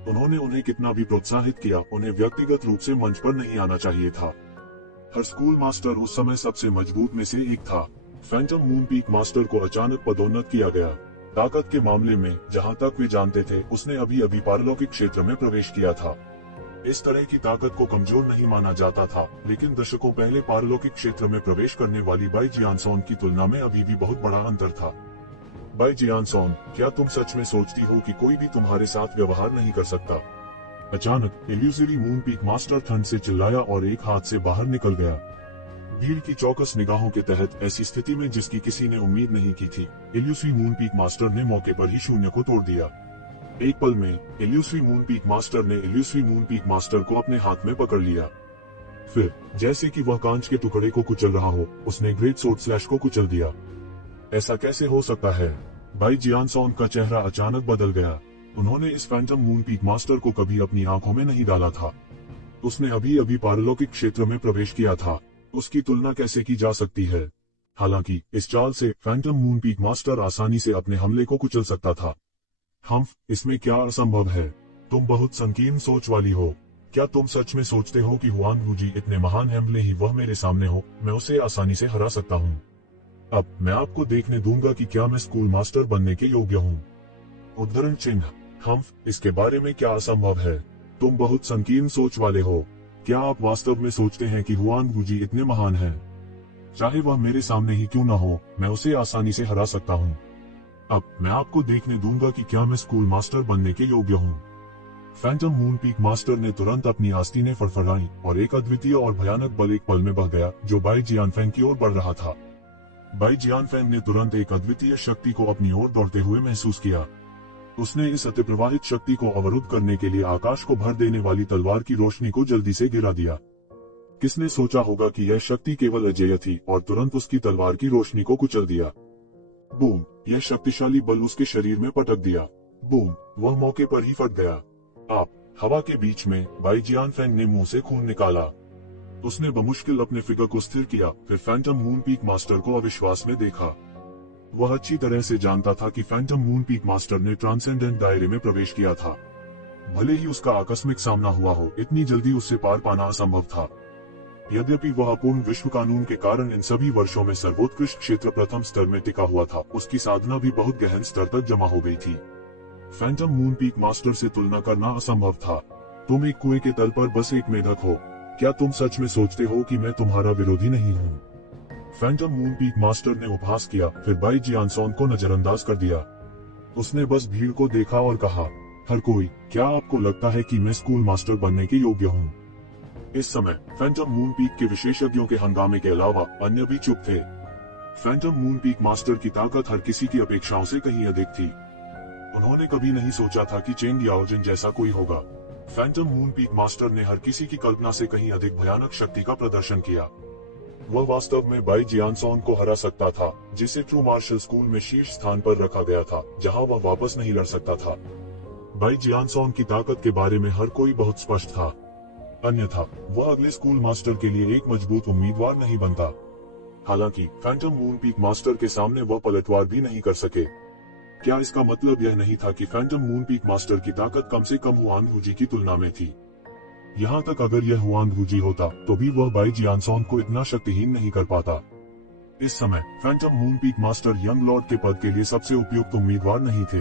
उन्होंने उन्हें कितना भी प्रोत्साहित किया, उन्हें व्यक्तिगत रूप से मंच पर नहीं आना चाहिए था। हर स्कूल मास्टर उस समय सबसे मजबूत में से एक था। फैंटम मून पीक मास्टर को अचानक पदोन्नत किया गया। ताकत के मामले में जहां तक वे जानते थे, उसने अभी अभी पारलौकिक क्षेत्र में प्रवेश किया था। इस तरह की ताकत को कमजोर नहीं माना जाता था, लेकिन दशकों पहले पारलौकिक क्षेत्र में प्रवेश करने वाली बाई जियानसोन की तुलना में अभी भी बहुत बड़ा अंतर था। बाई जियानसोन, क्या तुम सच में सोचती हो कि कोई भी तुम्हारे साथ व्यवहार नहीं कर सकता? अचानक इल्यूजरी मून पीक मास्टर ठंड से चिल्लाया और एक हाथ से बाहर निकल गया। भीड़ की चौकस निगाहों के तहत ऐसी स्थिति में जिसकी किसी ने उम्मीद नहीं की थी, इल्यूजरी मून पीक मास्टर ने मौके पर ही शून्य को तोड़ दिया। एक पल में इल्यूजरी मून पीक मास्टर ने इल्यूजरी मून पीक मास्टर को अपने हाथ में पकड़ लिया। फिर जैसे कि वह कांच के टुकड़े को कुचल रहा हो, उसने ग्रेट सोर्ड स्लैश को कुचल दिया। ऐसा कैसे हो सकता है? बाई जियानसोन का चेहरा अचानक बदल गया। उन्होंने इस फैंटम मून पीक मास्टर को कभी अपनी आंखों में नहीं डाला था। उसने अभी अभी पारलौकिक क्षेत्र में प्रवेश किया था। उसकी तुलना कैसे की जा सकती है? हालांकि इस चाल से फैंटम मून पीक मास्टर आसानी से अपने हमले को कुचल सकता था। इसमें क्या असंभव है? तुम बहुत संकीर्ण सोच वाली हो। क्या तुम सच में सोचते हो कि हुआन वूजी इतने महान हैं, भले ही वह मेरे सामने हो, मैं उसे आसानी से हरा सकता हूँ? अब मैं आपको देखने दूंगा कि क्या मैं स्कूल मास्टर बनने के योग्य हूँ। उद्धरण चिन्ह। इसके बारे में क्या असंभव है? तुम बहुत संकीर्ण सोच वाले हो। क्या आप वास्तव में सोचते हैं कि हुआन वूजी इतने महान हैं? चाहे वह मेरे सामने ही क्यों न हो, मैं उसे आसानी से हरा सकता हूँ। अब मैं आपको देखने दूंगा कि क्या मैं स्कूल मास्टर बनने के योग्य हूँ। फैंटम मून पीक मास्टर ने तुरंत अपनी आस्तीनें फड़फड़ाई और एक अद्वितीय और भयानक बल एक पल में बह गया जो बाई जियानफेंग की ओर बढ़ रहा था। बाई जियानफेंग ने तुरंत एक अद्वितीय शक्ति को अपनी ओर दौड़ते हुए महसूस किया। उसने इस अतिप्रवाहित शक्ति को अवरुद्ध करने के लिए आकाश को भर देने वाली तलवार की रोशनी को जल्दी से गिरा दिया। किसने सोचा होगा कि यह शक्ति केवल अजेय थी और तुरंत उसकी तलवार की रोशनी को कुचल दिया। बूम! यह शक्तिशाली बल उसके शरीर में पटक दिया। बूम! वह मौके पर ही फट गया। हवा के बीच में बाई जियानफेंग ने मुंह से खून निकाला। उसने बमुश्किल अपने फिगर को स्थिर किया, फिर फैंटम मून पीक मास्टर को अविश्वास में देखा। वह अच्छी तरह से जानता था कि फैंटम मून पीक मास्टर ने ट्रांसेंडेंट दायरे में प्रवेश किया था। भले ही उसका आकस्मिक सामना हुआ हो, इतनी जल्दी उससे पार पाना असंभव था। यद्यपि वह अपूर्ण विश्व कानून के कारण इन सभी वर्षों में सर्वोत्कृष्ट क्षेत्र प्रथम स्तर में टिका हुआ था, उसकी साधना भी बहुत गहन स्तर तक जमा हो गई थी। फैंटम मून पीक मास्टर से तुलना करना असंभव था। तुम एक कुएं के तल पर बस एक मेढक हो। क्या तुम सच में सोचते हो कि मैं तुम्हारा विरोधी नहीं हूँ? फैंटम मून पीक मास्टर ने उपहास किया, फिर बाई जियानसोन को नजरअंदाज कर दिया। उसने बस भीड़ को देखा और कहा, हर कोई, क्या आपको लगता है कि मैं स्कूल मास्टर बनने के योग्य हूँ? इस समय फैंटम मून पीक के विशेषज्ञों के हंगामे के अलावा अन्य भी चुप थे। फैंटम मून पीक मास्टर की ताकत हर किसी की अपेक्षाओं से कहीं अधिक थी। उन्होंने कभी नहीं सोचा था कि चेंग याओजिन जैसा कोई होगा। फैंटम मून पीक मास्टर ने हर किसी की कल्पना से कहीं अधिक भयानक शक्ति का प्रदर्शन किया। वह वास्तव में बाई जियानसोन को हरा सकता था, जिसे ट्रू मार्शल स्कूल में शीर्ष स्थान पर रखा गया था, जहां वह वापस नहीं लड़ सकता था। बाई जियानसोन की ताकत के बारे में हर कोई बहुत स्पष्ट था, अन्यथा वह अगले स्कूल मास्टर के लिए एक मजबूत उम्मीदवार नहीं बनता। हालांकि फैंटम मून पीक मास्टर के सामने वह पलटवार भी नहीं कर सके। क्या इसका मतलब यह नहीं था कि फैंटम मून पीक मास्टर की ताकत कम से कम हुआंग हुजी की तुलना में थी? यहाँ तक अगर यह हुआंग हुजी होता तो भी वह बाई जियानसोंग को इतना शक्तिहीन नहीं कर पाता। इस समय Phantom moon peak master young Lord के पद के लिए सबसे उपयुक्त उम्मीदवार नहीं थे।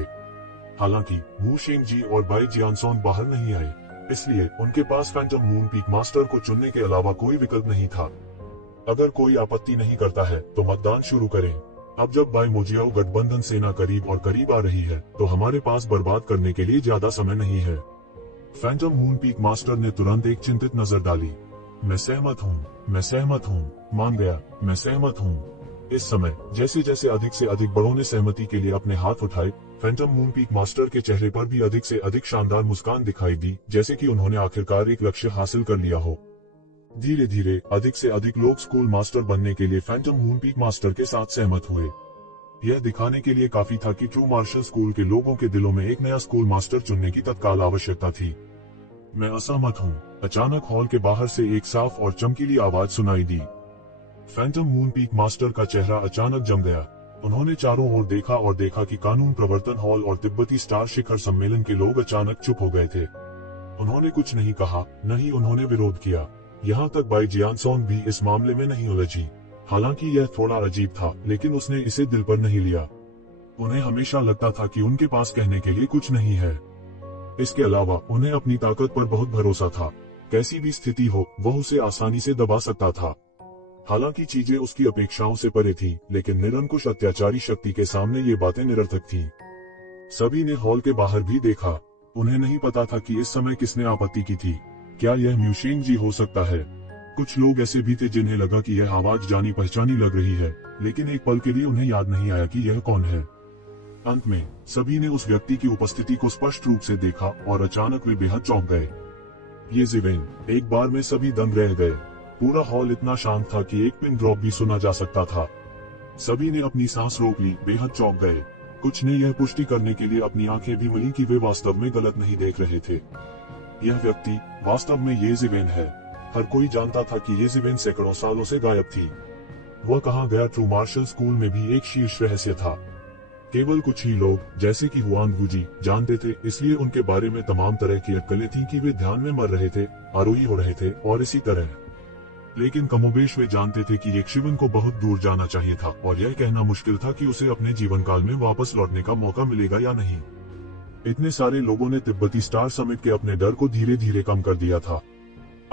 हालांकि वू शेंगजी और बाई जियानसोंग बाहर नहीं आए, इसलिए उनके पास फैंटम मून पीक मास्टर को चुनने के अलावा कोई विकल्प नहीं था। अगर कोई आपत्ति नहीं करता है तो मतदान शुरू करें। अब जब बाई मोजियाओ गठबंधन सेना करीब और करीब आ रही है तो हमारे पास बर्बाद करने के लिए ज्यादा समय नहीं है। फैंटम मून पीक मास्टर ने तुरंत एक चिंतित नजर डाली। मैं सहमत हूँ, मान गया, मैं सहमत हूँ। इस समय जैसे जैसे अधिक से अधिक बड़ों ने सहमति के लिए अपने हाथ उठाए, फैंटम मून पीक मास्टर के चेहरे पर भी अधिक से अधिक शानदार मुस्कान दिखाई दी, जैसे कि उन्होंने आखिरकार एक लक्ष्य हासिल कर लिया हो। धीरे धीरे अधिक से अधिक लोग स्कूल मास्टर बनने के लिए फैंटम मून पीक मास्टर के साथ सहमत हुए। यह दिखाने के लिए काफी था कि ट्रू मार्शल स्कूल के लोगों के दिलों में एक नया स्कूल मास्टर चुनने की तत्काल आवश्यकता थी। मैं असहमत हूँ। अचानक हॉल के बाहर से एक साफ और चमकीली आवाज सुनाई दी। फैंटम मून पीक मास्टर का चेहरा अचानक जम गया। उन्होंने चारों ओर देखा और देखा कि कानून प्रवर्तन हॉल और तिब्बती स्टार शिखर सम्मेलन के लोग अचानक चुप हो गए थे। उन्होंने कुछ नहीं कहा, न ही उन्होंने विरोध किया। यहाँ तक बाई जियानसोंग भी इस मामले में नहीं उलझी। हालांकि यह थोड़ा अजीब था, लेकिन उसने इसे दिल पर नहीं लिया। उन्हें हमेशा लगता था कि उनके पास कहने के लिए कुछ नहीं है। इसके अलावा उन्हें अपनी ताकत पर बहुत भरोसा था। कैसी भी स्थिति हो, वह उसे आसानी से दबा सकता था। हालांकि चीजें उसकी अपेक्षाओं से परे थी, लेकिन निरंकुश अत्याचारी शक्ति के सामने ये बातें निरर्थक थी। सभी ने हॉल के बाहर भी देखा। उन्हें नहीं पता था कि इस समय किसने आपत्ति की थी। क्या यह म्यूशेंग जी हो सकता है? कुछ लोग ऐसे भी थे जिन्हें लगा कि यह आवाज जानी पहचानी लग रही है, लेकिन एक पल के लिए उन्हें याद नहीं आया कि यह कौन है। अंत में सभी ने उस व्यक्ति की उपस्थिति को स्पष्ट रूप से देखा और अचानक वे बेहद चौंक गए। ये ज़िवेन। एक बार में सभी दंग रह गए। पूरा हॉल इतना शांत था कि एक पिन ड्रॉप भी सुना जा सकता था। सभी ने अपनी सांस रोक ली, बेहद चौंक गए। कुछ ने यह पुष्टि करने के लिए अपनी आंखें भी मली कि वे वास्तव में गलत नहीं देख रहे थे। यह व्यक्ति वास्तव में ये ज़िवेन है। हर कोई जानता था कि ये ज़िवेन सैकड़ों सालों से गायब थी। वह कहाँ गया? ट्रू मार्शल स्कूल में भी एक शीर्ष रहस्य था। केवल कुछ ही लोग, जैसे कि हुआंग वूजी, जानते थे, इसलिए उनके बारे में तमाम तरह की अटकलें थीं कि वे ध्यान में मर रहे थे, आरोही हो रहे थे और इसी तरह। लेकिन कमोबेश वे जानते थे कि एक शिवन को बहुत दूर जाना चाहिए था और यह कहना मुश्किल था कि उसे अपने जीवन काल में वापस लौटने का मौका मिलेगा या नहीं। इतने सारे लोगों ने तिब्बती स्टार समिट के अपने डर को धीरे धीरे कम कर दिया था।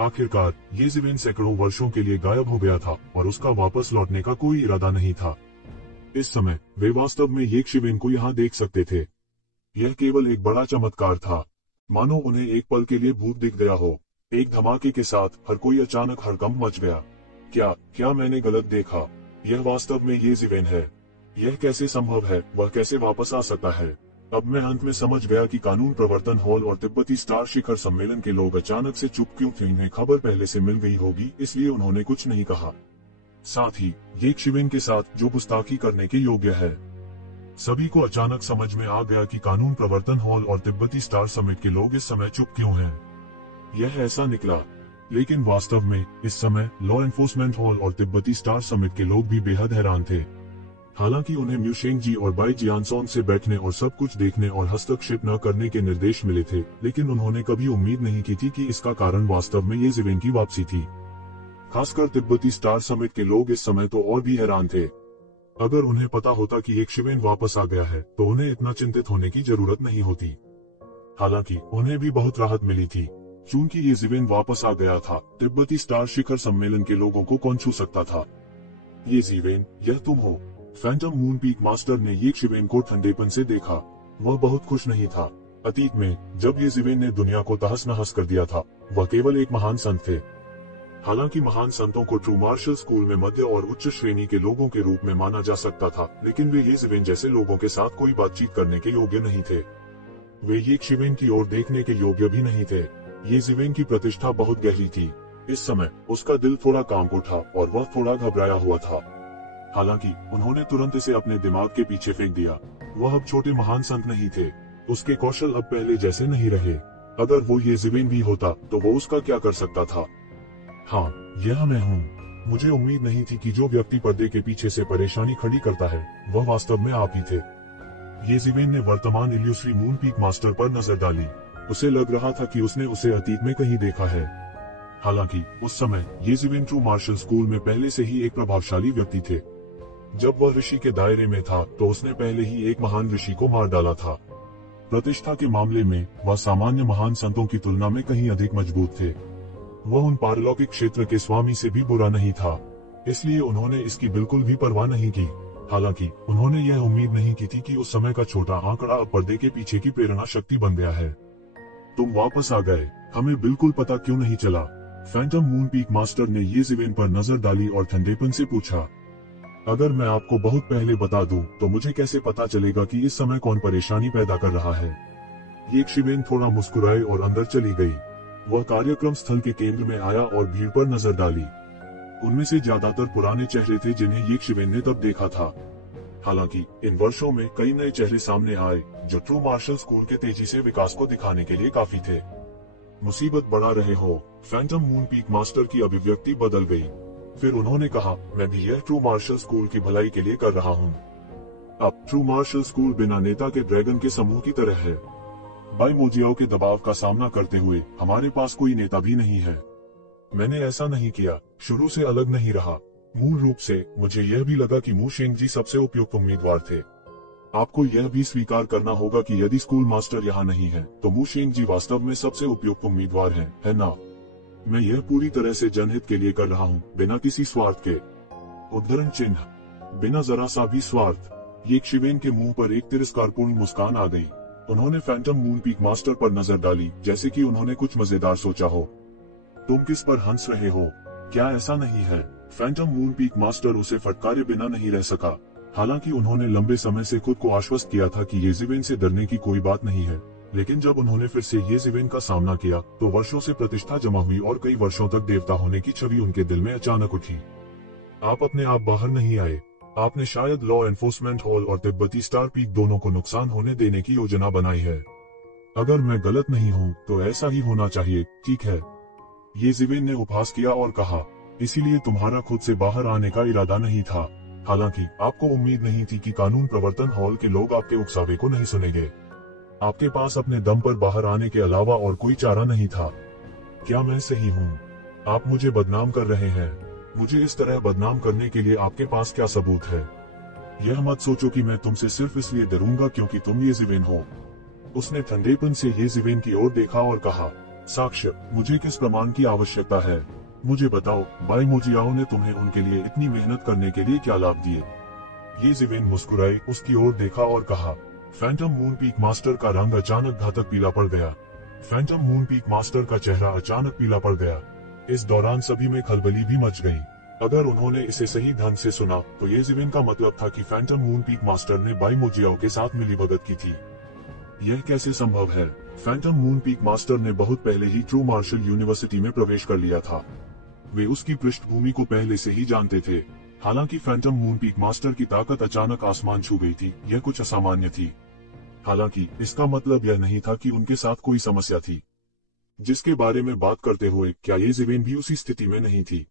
आखिरकार ये ज़िवेन सैकड़ों वर्षों के लिए गायब हो गया था और उसका वापस लौटने का कोई इरादा नहीं था। इस समय वे वास्तव में ये शिवेन को यहाँ देख सकते थे। यह केवल एक बड़ा चमत्कार था, मानो उन्हें एक पल के लिए भूत दिख गया हो। एक धमाके के साथ हर कोई अचानक हड़कंप मच गया। क्या मैंने गलत देखा? यह वास्तव में ये ज़िवेन है। यह कैसे संभव है? वह कैसे वापस आ सकता है? अब मैं अंत में समझ गया कि कानून प्रवर्तन हॉल और तिब्बती स्टार शिखर सम्मेलन के लोग अचानक से चुप क्यों थे। इन्हें खबर पहले से मिल गई होगी, इसलिए उन्होंने कुछ नहीं कहा। साथ ही ये शिवेन के साथ जो गुस्ताखी करने के योग्य है। सभी को अचानक समझ में आ गया कि कानून प्रवर्तन हॉल और तिब्बती स्टार समिट के लोग इस समय चुप क्यों हैं। यह ऐसा निकला, लेकिन वास्तव में इस समय लॉ एनफोर्समेंट हॉल और तिब्बती स्टार समिट के लोग भी बेहद हैरान थे। हालांकि उन्हें म्यूशेंग जी और बाई जियानसोंग से बैठने और सब कुछ देखने और हस्तक्षेप न करने के निर्देश मिले थे, लेकिन उन्होंने कभी उम्मीद नहीं की थी कि इसका कारण वास्तव में ये ज़िवेन की वापसी थी। खासकर तिब्बती स्टार समिट के लोग इस समय तो और भी हैरान थे। अगर उन्हें पता होता कि एक शिवेन वापस आ गया है तो उन्हें इतना चिंतित होने की जरूरत नहीं होती। हालांकि उन्हें भी बहुत राहत मिली थी, चूंकि ये ज़िवेन वापस आ गया था। तिब्बती स्टार शिखर सम्मेलन के लोगों को कौन छू सकता था? ये ज़िवेन, यह तुम हो? फैंटम मून पीक मास्टर ने ये शिवेन को ठंडेपन से देखा। वह बहुत खुश नहीं था। अतीत में जब ये ज़िवेन ने दुनिया को तहस नहस कर दिया था, वह केवल एक महान संत थे। हालांकि महान संतों को ट्रू मार्शल स्कूल में मध्य और उच्च श्रेणी के लोगों के रूप में माना जा सकता था, लेकिन वे ये ज़िवेन जैसे लोगों के साथ कोई बातचीत करने के योग्य नहीं थे। वे ये शिवेन की ओर देखने के योग्य भी नहीं थे। ये ज़िवेन की प्रतिष्ठा बहुत गहरी थी। इस समय उसका दिल थोड़ा कांप उठा और वह थोड़ा घबराया हुआ था। हालांकि उन्होंने तुरंत इसे अपने दिमाग के पीछे फेंक दिया। वह अब छोटे महान संत नहीं थे। उसके कौशल अब पहले जैसे नहीं रहे। अगर वो ये ज़िवेन भी होता तो वो उसका क्या कर सकता था? हाँ, यह मैं हूँ। मुझे उम्मीद नहीं थी कि जो व्यक्ति पर्दे के पीछे से परेशानी खड़ी करता है वह वास्तव में आप ही थे। येज़िवेन ने वर्तमान इल्यूश्री मून पीक मास्टर पर नजर डाली। उसे लग रहा था कि उसने उसे अतीत में कहीं देखा है। हालांकि उस समय येज़िवेन ट्रू मार्शल स्कूल में पहले से ही एक प्रभावशाली व्यक्ति थे। जब वह ऋषि के दायरे में था तो उसने पहले ही एक महान ऋषि को मार डाला था। प्रतिष्ठा के मामले में वह सामान्य महान संतों की तुलना में कहीं अधिक मजबूत थे। वह उन पारलौकिक क्षेत्र के स्वामी से भी बुरा नहीं था, इसलिए उन्होंने इसकी बिल्कुल भी परवाह नहीं की। हालांकि उन्होंने यह उम्मीद नहीं की थी कि उस समय का छोटा आंकड़ा अब पर्दे के पीछे की प्रेरणा शक्ति बन गया है। तुम वापस आ गए, हमें बिल्कुल पता क्यों नहीं चला? फैंटम मून पीक मास्टर ने येज़िवेन पर नजर डाली और ठंडेपन से पूछा। अगर मैं आपको बहुत पहले बता दूं, तो मुझे कैसे पता चलेगा कि इस समय कौन परेशानी पैदा कर रहा है? येज़िवेन थोड़ा मुस्कुराए और अंदर चली गई। वह कार्यक्रम स्थल के केंद्र में आया और भीड़ पर नजर डाली। उनमें से ज्यादातर पुराने चेहरे थे जिन्हें येज़िवेन ने तब देखा था। हालांकि इन वर्षों में कई नए चेहरे सामने आए जो ट्रू मार्शल स्कूल के तेजी से विकास को दिखाने के लिए काफी थे। मुसीबत बढ़ा रहे हो? फैंटम मून पीक मास्टर की अभिव्यक्ति बदल गई। फिर उन्होंने कहा, मैं भी यह ट्रू मार्शल स्कूल की भलाई के लिए कर रहा हूँ। अब ट्रू मार्शल स्कूल बिना नेता के ड्रैगन के समूह की तरह है। बाई मोजियाओ के दबाव का सामना करते हुए हमारे पास कोई नेता भी नहीं है। मैंने ऐसा नहीं किया, शुरू से अलग नहीं रहा। मूल रूप से मुझे यह भी लगा कि मू शेंग जी सबसे उपयुक्त उम्मीदवार थे। आपको यह भी स्वीकार करना होगा कि यदि स्कूल मास्टर यहाँ नहीं है तो मू शेंग जी वास्तव में सबसे उपयुक्त उम्मीदवार हैं, है ना? मैं यह पूरी तरह से जनहित के लिए कर रहा हूँ, बिना किसी स्वार्थ के। उद्धरण चिन्ह, बिना जरा सा भी स्वार्थ। येज़िवेन के मुंह पर एक तिरस्कारपूर्ण मुस्कान आ गई। उन्होंने फैंटम मून पीक मास्टर पर नजर डाली, जैसे कि उन्होंने कुछ मजेदार सोचा हो। तुम किस पर हंस रहे हो? क्या ऐसा नहीं है? फैंटम मून पीक मास्टर उसे फटकारे बिना नहीं रह सका। हालांकि उन्होंने लंबे समय से खुद को आश्वस्त किया था कि येज़िवेन से डरने की कोई बात नहीं है, लेकिन जब उन्होंने फिर से येज़िवेन का सामना किया तो वर्षों से प्रतिष्ठा जमा हुई और कई वर्षों तक देवता होने की छवि उनके दिल में अचानक उठी। आप अपने आप बाहर नहीं आए। आपने शायद लॉ एनफोर्समेंट हॉल और तिब्बती स्टार पीक दोनों को नुकसान होने देने की योजना बनाई है। अगर मैं गलत नहीं हूँ तो ऐसा ही होना चाहिए, ठीक है? येज़िवेन ने उपहास किया और कहा, इसीलिए तुम्हारा खुद से बाहर आने का इरादा नहीं था। हालांकि आपको उम्मीद नहीं थी कि कानून प्रवर्तन हॉल के लोग आपके उकसावे को नहीं सुनेंगे। आपके पास अपने दम पर बाहर आने के अलावा और कोई चारा नहीं था। क्या मैं सही हूँ? आप मुझे बदनाम कर रहे हैं। मुझे इस तरह बदनाम करने के लिए आपके पास क्या सबूत है? यह मत सोचो कि मैं तुमसे सिर्फ इसलिए डरूंगा क्योंकि तुम येज़िवेन हो। उसने ठंडेपन से येज़िवेन की ओर देखा और कहा, साक्ष्य? मुझे किस प्रमाण की आवश्यकता है? मुझे बताओ, बाई मोजियाओ ने तुम्हें उनके लिए इतनी मेहनत करने के लिए क्या लाभ दिए? येज़िवेन मुस्कुराई, उसकी ओर देखा और कहा। फैंटम मून पीक मास्टर का रंग अचानक घातक पीला पड़ गया। फैंटम मून पीक मास्टर का चेहरा अचानक पीला पड़ गया। इस दौरान सभी में खलबली भी मच गई। अगर उन्होंने इसे सही ढंग से सुना तो येज़िवेन का मतलब था कि फैंटम मून पीक मास्टर ने बाई मोजियाओ के साथ मिलीभगत की थी। यह कैसे संभव है? फैंटम मून पीक मास्टर ने बहुत पहले ही ट्रू मार्शल यूनिवर्सिटी में प्रवेश कर लिया था। वे उसकी पृष्ठभूमि को पहले से ही जानते थे। हालांकि फैंटम मून पीक मास्टर की ताकत अचानक आसमान छू गई थी, यह कुछ असामान्य थी। हालांकि इसका मतलब यह नहीं था कि उनके साथ कोई समस्या थी। जिसके बारे में बात करते हुए क्या येज़िवेन भी उसी स्थिति में नहीं थी?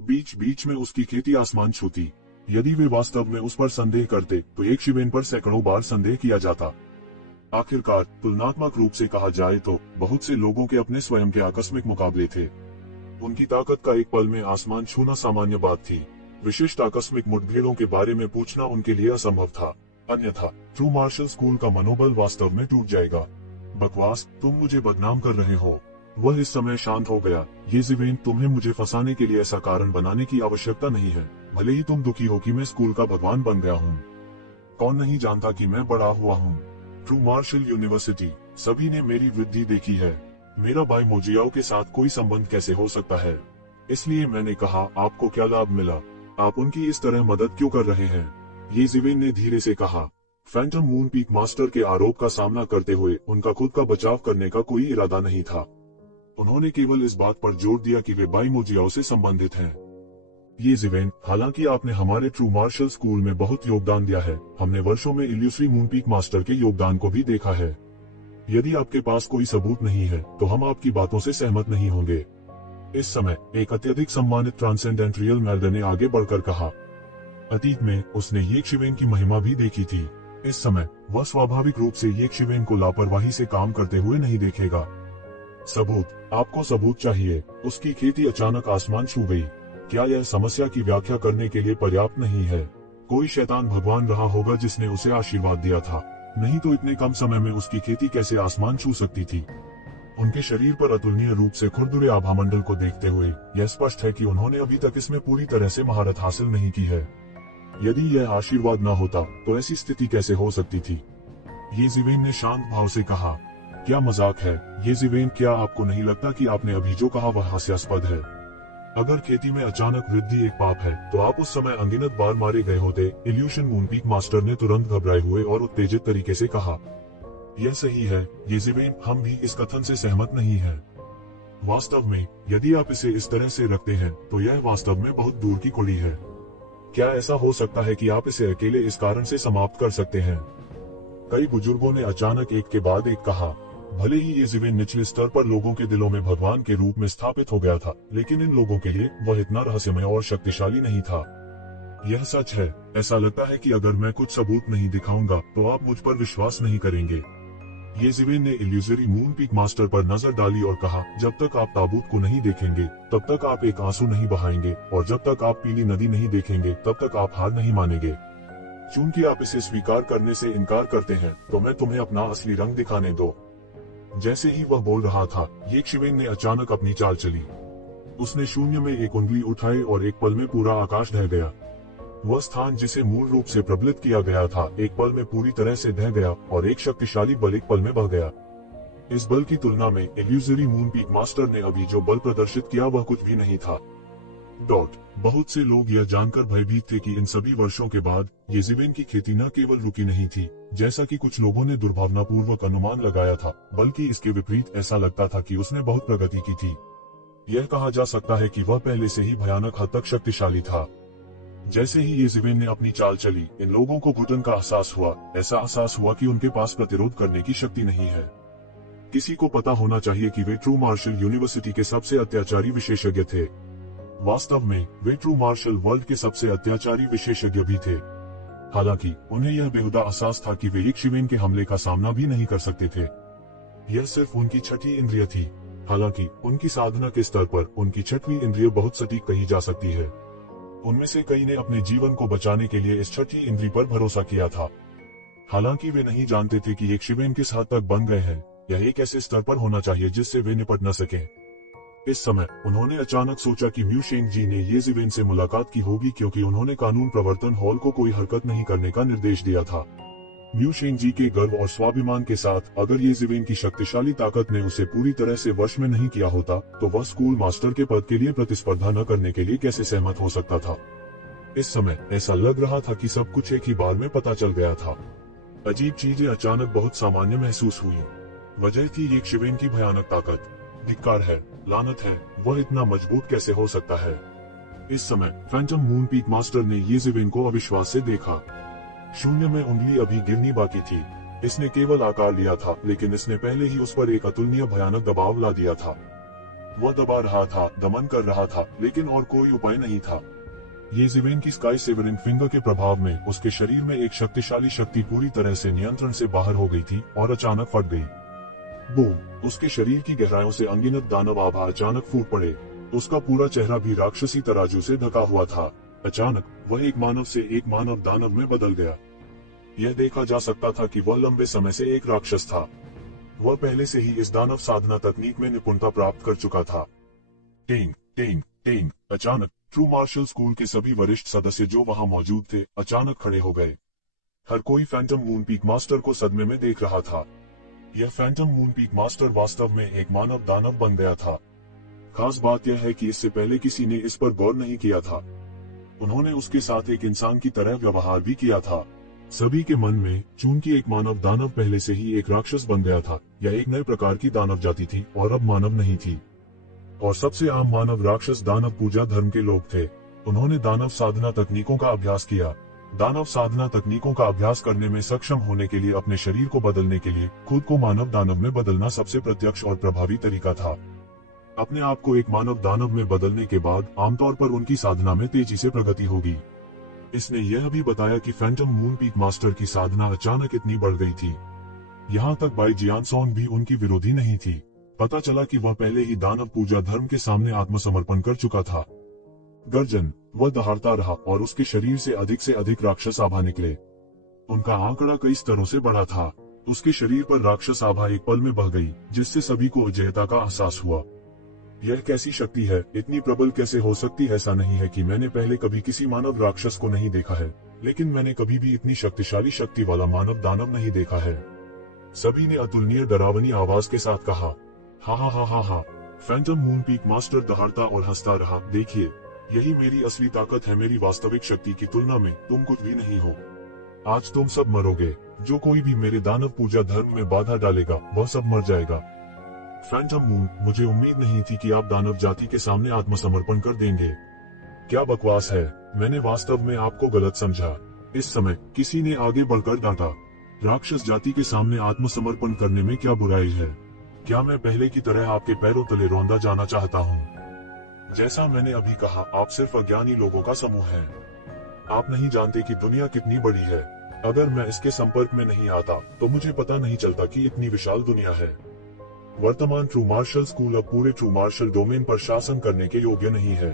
बीच बीच में उसकी खेती आसमान छूती। यदि वे वास्तव में उस पर संदेह करते तो येज़िवेन पर सैकड़ों बार संदेह किया जाता। आखिरकार तुलनात्मक रूप से कहा जाए तो बहुत से लोगों के अपने स्वयं के आकस्मिक मुकाबले थे। उनकी ताकत का एक पल में आसमान छूना सामान्य बात थी। विशिष्ट आकस्मिक मुठभेड़ों के बारे में पूछना उनके लिए असंभव था। अन्यथा ट्रू मार्शल स्कूल का मनोबल वास्तव में टूट जाएगा। बकवास, तुम मुझे बदनाम कर रहे हो। वह इस समय शांत हो गया। येज़िवेन, तुम्हें मुझे फंसाने के लिए ऐसा कारण बनाने की आवश्यकता नहीं है। भले ही तुम दुखी हो कि मैं स्कूल का भगवान बन गया हूँ। कौन नहीं जानता कि मैं बड़ा हुआ हूँ? ट्रू मार्शल यूनिवर्सिटी, सभी ने मेरी वृद्धि देखी है। मेरा बाई मोजियाओ के साथ कोई संबंध कैसे हो सकता है? इसलिए मैंने कहा, आपको क्या लाभ मिला? आप उनकी इस तरह मदद क्यों कर रहे हैं? येज़िवेन ने धीरे से कहा। फैंटम मून पीक मास्टर के आरोप का सामना करते हुए उनका खुद का बचाव करने का कोई इरादा नहीं था। उन्होंने केवल इस बात पर जोर दिया कि वे बाई मोजियाओ से संबंधित हैं। येज़िवेन, हालांकि आपने हमारे ट्रू मार्शल स्कूल में बहुत योगदान दिया है, हमने वर्षों में इल्यूश्री मून पीक मास्टर के योगदान को भी देखा है। यदि आपके पास कोई सबूत नहीं है तो हम आपकी बातों से सहमत नहीं होंगे। इस समय एक अत्यधिक सम्मानित ट्रांसेंडेंटल मैल्डर ने आगे बढ़कर कहा, अतीत में उसने येक्षिवेन की महिमा भी देखी थी। इस समय वह स्वाभाविक रूप से येक्षिवेन को लापरवाही से काम करते हुए नहीं देखेगा। सबूत, आपको सबूत चाहिए। उसकी खेती अचानक आसमान छू गई। क्या यह समस्या की व्याख्या करने के लिए पर्याप्त नहीं है? कोई शैतान भगवान रहा होगा जिसने उसे आशीर्वाद दिया था, नहीं तो इतने कम समय में उसकी खेती कैसे आसमान छू सकती थी? उनके शरीर पर अतुलनीय रूप से खुरदुरे आभामंडल को देखते हुए यह स्पष्ट है कि उन्होंने अभी तक इसमें पूरी तरह से महारत हासिल नहीं की है। यदि यह आशीर्वाद न होता तो ऐसी स्थिति कैसे हो सकती थी? येज़ेवेन ने शांत भाव से कहा, क्या मजाक है येज़ेवेन? क्या आपको नहीं लगता कि आपने अभी जो कहा वह हास्यास्पद है? अगर खेती में अचानक वृद्धि एक पाप है तो आप उस समय अनगिनत बार मारे गए होते। इल्यूशन मूनपीक मास्टर ने तुरंत घबराए हुए और उत्तेजित तरीके से कहा, यह सही है येज़ेवेन, हम भी इस कथन से सहमत नहीं हैं। वास्तव में यदि आप इसे इस तरह से रखते हैं तो यह वास्तव में बहुत दूर की कुड़ी है। क्या ऐसा हो सकता है कि आप इसे अकेले इस कारण से समाप्त कर सकते हैं? कई बुजुर्गों ने अचानक एक के बाद एक कहा। भले ही येज़ेवेन निचले स्तर पर लोगों के दिलों में भगवान के रूप में स्थापित हो गया था, लेकिन इन लोगों के लिए वह इतना रहस्यमय और शक्तिशाली नहीं था। यह सच है। ऐसा लगता है कि अगर मैं कुछ सबूत नहीं दिखाऊंगा तो आप मुझ पर विश्वास नहीं करेंगे। येज़ेवेन ने इल्यूजरी मूनपीक मास्टर पर नजर डाली और कहा, जब तक आप ताबूत को नहीं देखेंगे तब तक आप एक आंसू नहीं बहाएंगे, और जब तक आप पीली नदी नहीं देखेंगे तब तक आप हार नहीं मानेंगे। चूंकि आप इसे स्वीकार करने से इनकार करते हैं तो मैं तुम्हें अपना असली रंग दिखाने दो। जैसे ही वह बोल रहा था, येक्षिवेन ने अचानक अपनी चाल चली। उसने शून्य में एक उंगली उठाई और एक पल में पूरा आकाश ढह गया। वह स्थान जिसे मूल रूप से प्रबलित किया गया था एक पल में पूरी तरह से ढह गया और एक शक्तिशाली बल एक पल में बह गया। इस बल की तुलना में इल्यूजरी मूनपीक मास्टर ने अभी जो बल प्रदर्शित किया वह कुछ भी नहीं था। बहुत से लोग यह जानकर भयभीत थे कि इन सभी वर्षों के बाद येज़ेवेन की खेती न केवल रुकी नहीं थी, जैसा कि कुछ लोगों ने दुर्भावनापूर्वक अनुमान लगाया था, बल्कि इसके विपरीत ऐसा लगता था कि उसने बहुत प्रगति की थी। यह कहा जा सकता है कि वह पहले से ही भयानक हद तक शक्तिशाली था। जैसे ही येज़ेवेन ने अपनी चाल चली, इन लोगों को घुटन का एहसास हुआ। ऐसा एहसास हुआ कि उनके पास प्रतिरोध करने की शक्ति नहीं है। किसी को पता होना चाहिए कि वे ट्रू मार्शल यूनिवर्सिटी के सबसे अत्याचारी विशेषज्ञ थे। वास्तव में वे ट्रू मार्शल वर्ल्ड के सबसे अत्याचारी विशेषज्ञ भी थे। हालांकि उन्हें यह बेहुदा एहसास था कि वे येक्षिवेन के हमले का सामना भी नहीं कर सकते थे। यह सिर्फ उनकी छठी इंद्रिय थी। हालांकि उनकी साधना के स्तर पर उनकी छठवीं इंद्रिय बहुत सटीक कही जा सकती है। उनमें से कई ने अपने जीवन को बचाने के लिए इस छठी इंद्री पर भरोसा किया था। हालांकि वे नहीं जानते थे कि येक्षिवेन किस हद तक बन गए हैं। यह एक ऐसे स्तर पर होना चाहिए जिससे वे निपट न सकें। इस समय उन्होंने अचानक सोचा कि म्यू शेंग जी ने येज़ेवेन से मुलाकात की होगी, क्योंकि उन्होंने कानून प्रवर्तन हॉल को कोई हरकत नहीं करने का निर्देश दिया था। म्यू शेंग जी के गर्व और स्वाभिमान के साथ अगर येज़ेवेन की शक्तिशाली ताकत ने उसे पूरी तरह से वश में नहीं किया होता तो वह स्कूल मास्टर के पद के लिए प्रतिस्पर्धा न करने के लिए कैसे सहमत हो सकता था। इस समय ऐसा लग रहा था कि सब कुछ एक ही बार में पता चल गया था। अजीब चीजें अचानक बहुत सामान्य महसूस हुई। वजह थी येक्षिवेन की भयानक ताकत। धिक्कार है, लानत है, वह इतना मजबूत कैसे हो सकता है? इस समय फैंटम मूनपीक मास्टर ने येज़ेवेन को अविश्वास से देखा। शून्य में उंगली अभी गिरनी बाकी थी। इसने केवल आकार लिया था, लेकिन इसने पहले ही उस पर एक अतुलनीय भयानक दबाव ला दिया था। वह दबा रहा था, दमन कर रहा था, लेकिन और कोई उपाय नहीं था। येज़ेवेन की स्काई सेवरिंग फिंगर के प्रभाव में उसके शरीर में एक शक्तिशाली शक्ति पूरी तरह से नियंत्रण से बाहर हो गई थी और अचानक फट गई। बूम! उसके शरीर की गहराइयों से अनगिनत दानव आभा अचानक फूट पड़े। उसका पूरा चेहरा भी राक्षसी तराजू से ढका हुआ था। अचानक वह एक मानव से एक मानव दानव में बदल गया। यह देखा जा सकता था कि वह लंबे समय से एक राक्षस था। वह पहले से ही इस दानव साधना तकनीक में निपुणता प्राप्त कर चुका था। Tang tang tang! अचानक ट्रू मार्शल स्कूल के सभी वरिष्ठ सदस्य जो वहां मौजूद थे अचानक खड़े हो गए। हर कोई फैंटम मूनपीक मास्टर को सदमे में देख रहा था। यह फैंटम मूनपीक मास्टर वास्तव में एक मानव दानव बन गया था। खास बात यह है कि इससे पहले किसी ने इस पर गौर नहीं किया था। उन्होंने उसके साथ एक इंसान की तरह व्यवहार भी किया था। सभी के मन में चूंकि एक मानव दानव पहले से ही एक राक्षस बन गया था, यह एक नए प्रकार की दानव जाति थी और अब मानव नहीं थी। और सबसे आम मानव राक्षस दानव पूजा धर्म के लोग थे। उन्होंने दानव साधना तकनीकों का अभ्यास किया। दानव साधना तकनीकों का अभ्यास करने में सक्षम होने के लिए अपने शरीर को बदलने के लिए खुद को मानव दानव में बदलना सबसे प्रत्यक्ष और प्रभावी तरीका था। अपने आप को एक मानव दानव में बदलने के बाद आमतौर पर उनकी साधना में तेजी से प्रगति होगी। इसने यह भी बताया कि फैंटम मून पीक मास्टर की साधना अचानक इतनी बढ़ गई थी, यहाँ तक बाई जियानसोंग भी उनकी विरोधी नहीं थी। पता चला कि वह पहले ही दानव पूजा धर्म के सामने आत्मसमर्पण कर चुका था। गर्जन, वह दहाड़ता रहा और उसके शरीर से अधिक राक्षस आभा निकले। उनका आंकड़ा कई स्तरों से बढ़ा था। उसके शरीर पर राक्षस आभा एक पल में बह गई, जिससे सभी को अजयता का एहसास हुआ। यह कैसी शक्ति है, इतनी प्रबल कैसे हो सकती है? ऐसा नहीं है कि मैंने पहले कभी किसी मानव राक्षस को नहीं देखा है, लेकिन मैंने कभी भी इतनी शक्तिशाली शक्ति वाला मानव दानव नहीं देखा है। सभी ने अतुलनीय डरावनी आवाज के साथ कहा, हा हा हा हा हा। फैंटम मून पीक मास्टर दहाड़ता और हंसता रहा। देखिए, यही मेरी असली ताकत है। मेरी वास्तविक शक्ति की तुलना में तुम कुछ भी नहीं हो। आज तुम सब मरोगे। जो कोई भी मेरे दानव पूजा धर्म में बाधा डालेगा वह सब मर जाएगा। फैंटम मून, मुझे उम्मीद नहीं थी कि आप दानव जाति के सामने आत्मसमर्पण कर देंगे। क्या बकवास है, मैंने वास्तव में आपको गलत समझा। इस समय किसी ने आगे बढ़कर डांटा, राक्षस जाति के सामने आत्मसमर्पण करने में क्या बुराई है? क्या मैं पहले की तरह आपके पैरों तले रौंदा जाना चाहता हूँ? जैसा मैंने अभी कहा, आप सिर्फ अज्ञानी लोगों का समूह हैं। आप नहीं जानते कि दुनिया कितनी बड़ी है। अगर मैं इसके संपर्क में नहीं आता तो मुझे पता नहीं चलता कि इतनी विशाल दुनिया है। वर्तमान ट्रू मार्शल स्कूल अब पूरे ट्रू मार्शल डोमेन पर शासन करने के योग्य नहीं है।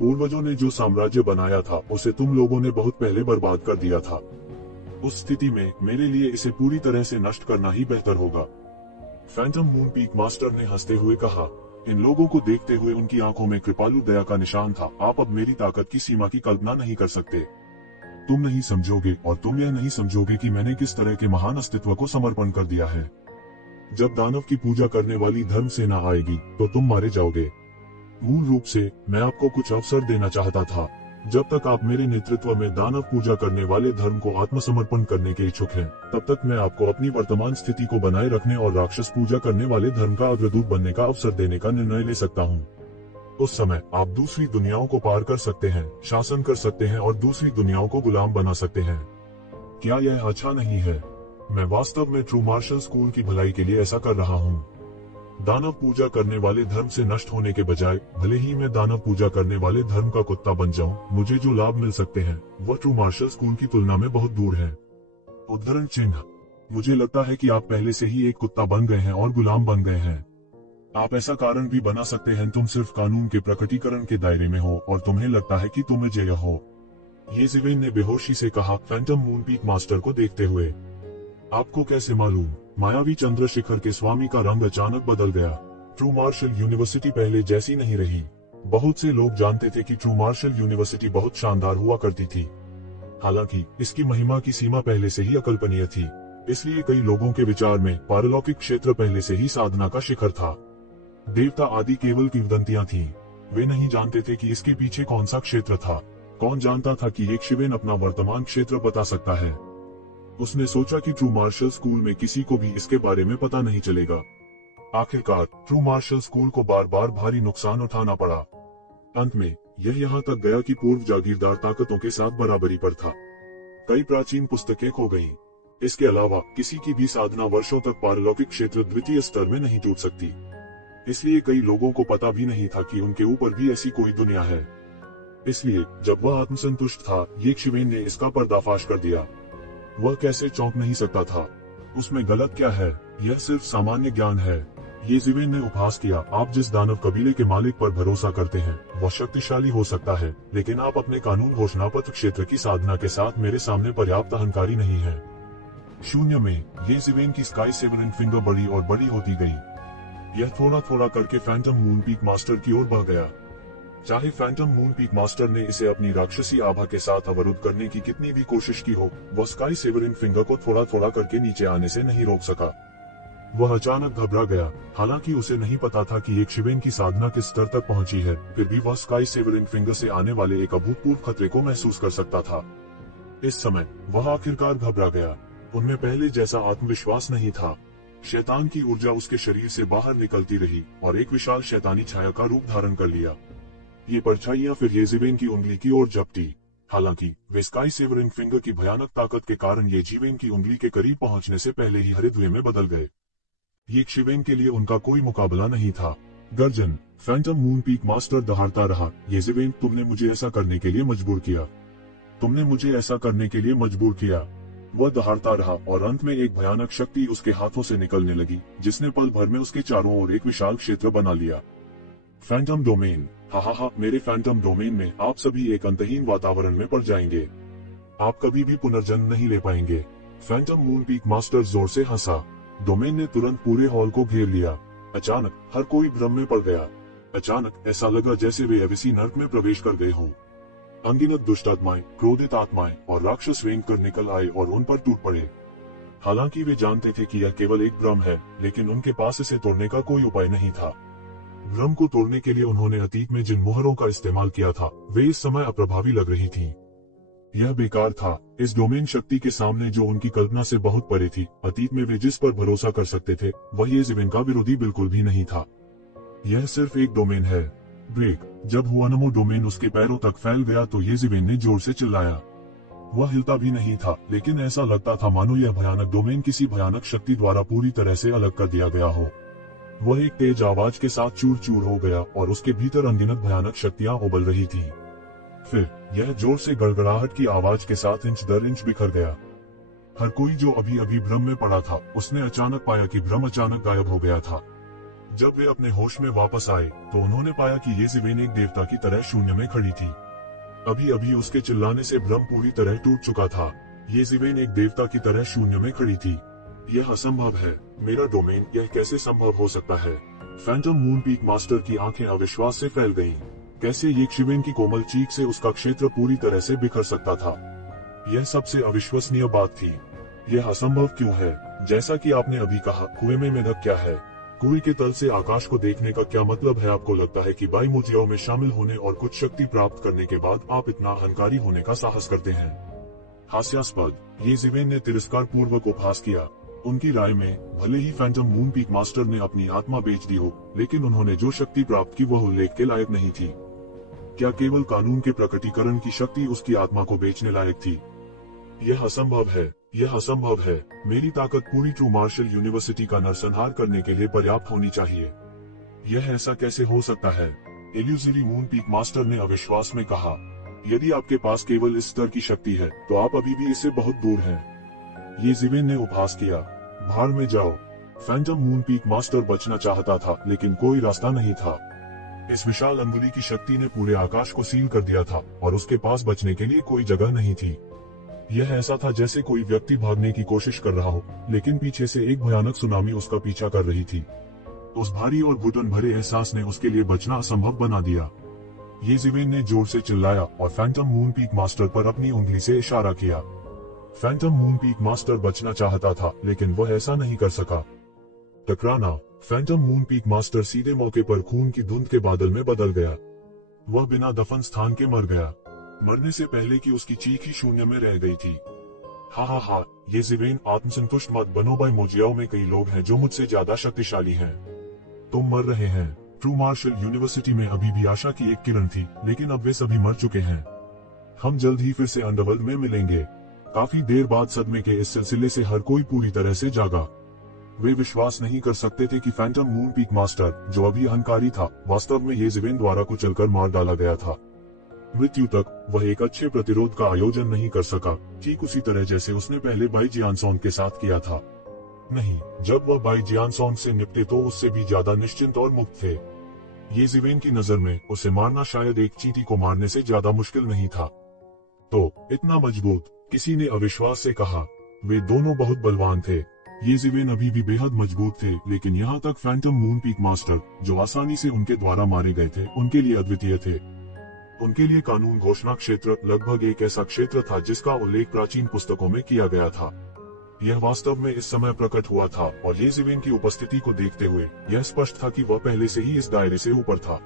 पूर्वजों ने जो साम्राज्य बनाया था उसे तुम लोगों ने बहुत पहले बर्बाद कर दिया था। उस स्थिति में मेरे लिए इसे पूरी तरह से नष्ट करना ही बेहतर होगा। फैंटम मून पीक मास्टर ने हंसते हुए कहा। इन लोगों को देखते हुए उनकी आंखों में कृपालु दया का निशान था। आप अब मेरी ताकत की सीमा की कल्पना नहीं कर सकते। तुम नहीं समझोगे और तुम यह नहीं समझोगे कि मैंने किस तरह के महान अस्तित्व को समर्पण कर दिया है। जब दानव की पूजा करने वाली धर्म सेना आएगी तो तुम मारे जाओगे। मूल रूप से मैं आपको कुछ अवसर देना चाहता था। जब तक आप मेरे नेतृत्व में दानव पूजा करने वाले धर्म को आत्मसमर्पण करने के इच्छुक हैं, तब तक मैं आपको अपनी वर्तमान स्थिति को बनाए रखने और राक्षस पूजा करने वाले धर्म का अग्रदूत बनने का अवसर देने का निर्णय ले सकता हूँ। उस समय आप दूसरी दुनियाओं को पार कर सकते हैं, शासन कर सकते हैं और दूसरी दुनियाओं को गुलाम बना सकते हैं। क्या यह अच्छा नहीं है? मैं वास्तव में ट्रू मार्शल स्कूल की भलाई के लिए ऐसा कर रहा हूँ। दानव पूजा करने वाले धर्म से नष्ट होने के बजाय भले ही मैं दानव पूजा करने वाले धर्म का कुत्ता बन जाऊं, मुझे जो लाभ मिल सकते हैं वह ट्रू मार्शल स्कूल की तुलना में बहुत दूर है। उद्धरण चिन्ह, मुझे लगता है कि आप पहले से ही एक कुत्ता बन गए हैं और गुलाम बन गए हैं। आप ऐसा कारण भी बना सकते हैं तुम सिर्फ कानून के प्रकटीकरण के दायरे में हो और तुम्हें लगता है कि तुम अजेय हो। ये जिवेन ने बेहोशी से कहा, फैंटम मून पीक मास्टर को देखते हुए। आपको कैसे मालूम? मायावी चंद्रशेखर के स्वामी का रंग अचानक बदल गया। ट्रू मार्शल यूनिवर्सिटी पहले जैसी नहीं रही। बहुत से लोग जानते थे कि ट्रू मार्शल यूनिवर्सिटी बहुत शानदार हुआ करती थी, हालांकि इसकी महिमा की सीमा पहले से ही अकल्पनीय थी। इसलिए कई लोगों के विचार में पारलौकिक क्षेत्र पहले से ही साधना का शिखर था। देवता आदि केवल किंवदंतियां थीं। वे नहीं जानते थे कि इसके पीछे कौन सा क्षेत्र था। कौन जानता था कि एक शिवेन अपना वर्तमान क्षेत्र बता सकता है। उसने सोचा कि ट्रू मार्शल स्कूल में किसी को भी इसके बारे में पता नहीं चलेगा। आखिरकार ट्रू मार्शल स्कूल को बार बार भारी नुकसान उठाना पड़ा। अंत में यह यहाँ तक गया कि पूर्व जागीरदार ताकतों के साथ बराबरी पर था। कई प्राचीन पुस्तकें खो गईं। इसके अलावा किसी की भी साधना वर्षों तक पारलौकिक क्षेत्र द्वितीय स्तर में नहीं जुट सकती। इसलिए कई लोगों को पता भी नहीं था कि उनके ऊपर भी ऐसी कोई दुनिया है। इसलिए जब वह आत्मसंतुष्ट था, ये शिवेन ने इसका पर्दाफाश कर दिया। वह कैसे चौंक नहीं सकता था? उसमें गलत क्या है? यह सिर्फ सामान्य ज्ञान है। ये जिवेन ने उपहास किया। आप जिस दानव कबीले के मालिक पर भरोसा करते हैं वह शक्तिशाली हो सकता है, लेकिन आप अपने कानून घोषणा पत्र क्षेत्र की साधना के साथ मेरे सामने पर्याप्त अहंकारी नहीं है। शून्य में ये जिवेन की स्काई सेवरिंग फिंगर बड़ी और बड़ी होती गई। यह थोड़ा थोड़ा करके फैंटम मून पीक मास्टर की ओर बढ़ गया। चाहे फैंटम मून पीक मास्टर ने इसे अपनी राक्षसी आभा के साथ अवरुद्ध करने की कितनी भी कोशिश की हो, वह स्काई सेवरिंग फिंगर को थोड़ा थोड़ा करके नीचे आने से नहीं रोक सका। वह अचानक घबरा गया। हालांकि उसे नहीं पता था कि एक शिवेन की साधना किस स्तर तक पहुंची है, फिर भी वह स्काई सेवरिंग फिंगर से आने वाले एक अभूतपूर्व खतरे को महसूस कर सकता था। इस समय वह आखिरकार घबरा गया। उनमें पहले जैसा आत्मविश्वास नहीं था। शैतान की ऊर्जा उसके शरीर से बाहर निकलती रही और एक विशाल शैतानी छाया का रूप धारण कर लिया। ये परछाइयां फिर येजिवेन की उंगली की ओर झपटी। हालांकि वे स्काई सेवरिंग फिंगर की भयानक ताकत के कारण येजिवेन की उंगली के करीब पहुंचने से पहले ही हरे धुएं में बदल गए। ये शिवेन के लिए उनका कोई मुकाबला नहीं था। गर्जन। फैंटम मून पीक मास्टर दहाड़ता रहा, येज़ेबेन, तुमने मुझे ऐसा करने के लिए मजबूर किया, तुमने मुझे ऐसा करने के लिए मजबूर किया। वह दहाड़ता रहा और अंत में एक भयानक शक्ति उसके हाथों से निकलने लगी, जिसने पल भर में उसके चारों ओर एक विशाल क्षेत्र बना लिया। Phantom domain. हा, मेरे फैंटम डोमेन में आप सभी एक अंतहीन वातावरण में पड़ जाएंगे, आप कभी भी पुनर्जन्म नहीं ले पाएंगे। फैंटम मून पीक मास्टर जोर से हंसा। डोमेन ने तुरंत पूरे हॉल को घेर लिया। अचानक हर कोई भ्रम में पड़ गया। अचानक ऐसा लगा जैसे वे अविसी नर्क में प्रवेश कर गए हों। अनगिनत दुष्ट आत्माएं, क्रोधित आत्माएं और राक्षस रेंग कर निकल आए और उन पर टूट पड़े। हालांकि वे जानते थे कि यह केवल एक भ्रम है, लेकिन उनके पास इसे तोड़ने का कोई उपाय नहीं था। भ्रम को तोड़ने के लिए उन्होंने अतीत में जिन मुहरों का इस्तेमाल किया था, वे इस समय अप्रभावी लग रही थीं। यह बेकार था। इस डोमेन शक्ति के सामने जो उनकी कल्पना से बहुत परे थी, अतीत में वे जिस पर भरोसा कर सकते थे, वह येज़ेबेन का विरोधी बिल्कुल भी नहीं था। यह सिर्फ एक डोमेन है। ब्रेक। जब हुआनमो डोमेन उसके पैरों तक फैल गया तो येज़ेबेन ने जोर से चिल्लाया। वह हिलता भी नहीं था, लेकिन ऐसा लगता था मानो यह भयानक डोमेन किसी भयानक शक्ति द्वारा पूरी तरह से अलग कर दिया गया हो। वह एक तेज आवाज के साथ चूर चूर हो गया और उसके भीतर अनगिनत भयानक शक्तियां उबल रही थीं। फिर यह जोर से गड़गड़ाहट की आवाज के साथ इंच दर इंच बिखर गया। हर कोई जो अभी अभी भ्रम में पड़ा था, उसने अचानक पाया कि भ्रम अचानक गायब हो गया था। जब वे अपने होश में वापस आए तो उन्होंने पाया कि येज़ेबेन एक देवता की तरह शून्य में खड़ी थी। अभी अभी उसके चिल्लाने से भ्रम पूरी तरह टूट चुका था। येज़ेबेन एक देवता की तरह शून्य में खड़ी थी। यह असंभव है। मेरा डोमेन, यह कैसे संभव हो सकता है? फैंटम मून पीक मास्टर की आंखें अविश्वास से फैल गईं। कैसे येज़ेबेन की कोमल चीख से उसका क्षेत्र पूरी तरह से बिखर सकता था? यह सबसे अविश्वसनीय बात थी। यह असंभव क्यों है? जैसा कि आपने अभी कहा, कुएं में मेंढक क्या है? कुएं के तल से आकाश को देखने का क्या मतलब है? आपको लगता है कि बाईमोजियाओं में शामिल होने और कुछ शक्ति प्राप्त करने के बाद आप इतना अहंकारी होने का साहस करते हैं? हास्यास्पद। येज़ेबेन ने तिरस्कार पूर्वक उपहास किया। उनकी राय में भले ही फैंटम मून पीक मास्टर ने अपनी आत्मा बेच दी हो, लेकिन उन्होंने जो शक्ति प्राप्त की वह उल्लेख के लायक नहीं थी। क्या केवल कानून के प्रकटीकरण की शक्ति उसकी आत्मा को बेचने लायक थी? यह असंभव है। यह असंभव है। मेरी ताकत पूरी ट्रू मार्शल यूनिवर्सिटी का नरसंहार करने के लिए पर्याप्त होनी चाहिए। यह ऐसा कैसे हो सकता है? इल्यूजरी मून पीक मास्टर ने अविश्वास में कहा। यदि आपके पास केवल इस स्तर की शक्ति है, तो आप अभी भी इससे बहुत दूर हैं। येज़ेबेन ने उपहास किया। भाड़ में जाओ। फैंटम मून पीक मास्टर बचना चाहता था, लेकिन कोई रास्ता नहीं था। इस विशाल अंगुली की शक्ति ने पूरे आकाश को सील कर दिया था और उसके पास बचने के लिए कोई जगह नहीं थी। यह ऐसा था जैसे कोई व्यक्ति भागने की कोशिश कर रहा हो, लेकिन पीछे से एक भयानक सुनामी उसका पीछा कर रही थी। उस भारी और घुटन भरे एहसास ने उसके लिए बचना असंभव बना दिया। येज़ेबेन ने जोर से चिल्लाया और फैंटम मून पीक मास्टर पर अपनी उंगली से इशारा किया। फैंटम मून पीक मास्टर बचना चाहता था, लेकिन वह ऐसा नहीं कर सका। टकराना। फैंटम मून पीक मास्टर सीधे मौके पर खून की धुंध के बादल में बदल गया। वह बिना दफन स्थान के मर गया, मरने से पहले कि उसकी चीख ही शून्य में रह गई थी। हा, येज़ेबेन, आत्मसंतुष्ट मत बनो। बाईमोजियाओं में कई लोग हैं जो मुझसे ज्यादा शक्तिशाली हैं। तुम मर रहे हैं। ट्रू मार्शल यूनिवर्सिटी में अभी भी आशा की एक किरण थी, लेकिन अब वे सभी मर चुके हैं। हम जल्द ही फिर से अंडरवर्ल्ड में मिलेंगे। काफी देर बाद सदमे के इस सिलसिले से हर कोई पूरी तरह से जागा। वे विश्वास नहीं कर सकते थे कि फैंटम मून पीक मास्टर, जो अभी अहंकारी था, वास्तव में येज़ेबेन द्वारा कुचलकर मार डाला गया था। मृत्यु तक वह एक अच्छे प्रतिरोध का आयोजन नहीं कर सका, ठीक उसी तरह जैसे उसने पहले बाई जियानसोंग के साथ किया था। नहीं, जब वह बाई जियानसोंग से निपटे तो उससे भी ज्यादा निश्चिंत और मुक्त थे। येज़ेबेन की नजर में उसे मारना शायद एक चींटी को मारने से ज्यादा मुश्किल नहीं था। तो इतना मजबूत, किसी ने अविश्वास से कहा। वे दोनों बहुत बलवान थे। येज़ेबेन अभी भी बेहद मजबूत थे, लेकिन यहाँ तक फैंटम मून पीक मास्टर, जो आसानी से उनके द्वारा मारे गए थे, उनके लिए अद्वितीय थे। उनके लिए कानून घोषणा क्षेत्र लगभग एक ऐसा क्षेत्र था जिसका उल्लेख प्राचीन पुस्तकों में किया गया था। यह वास्तव में इस समय प्रकट हुआ था और येज़ेबेन की उपस्थिति को देखते हुए यह स्पष्ट था कि वह पहले से ही इस दायरे से ऊपर था।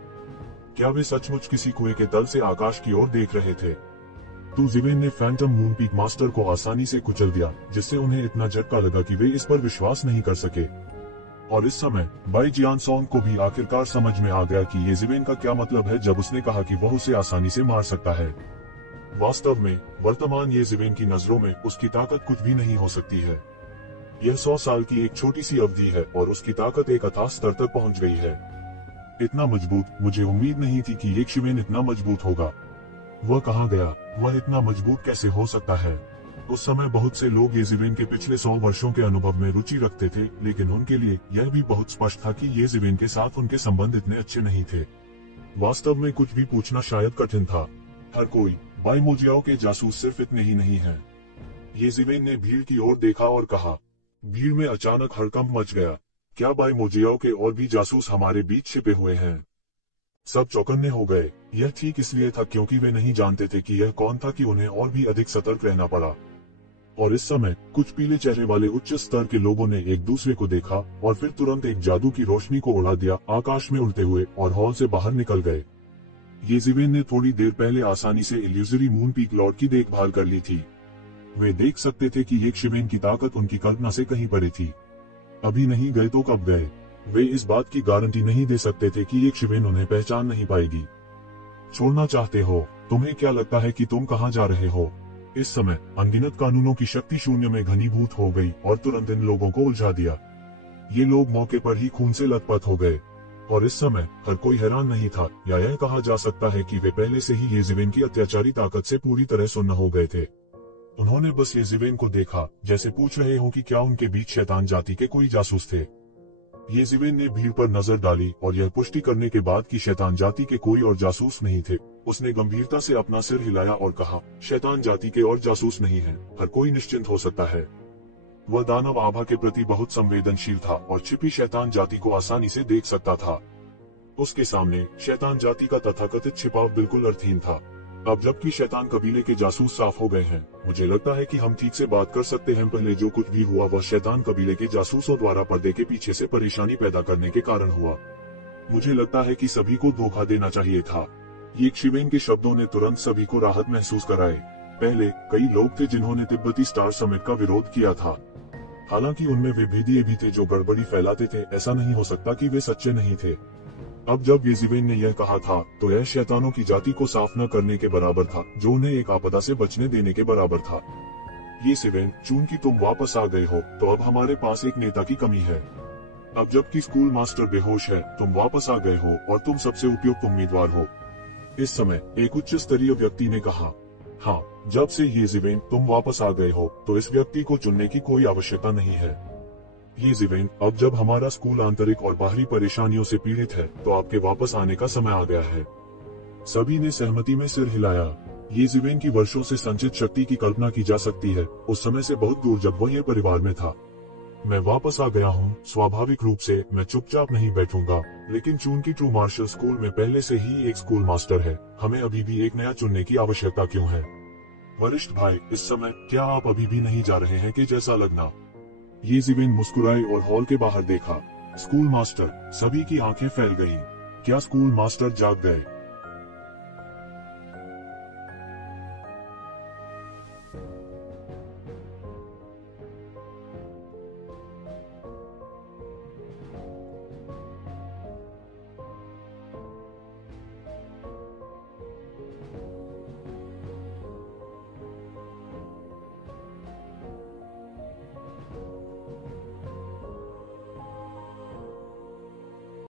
क्या वे सचमुच किसी कुएं के तल से आकाश की ओर देख रहे थे? येज़ेबेन ने फैंटम मून पीक मास्टर को आसानी से कुचल दिया, जिससे उन्हें इतना झटका लगा कि वे इस पर विश्वास नहीं कर सके। और इस समय बाई जियानसोंग को भी आखिरकार समझ में आ गया कि येज़ेबेन का क्या मतलब है जब उसने कहा कि वह उसे आसानी से मार सकता है। वास्तव में वर्तमान येज़ेबेन की नजरों में उसकी ताकत कुछ भी नहीं हो सकती है। यह 100 साल की एक छोटी सी अवधि है और उसकी ताकत एक अथाह स्तर तक पहुंच गई है। इतना मजबूत, मुझे उम्मीद नहीं थी कि ये शिवेन इतना मजबूत होगा। वह कहाँ गया? वह इतना मजबूत कैसे हो सकता है? उस समय बहुत से लोग येज़िवेन के पिछले 100 वर्षों के अनुभव में रुचि रखते थे, लेकिन उनके लिए यह भी बहुत स्पष्ट था कि येज़िवेन के साथ उनके संबंध इतने अच्छे नहीं थे। वास्तव में कुछ भी पूछना शायद कठिन था। हर कोई बाई मोजियाओ के जासूस सिर्फ इतने ही नहीं हैं। येज़िवेन ने भीड़ की ओर देखा और कहा। भीड़ में अचानक हड़कंप मच गया। क्या बाई मोजियाओ के और भी जासूस हमारे बीच छिपे हुए हैं? सब चौकन्ने हो गए। यह ठीक इसलिए था क्योंकि वे नहीं जानते थे कि यह कौन था कि उन्हें और भी अधिक सतर्क रहना पड़ा। और इस समय कुछ पीले चेहरे वाले उच्च स्तर के लोगों ने एक दूसरे को देखा और फिर तुरंत एक जादू की रोशनी को उड़ा दिया, आकाश में उड़ते हुए, और हॉल से बाहर निकल गए। येज़िवेन ने थोड़ी देर पहले आसानी से इल्यूजरी मून पीक लॉर्ड की देखभाल कर ली थी। वे देख सकते थे कि येशिवेन की ताकत उनकी कल्पना से कहीं परे थी। अभी नहीं गए तो कब गए? वे इस बात की गारंटी नहीं दे सकते थे कि येशिवेन उन्हें पहचान नहीं पाएगी। छोड़ना चाहते हो? तुम्हें क्या लगता है कि तुम कहाँ जा रहे हो? इस समय अनगिनत कानूनों की शक्ति शून्य में घनीभूत हो गई और तुरंत इन लोगों को उलझा दिया। ये लोग मौके पर ही खून से लथपथ हो गए, और इस समय हर कोई हैरान नहीं था, या यह कहा जा सकता है कि वे पहले से ही येज़िवेन की अत्याचारी ताकत से पूरी तरह सुन्न हो गए थे। उन्होंने बस येज़िवेन को देखा, जैसे पूछ रहे हो कि क्या उनके बीच शैतान जाति के कोई जासूस थे। येज़िवेन ने भीड़ पर नजर डाली और यह पुष्टि करने के बाद कि शैतान जाति के कोई और जासूस नहीं थे, उसने गंभीरता से अपना सिर हिलाया और कहा, शैतान जाति के और जासूस नहीं हैं, हर कोई निश्चिंत हो सकता है। वह दानव आभा के प्रति बहुत संवेदनशील था और छिपी शैतान जाति को आसानी से देख सकता था। उसके सामने शैतान जाति का तथाकथित छिपाव बिल्कुल अर्थहीन था। अब जबकि शैतान कबीले के जासूस साफ हो गए हैं, मुझे लगता है कि हम ठीक से बात कर सकते हैं। पहले जो कुछ भी हुआ वह शैतान कबीले के जासूसों द्वारा पर्दे के पीछे से परेशानी पैदा करने के कारण हुआ। मुझे लगता है कि सभी को धोखा देना चाहिए था। येशिवेन के शब्दों ने तुरंत सभी को राहत महसूस कराए। पहले कई लोग थे जिन्होंने तिब्बती स्टार समिट का विरोध किया था। हालांकि उनमें वे भेदिए भी थे जो गड़बड़ी फैलाते थे। ऐसा नहीं हो सकता कि वे सच्चे नहीं थे। अब जब येज़िवेन ने यह कहा था तो यह शैतानों की जाति को साफ न करने के बराबर था, जो उन्हें एक आपदा से बचने देने के बराबर था। येज़िवेन, चूंकि तुम वापस आ गए हो तो अब हमारे पास एक नेता की कमी है। अब जबकि स्कूल मास्टर बेहोश है, तुम वापस आ गए हो और तुम सबसे उपयुक्त उम्मीदवार हो। इस समय एक उच्च स्तरीय व्यक्ति ने कहा, हाँ, जब से येज़िवेन तुम वापस आ गए हो तो इस व्यक्ति को चुनने की कोई आवश्यकता नहीं है। येज़िवेन, अब जब हमारा स्कूल आंतरिक और बाहरी परेशानियों से पीड़ित है तो आपके वापस आने का समय आ गया है। सभी ने सहमति में सिर हिलाया। येज़िवेन की वर्षों से संचित शक्ति की कल्पना की जा सकती है, उस समय से बहुत दूर जब वह ये परिवार में था। मैं वापस आ गया हूँ। स्वाभाविक रूप से मैं चुपचाप नहीं बैठूंगा, लेकिन चूंकि ट्रू मार्शल स्कूल में पहले से ही एक स्कूल मास्टर है, हमें अभी भी एक नया चुनने की आवश्यकता क्यों है? वरिष्ठ भाई, इस समय क्या आप अभी भी नहीं जा रहे हैं कि जैसा लगना? येज़िवेन मुस्कुराए और हॉल के बाहर देखा। स्कूल मास्टर, सभी की आंखें फैल गईं। क्या स्कूल मास्टर जाग गए?